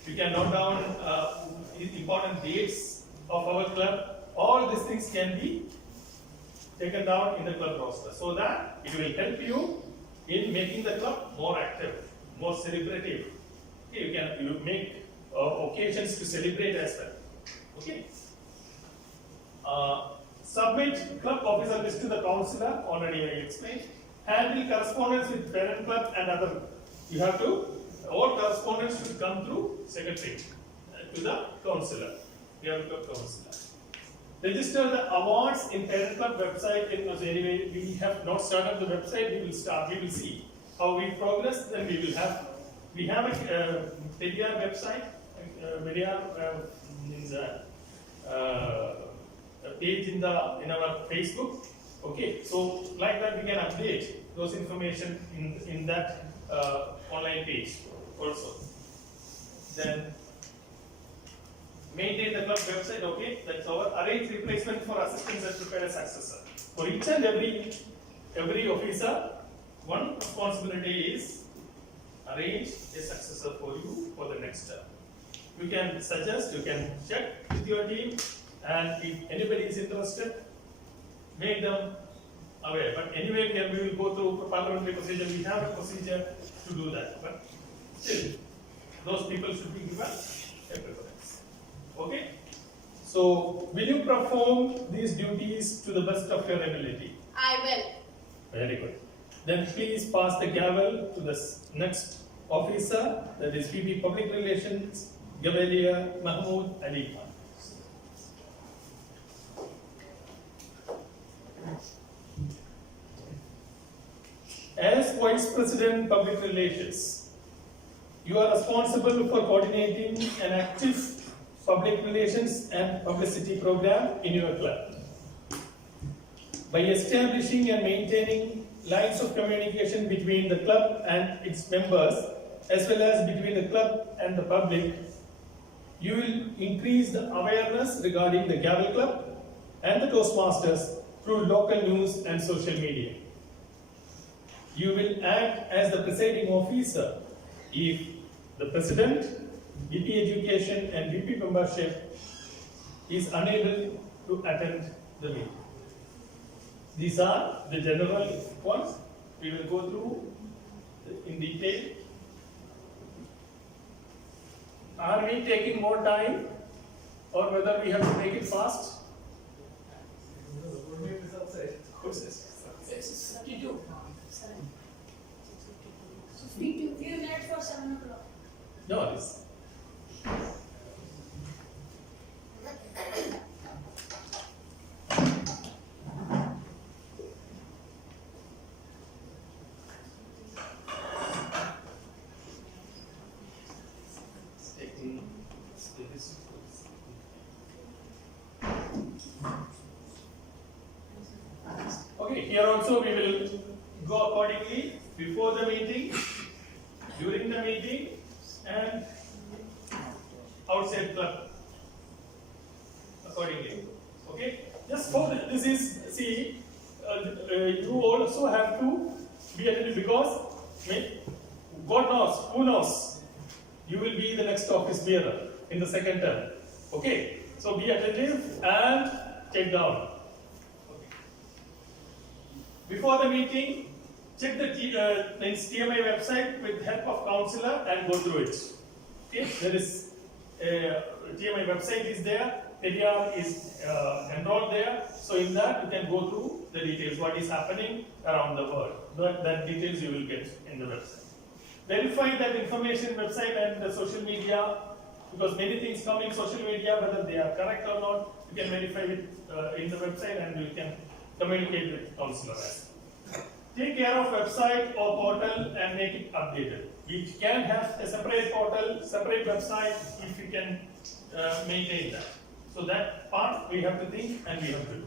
You can note down important dates of our club. All these things can be taken down in the club roster, so that it will help you in making the club more active, more celebrative. Okay, you make occasions to celebrate as well. Okay. Submit club officer list to the councillor, already I explained. Handle correspondence with parent club and other. You have to, all correspondence should come through secretary to the councillor, parent club councillor. Register the awards in parent club website. Anyway, we have not started the website. We will start. We will see how we progress. Then we have a Periyar website. Periyar is a page in our Facebook. Okay, so like that we can update those information in that online page also. Then maintain the club website. Okay, that's our arrange replacement for assistants and prepare a successor. For each and every officer, one responsibility is arrange a successor for you for the next term. You can suggest, you can check with your team, and if anybody is interested, make them aware. But anyway, we will go through parliamentary procedure. We have a procedure to do that. But still, those people should be given a preference. Okay? So, will you perform these duties to the best of your ability? I will. Very good. Then please pass the gavel to the next officer, that is PP Public Relations, Gaval Mahmood Ali Khan. As Vice President Public Relations, you are responsible for coordinating an active public relations and publicity program in your club. By establishing and maintaining lines of communication between the club and its members, as well as between the club and the public, you will increase the awareness regarding the Gaval Club and the Toastmasters through local news and social media. You will act as the presiding officer if the president, VP Education and VP Membership is unable to attend the meeting. These are the general ones. We will go through in detail. Are we taking more time, or whether we have to make it fast? What's this? 52. 52. We are late for 7 o'clock. No, this. Okay, here also we will go accordingly before the meeting, during the meeting, and outside club accordingly. Okay, just for this is, see, you also have to be attentive, because God knows, who knows, you will be the next office bearer in the second term. Okay, so be attentive and take down. Okay. Before the meeting, check the TMI website with help of counselor and go through it. Okay, there is TMI website is there. Periyar is enrolled there. So in that you can go through the details, what is happening around the world. That details you will get in the website. Verify that information website and the social media because many things come in social media, whether they are correct or not, you can verify it in the website and you can communicate with counselor. Take care of website or portal and make it updated. We can have a separate portal, separate website if you can maintain that. So that part we have to think and we have to do.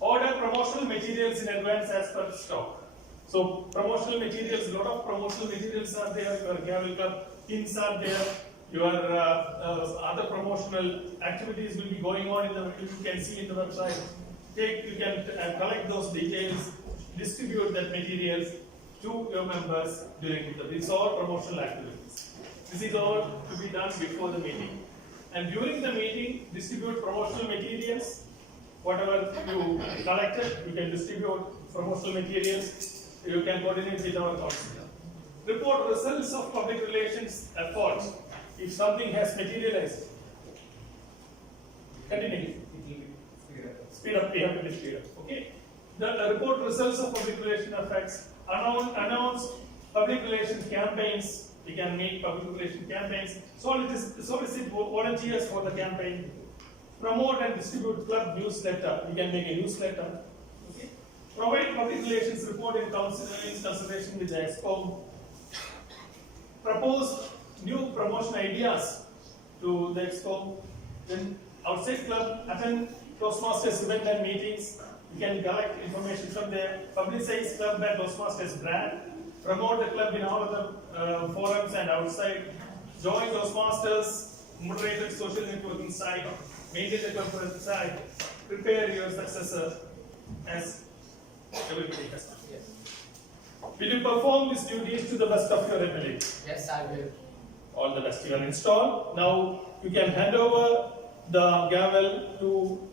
Order promotional materials in advance as per stock. So promotional materials, a lot of promotional materials are there. Your Gaval Club pins are there. Your other promotional activities will be going on in the. You can see in the website. You can collect those details, distribute that materials to your members during the. It's all promotional activities. This is all to be done before the meeting. And during the meeting, distribute promotional materials. Whatever you collected, you can distribute promotional materials. You can coordinate with our counselor. Report results of public relations efforts. If something has materialized, continue. Speed up. We have to speed up. Okay. The report results of public relations efforts. Announce public relations campaigns. We can make public relations campaigns. Solicit volunteers for the campaign. Promote and distribute club newsletter. We can make a newsletter. Okay. Provide public relations report in consultation with the expo. Propose new promotion ideas to the expo. Then outside club, attend Toastmasters event and meetings. You can collect information from there. Publicize club and Toastmasters brand. Promote the club in all other forums and outside. Join Toastmasters, moderated social networking site. Maintain the conference site. Prepare your successor as everybody has done. Yes. Will you perform these duties to the best of your ability? Yes, I will. All the best. You are installed. Now you can hand over the gavel to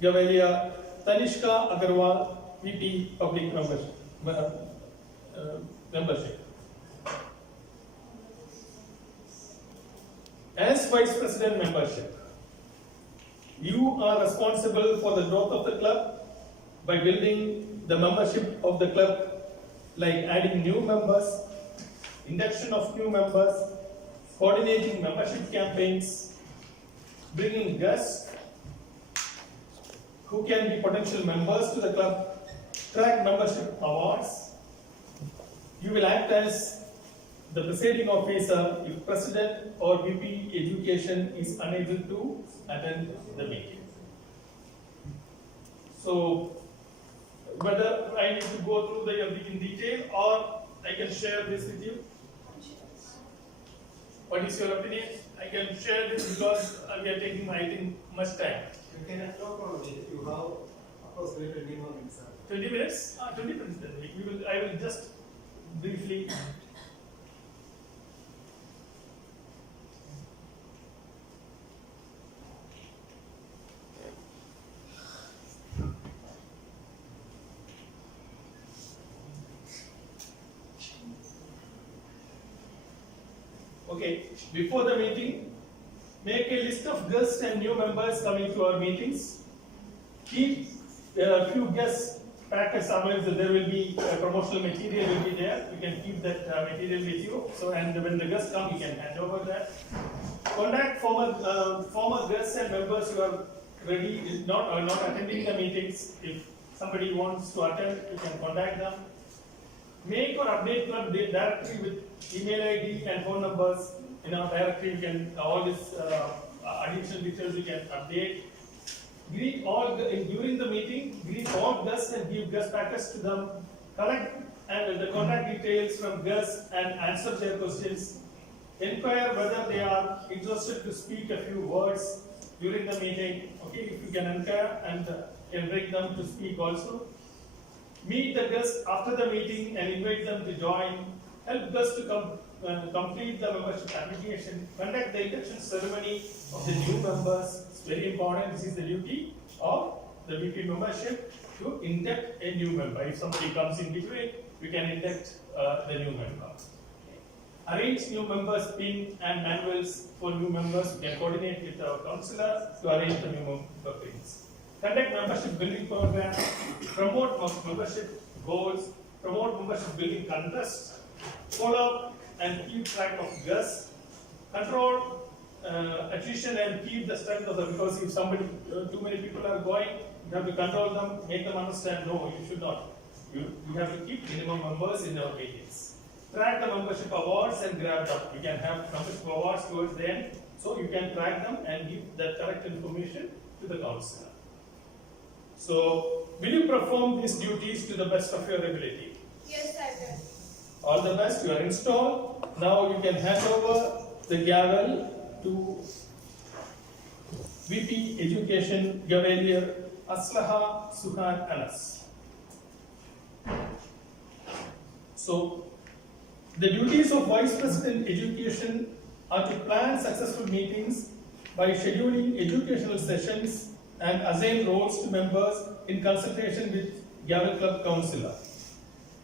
Gavalia Tanishka Agarwal, VP Public Membership. As Vice President Membership, you are responsible for the growth of the club by building the membership of the club, like adding new members, induction of new members, coordinating membership campaigns, bringing guests who can be potential members to the club, track membership awards. You will act as the presiding officer if President or VP Education is unable to attend the meeting. So, whether I need to go through the everything in detail or I can share this with you. What is your opinion? I can share this because we are taking, I think, much time. You can talk on it. You have approximately 20 more minutes. 20 minutes? 20 minutes then. I will just briefly. Okay, before the meeting, make a list of guests and new members coming to our meetings. Keep a few guest packets available. There will be promotional material will be there. You can keep that material with you. So, and when the guests come, you can hand over that. Contact former guests and members who are ready, not attending the meetings. If somebody wants to attend, you can contact them. Make or update club directory with email ID and phone numbers. In our directory, you can all this additional details you can update. Greet all during the meeting. Greet all guests and give guest packets to them. Collect and the contact details from guests and answer their questions. Inquire whether they are interested to speak a few words during the meeting. Okay, if you can inquire and can bring them to speak also. Meet the guests after the meeting and invite them to join. Help guests to complete the membership application. Conduct the induction ceremony of the new members. It's very important. This is the duty of the VP membership to induct a new member. If somebody comes in between, we can induct the new member. Arrange new members pin and manuals for new members. We can coordinate with our counselor to arrange the new member pins. Conduct membership building program, promote membership goals, promote membership building contests, follow and keep track of guests, control attrition and keep the strength of the, because if somebody, too many people are going, you have to control them, make them understand, no, you should not. You have to keep minimum members in our meetings. Track the membership awards and grab them. You can have membership awards towards the end, so you can track them and give the correct information to the councillor. So, will you perform these duties to the best of your ability? Yes, I will. All the best, you are installed. Now you can hand over the gavel to VP Education Gavalier Aslaha Suhan Anas. So, the duties of Vice President Education are to plan successful meetings by scheduling educational sessions and assign roles to members in consultation with Gavel Club Councillor.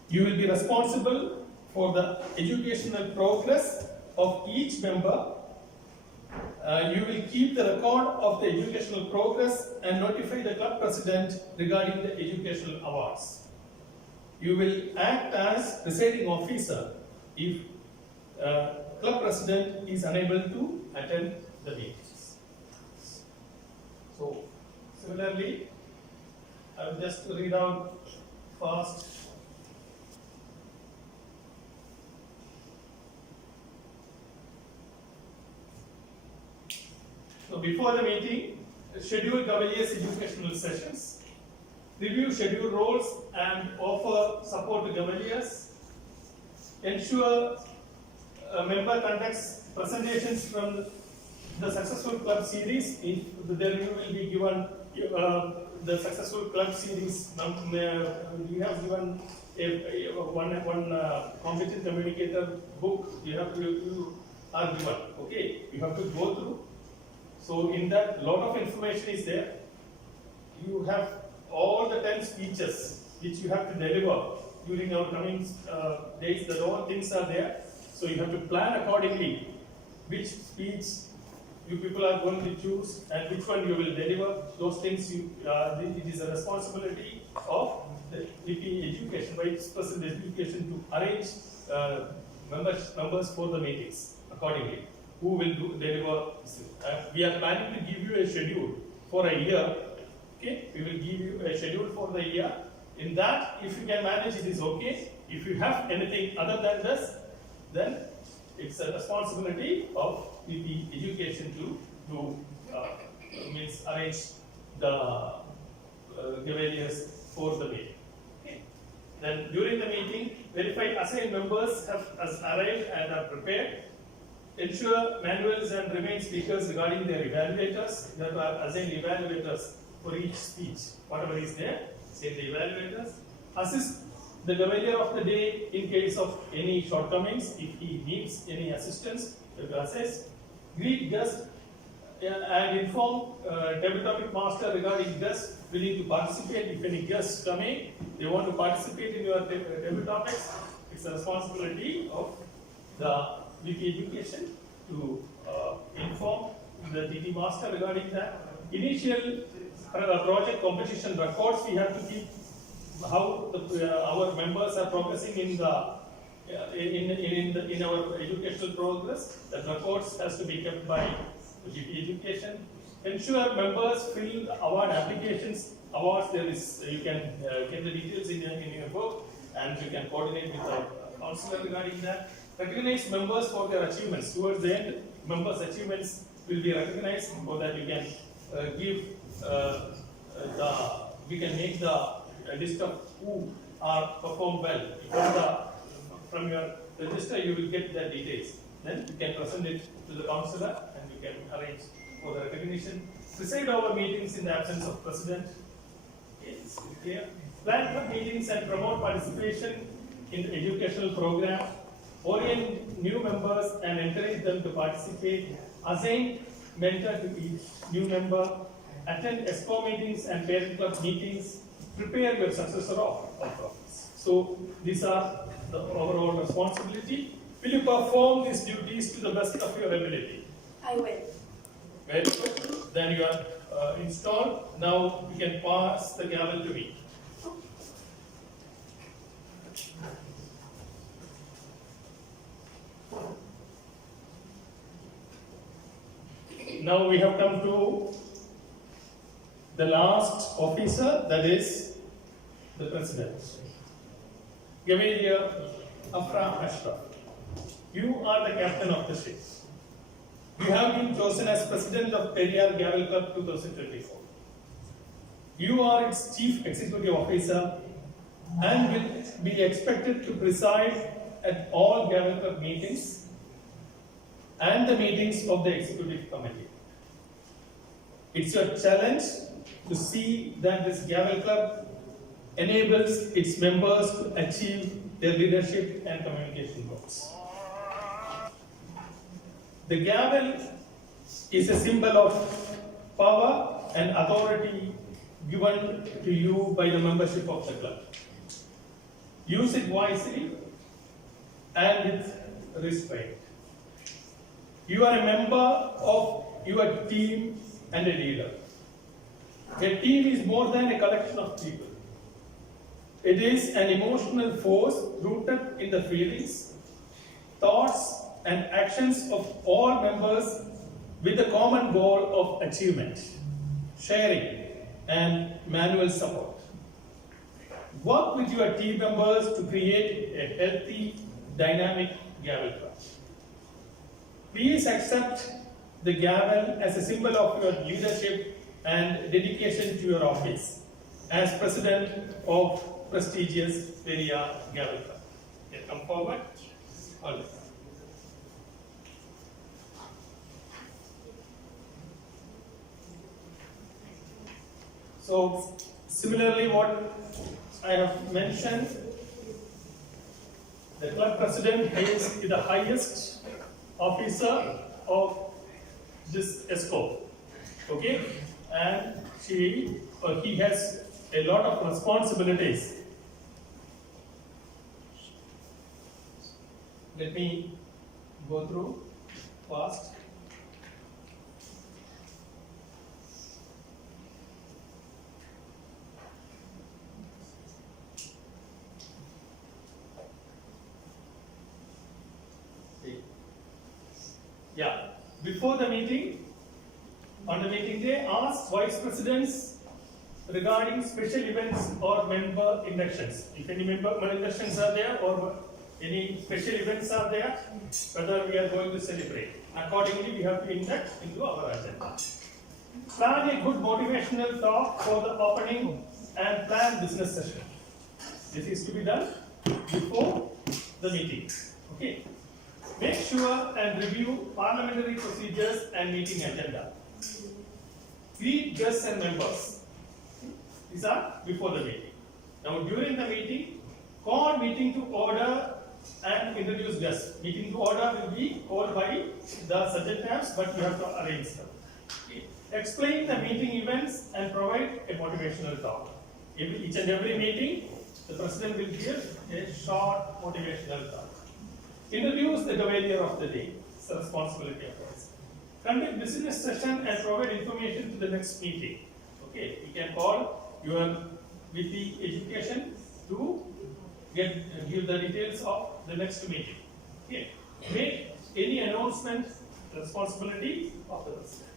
You will be responsible for the educational progress of each member. You will keep the record of the educational progress and notify the club president regarding the educational awards. You will act as presiding officer if club president is unable to attend the meetings. So, similarly, I will just read out fast. So, before the meeting, schedule Gavalier's educational sessions. Review schedule roles and offer support to Gavaliers. Ensure a member conducts presentations from the successful club series. If then you will be given the successful club series. We have given one competent communicator book. You are given. Okay, you have to go through. So in that, lot of information is there. You have all the 10 speeches which you have to deliver during our coming days. The all things are there. So you have to plan accordingly which speech you people are going to choose and which one you will deliver. Those things it is a responsibility of the VP Education, Vice President Education, to arrange members for the meetings accordingly. Who will deliver? We are planning to give you a schedule for a year. Okay, we will give you a schedule for the year. In that, if you can manage, it is okay. If you have anything other than this, then it's a responsibility of VP Education to arrange the Gavaliers for the meeting. Okay. Then during the meeting, verify assigned members have arrived and are prepared. Ensure manuals and remain speakers regarding their evaluators. There are assigned evaluators for each speech. Whatever is there, say the evaluators. Assist the Gavalier of the day in case of any shortcomings. If he needs any assistance, to assist. Greet guests and inform table topic master regarding guests willing to participate. If any guests come in, they want to participate in your table topics, it's a responsibility of the VP Education to inform the TT master regarding that. Initial project competition records, we have to keep how our members are progressing in our educational progress. The records has to be kept by VP Education. Ensure members fill award applications. Awards, there is you can get the details in your book, and you can coordinate with the counselor regarding that. Recognize members for their achievements. Towards the end, members' achievements will be recognized so that you can we can make the list of who are performed well. From your register, you will get the details. Then you can present it to the counselor and you can arrange for the recognition. Preside over meetings in the absence of president. It's clear. Plan club meetings and promote participation in the educational program. Orient new members and encourage them to participate. Assign mentor to each new member. Attend ESCO meetings and parent club meetings. Prepare your successor of office. So these are the overall responsibility. Will you perform these duties to the best of your ability? I will. Very good. Then you are installed. Now you can pass the gavel to me. now we have come to the last officer, that is the president. Gaval Afra Ashraf, you are the captain of the ship. You have been chosen as president of Periyar Gaval Club 2024. You are its chief executive officer and will be expected to preside at all Gaval Club meetings and the meetings of the executive committee. It's your challenge to see that this Gaval Club enables its members to achieve their leadership and communication goals. The gavel is a symbol of power and authority given to you by the membership of the club. Use it wisely and with respect. You are a member of your team and a leader. A team is more than a collection of people. It is an emotional force rooted in the feelings, thoughts, and actions of all members with the common goal of achievement, sharing, and manual support. Work with your team members to create a healthy, dynamic Gavel Club. Please accept the gavel as a symbol of your leadership and dedication to your office as president of prestigious Periyar Gavel Club. Come forward. All right. So, similarly, what I have mentioned, the club president is the highest officer of this ESCO, okay, and he has a lot of responsibilities. Let me go through fast. Yeah, before the meeting, on the meeting day, ask vice presidents regarding special events or member inductions. If any member inductions are there or any special events are there, whether we are going to celebrate. Accordingly, we have to induct into our agenda. Plan a good motivational talk for the opening and plan business session. This is to be done before the meeting. Okay. Make sure and review parliamentary procedures and meeting agenda. Greet guests and members. These are before the meeting. Now during the meeting, call meeting to order and introduce guests. Meeting to order will be called by the secretaries, but you have to arrange them. Okay. Explain the meeting events and provide a motivational talk. Each and every meeting, the president will give a short motivational talk. Introduce the Gavalier of the day. It's the responsibility of us. Conduct business session and provide information to the next meeting. Okay, you can call your VP education to give the details of the next meeting. Okay, make any announcement responsibility of the president.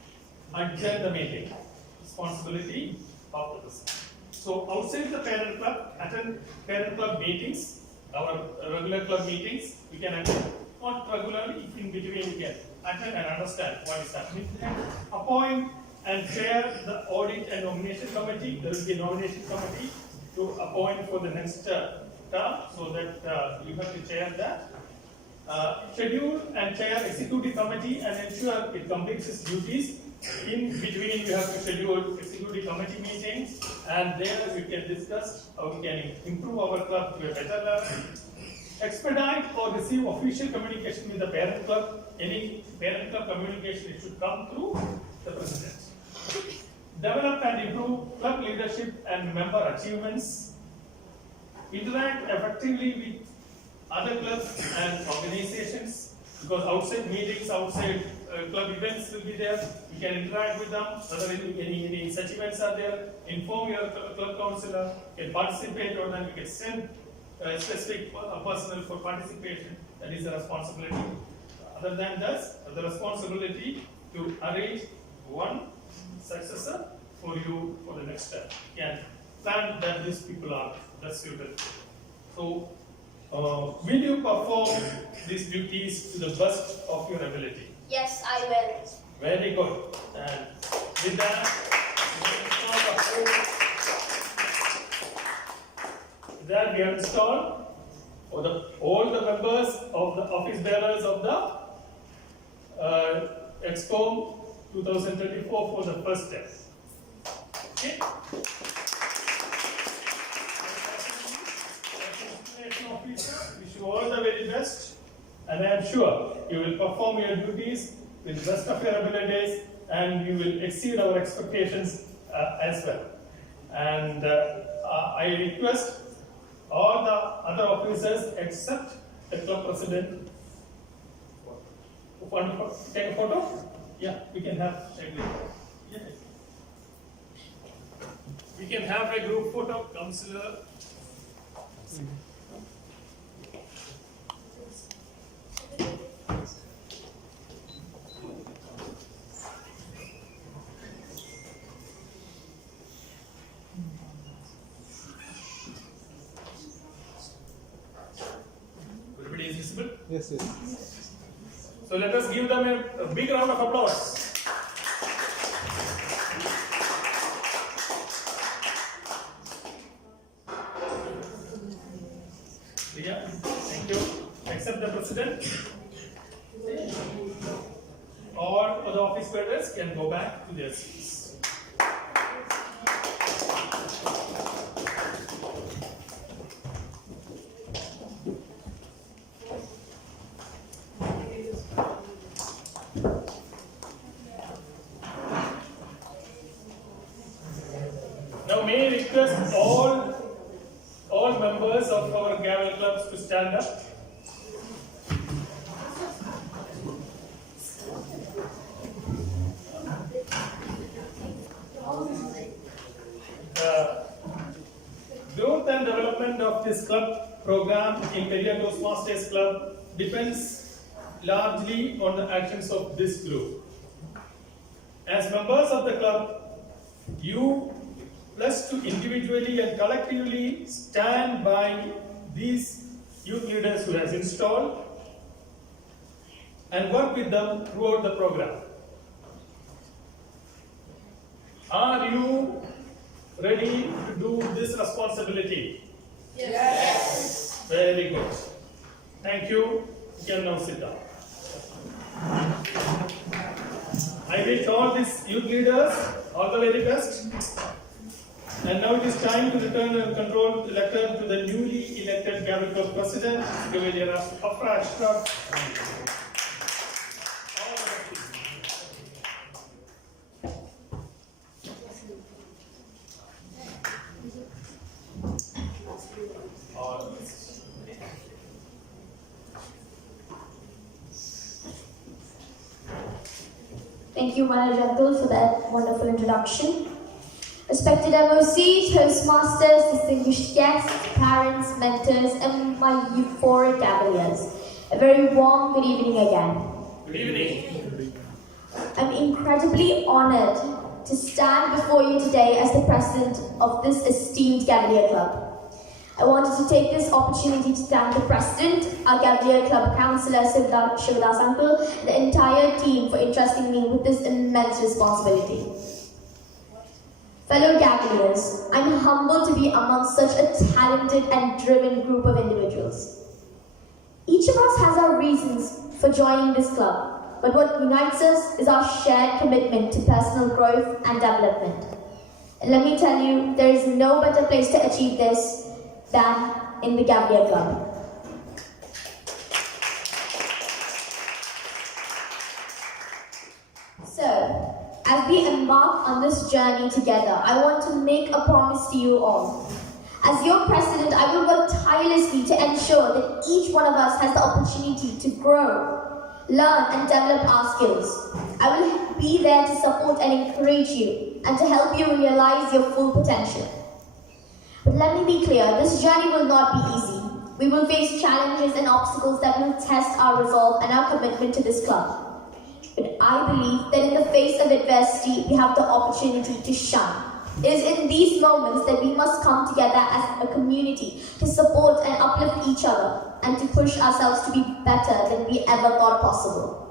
Adjourn the meeting. Responsibility of the president. So outside the parent club, attend parent club meetings. Our regular club meetings, we can attend, not regularly, if in between we can attend and understand what is happening. Appoint and chair the audit and nomination committee. There will be a nomination committee to appoint for the next term, so that you have to chair that. Schedule and chair executive committee and ensure it completes its duties. In between, you have to schedule executive committee meetings, and there we can discuss how we can improve our club to a better level. Expedite or receive official communication with the parent club. Any parent club communication, it should come through the president. Develop and improve club leadership and member achievements. Interact effectively with other clubs and organizations, because outside meetings, outside club events will be there. You can interact with them. Whether any such events are there, inform your club councillor, can participate, or then you can send a specific personnel for participation. That is the responsibility. Other than that, the responsibility to arrange one successor for you for the next step. And plan that these people are best suited. So, will you perform these duties to the best of your ability? Yes, I will. Very good. And with that, we have installed all the members of the office bearers of the Expo 2024 for the first step. Okay? Wish you all the very best, and I am sure you will perform your duties with the best of your abilities, and you will exceed our expectations as well. And I request all the other officers except the club president. Take a photo? Yeah, we can have a group. Yeah. We can have a group photo, councillor. Everybody is visible? Yes, yes. So let us give them a big round of applause. Yeah, thank you. Accept the president. All other office bearers can go back to their seats. Now may I request all members of our Gavel clubs to stand up. The growth and development of this club program in Periyar Toastmasters Club depends largely on the actions of this group. As members of the club, you pledge to individually and collectively stand by these youth leaders who has installed and work with them throughout the program. Are you ready to do this responsibility? Yes. Very good. Thank you. You can now sit down. I wish all these youth leaders all the very best. And now it is time to return and control the letter to the newly elected Gavel Club President, Periyar Afrashka. Thank you, Manoj Uncle, for that wonderful introduction. Respected MOCs, Toastmasters, distinguished guests, parents, mentors, and my euphoric cavaliers, a very warm good evening again. Good evening. I'm incredibly honored to stand before you today as the president of this esteemed Cavalier Club. I wanted to take this opportunity to thank the president, our Cavalier Club councillor Shivadas Uncle, and the entire team for entrusting me with this immense responsibility. Fellow Cavaliers, I'm humbled to be amongst such a talented and driven group of individuals. Each of us has our reasons for joining this club, but what unites us is our shared commitment to personal growth and development. And let me tell you, there is no better place to achieve this than in the Cavalier Club. So, as we embark on this journey together, I want to make a promise to you all. As your president, I will work tirelessly to ensure that each one of us has the opportunity to grow, learn and develop our skills. I will be there to support and encourage you and to help you realize your full potential. But let me be clear, this journey will not be easy. We will face challenges and obstacles that will test our resolve and our commitment to this club. But I believe that in the face of adversity, we have the opportunity to shine. It is in these moments that we must come together as a community to support and uplift each other and to push ourselves to be better than we ever thought possible.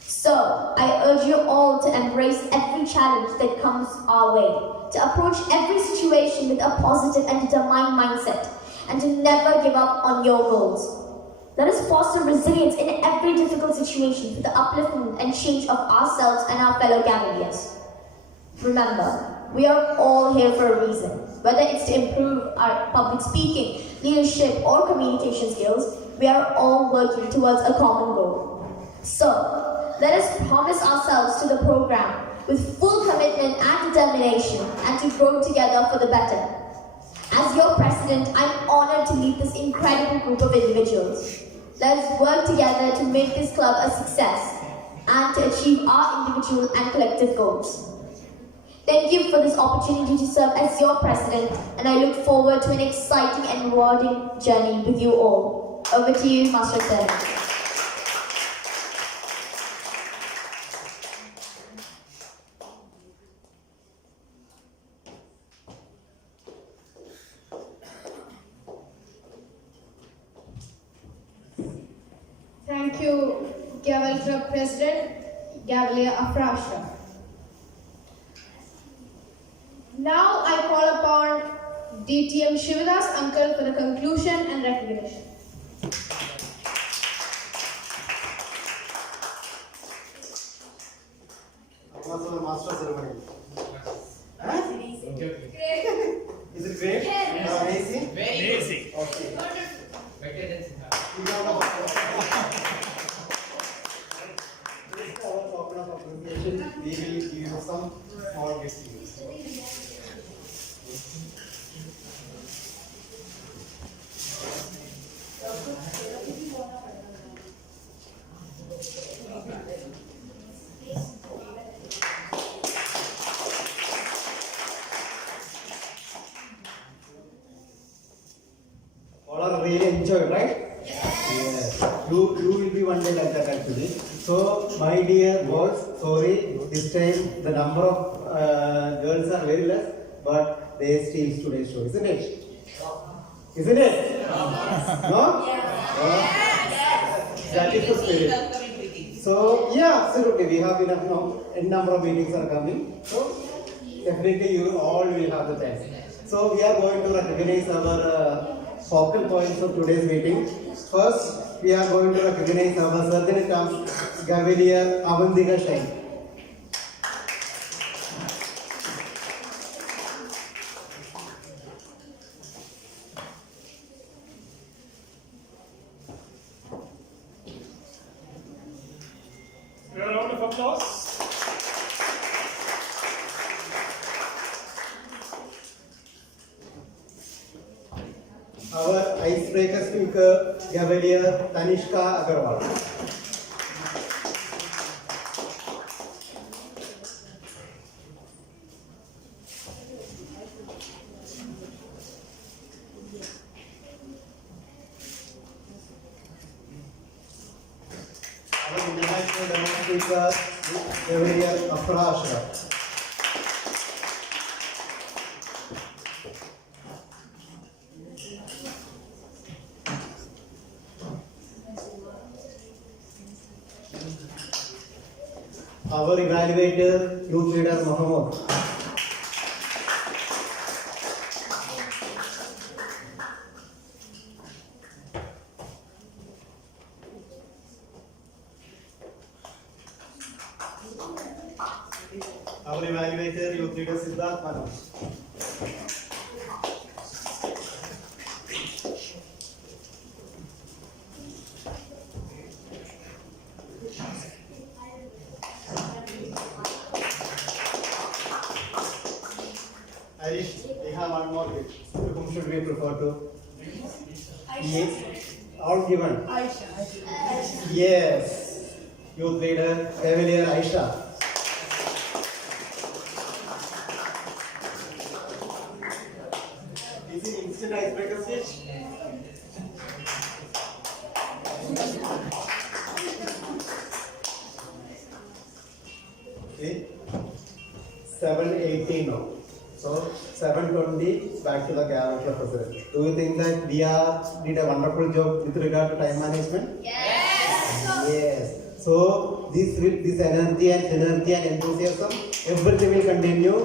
So, I urge you all to embrace every challenge that comes our way, to approach every situation with a positive and determined mindset, and to never give up on your goals. Let us foster resilience in every difficult situation for the upliftment and change of ourselves and our fellow Gavaliers. Remember, we are all here for a reason, whether it's to improve our public speaking, leadership, or communication skills. We are all working towards a common goal. So, let us promise ourselves to the program with full commitment and determination and to grow together for the better. As your president, I'm honored to lead this incredible group of individuals. Let us work together to make this club a success and to achieve our individual and collective goals. Thank you for this opportunity to serve as your president, and I look forward to an exciting and rewarding journey with you all. Over to you, Master Sen. Thank you, Gaval Club President, Gavalia Afrasha. Now I call upon DTM Shivadas Uncle for the conclusion and recognition. Master ceremony. Huh? Great. Is it great? Yes. Amazing? Very Amazing. Okay. Better than Sinha. This is our token of appreciation. We will give you some small gifts to you. All are really enjoyed, right? Yes. You will be one day like that actually. So, my dear boys, sorry, this time the number of girls are very less, but they steal today's show, isn't it? Isn't it? No? Yes. That is the spirit. So, yeah, absolutely. We have enough now. N number of meetings are coming. So, definitely you all will have the chance. So, we are going to recognize our focal points of today's meeting. First, we are going to recognize our Sergeant Gavalier Avandika Shain. A round of applause. Our icebreaker speaker, Gavalier Tanishka Agarwal. Our international demo speaker, Gavalier Afrasha. Our evaluator, youth leader Mohammed. Our evaluator, youth leader Siddharth Manoj. Arish, we have one more gift. Whom should we prefer to? Yes. All given. Aisha. Yes. Youth leader, Cavalier Aisha. Is it instant icebreaker speech? Okay. 7:18 now. So 7:20 back to the Gaval Club president. Do you think that we did a wonderful job with regard to time management? Yes. Yes. So this energy and synergy and enthusiasm, everything will continue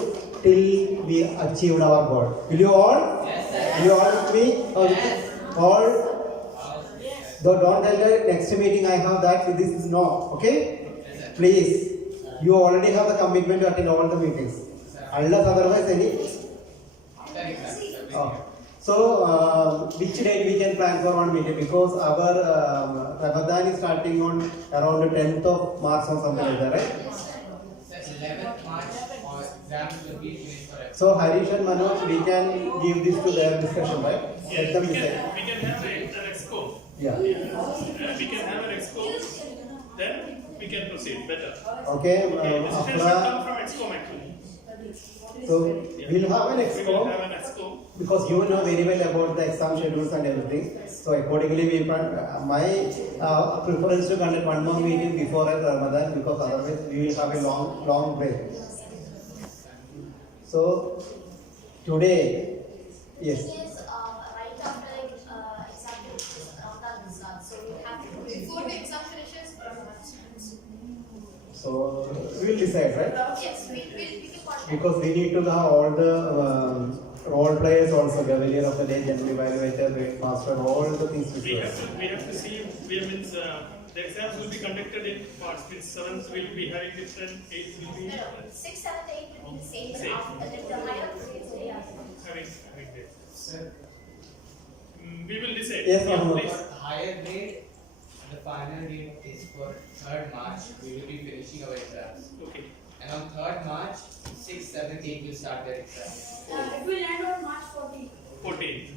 till we achieve our goal. Will you all? Yes, sir. Will you all with me? Yes. All? Though don't tell the next meeting I have that this is no. Okay? Yes, Please. You already have the commitment to attend all the meetings. Unless otherwise any. So, which date we can plan for one meeting? Because our Ramadan is starting on around the 10th of March or something like that, right? 11th March or exams will be finished for exam. So, Harish and Manoj, we can give this to their discussion, right? Let them decide. We can have an exco. Yeah. We can have an exco. Then we can proceed better. Okay. Decision should come from exco actually. So, we'll have an We will exco. have an exco. Because you know very well about the exam schedules and everything. So accordingly, my preference to conduct one more meeting before Ramadan, because otherwise we will have a long break. So today, yes. Right after exam Ramadan starts, so we have to Before the exam finishes, So we will decide, right? yes, we can contact. Because we need to have all the role players also, Gavalier of the day, general evaluator, grade master, all the things which We have to see. The exams will be conducted in parts. Means 7th will be having different, 8th will be 6, 7, 8 will be the same, but Same. after the higher grades they are. having this. We will decide. Yes, Yeah, Mahmood. please. Higher grade, the final date is for 3rd March. We will be finishing our exams. Okay. And on 3rd March, 6th, 7th, 8th will start their exams. It will end on March 14th. 14th.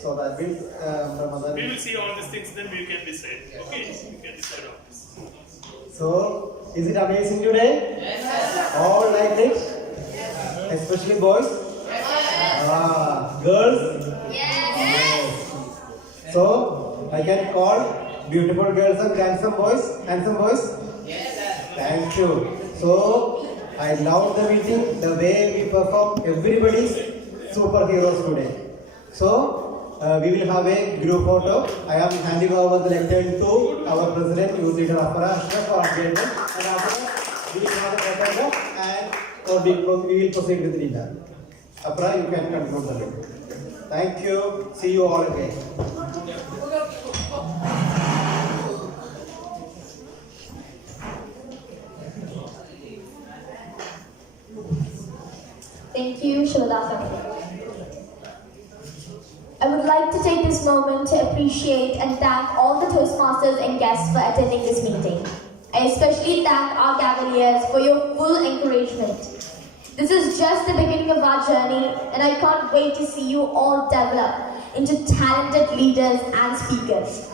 So that means Ramadan. We will see all these things, then we can decide. Okay, we can decide on this. So, is it amazing today? Yes, sir. All liked it? Especially boys? Girls? Yes. So, I can call beautiful girls and handsome boys? Yes, sir. Thank you. So, I love the meeting, the way we perform. Everybody's superheroes today. So, we will have a group photo. I am handing over the lectern to our president, youth leader Afra for engagement. And after that, we will have a photograph and we will proceed with dinner. Afra, you can conclude the lecture. Thank you. See you all again. Thank you, Shivadatha. I would like to take this moment to appreciate and thank all the Toastmasters and guests for attending this meeting. I especially thank our Cavaliers for your full encouragement. This is just the beginning of our journey, and I can't wait to see you all develop into talented leaders and speakers.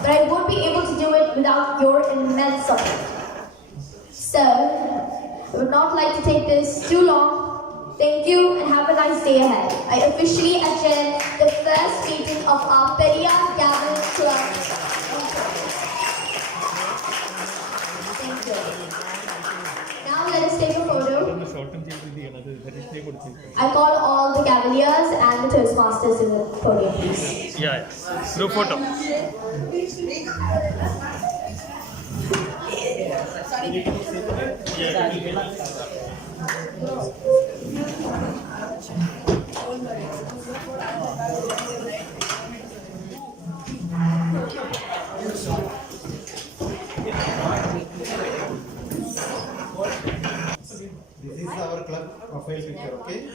But I won't be able to do it without your immense support. So, I would not like to take this too long. Thank you and have a nice day ahead. I officially adjourn the first meeting of our Periyar Gaval Club. Thank you. Now let us take a photo. I call all the Cavaliers and the Toastmasters to the podium, please. Yeah. Group photo. This is our club profile picture, okay?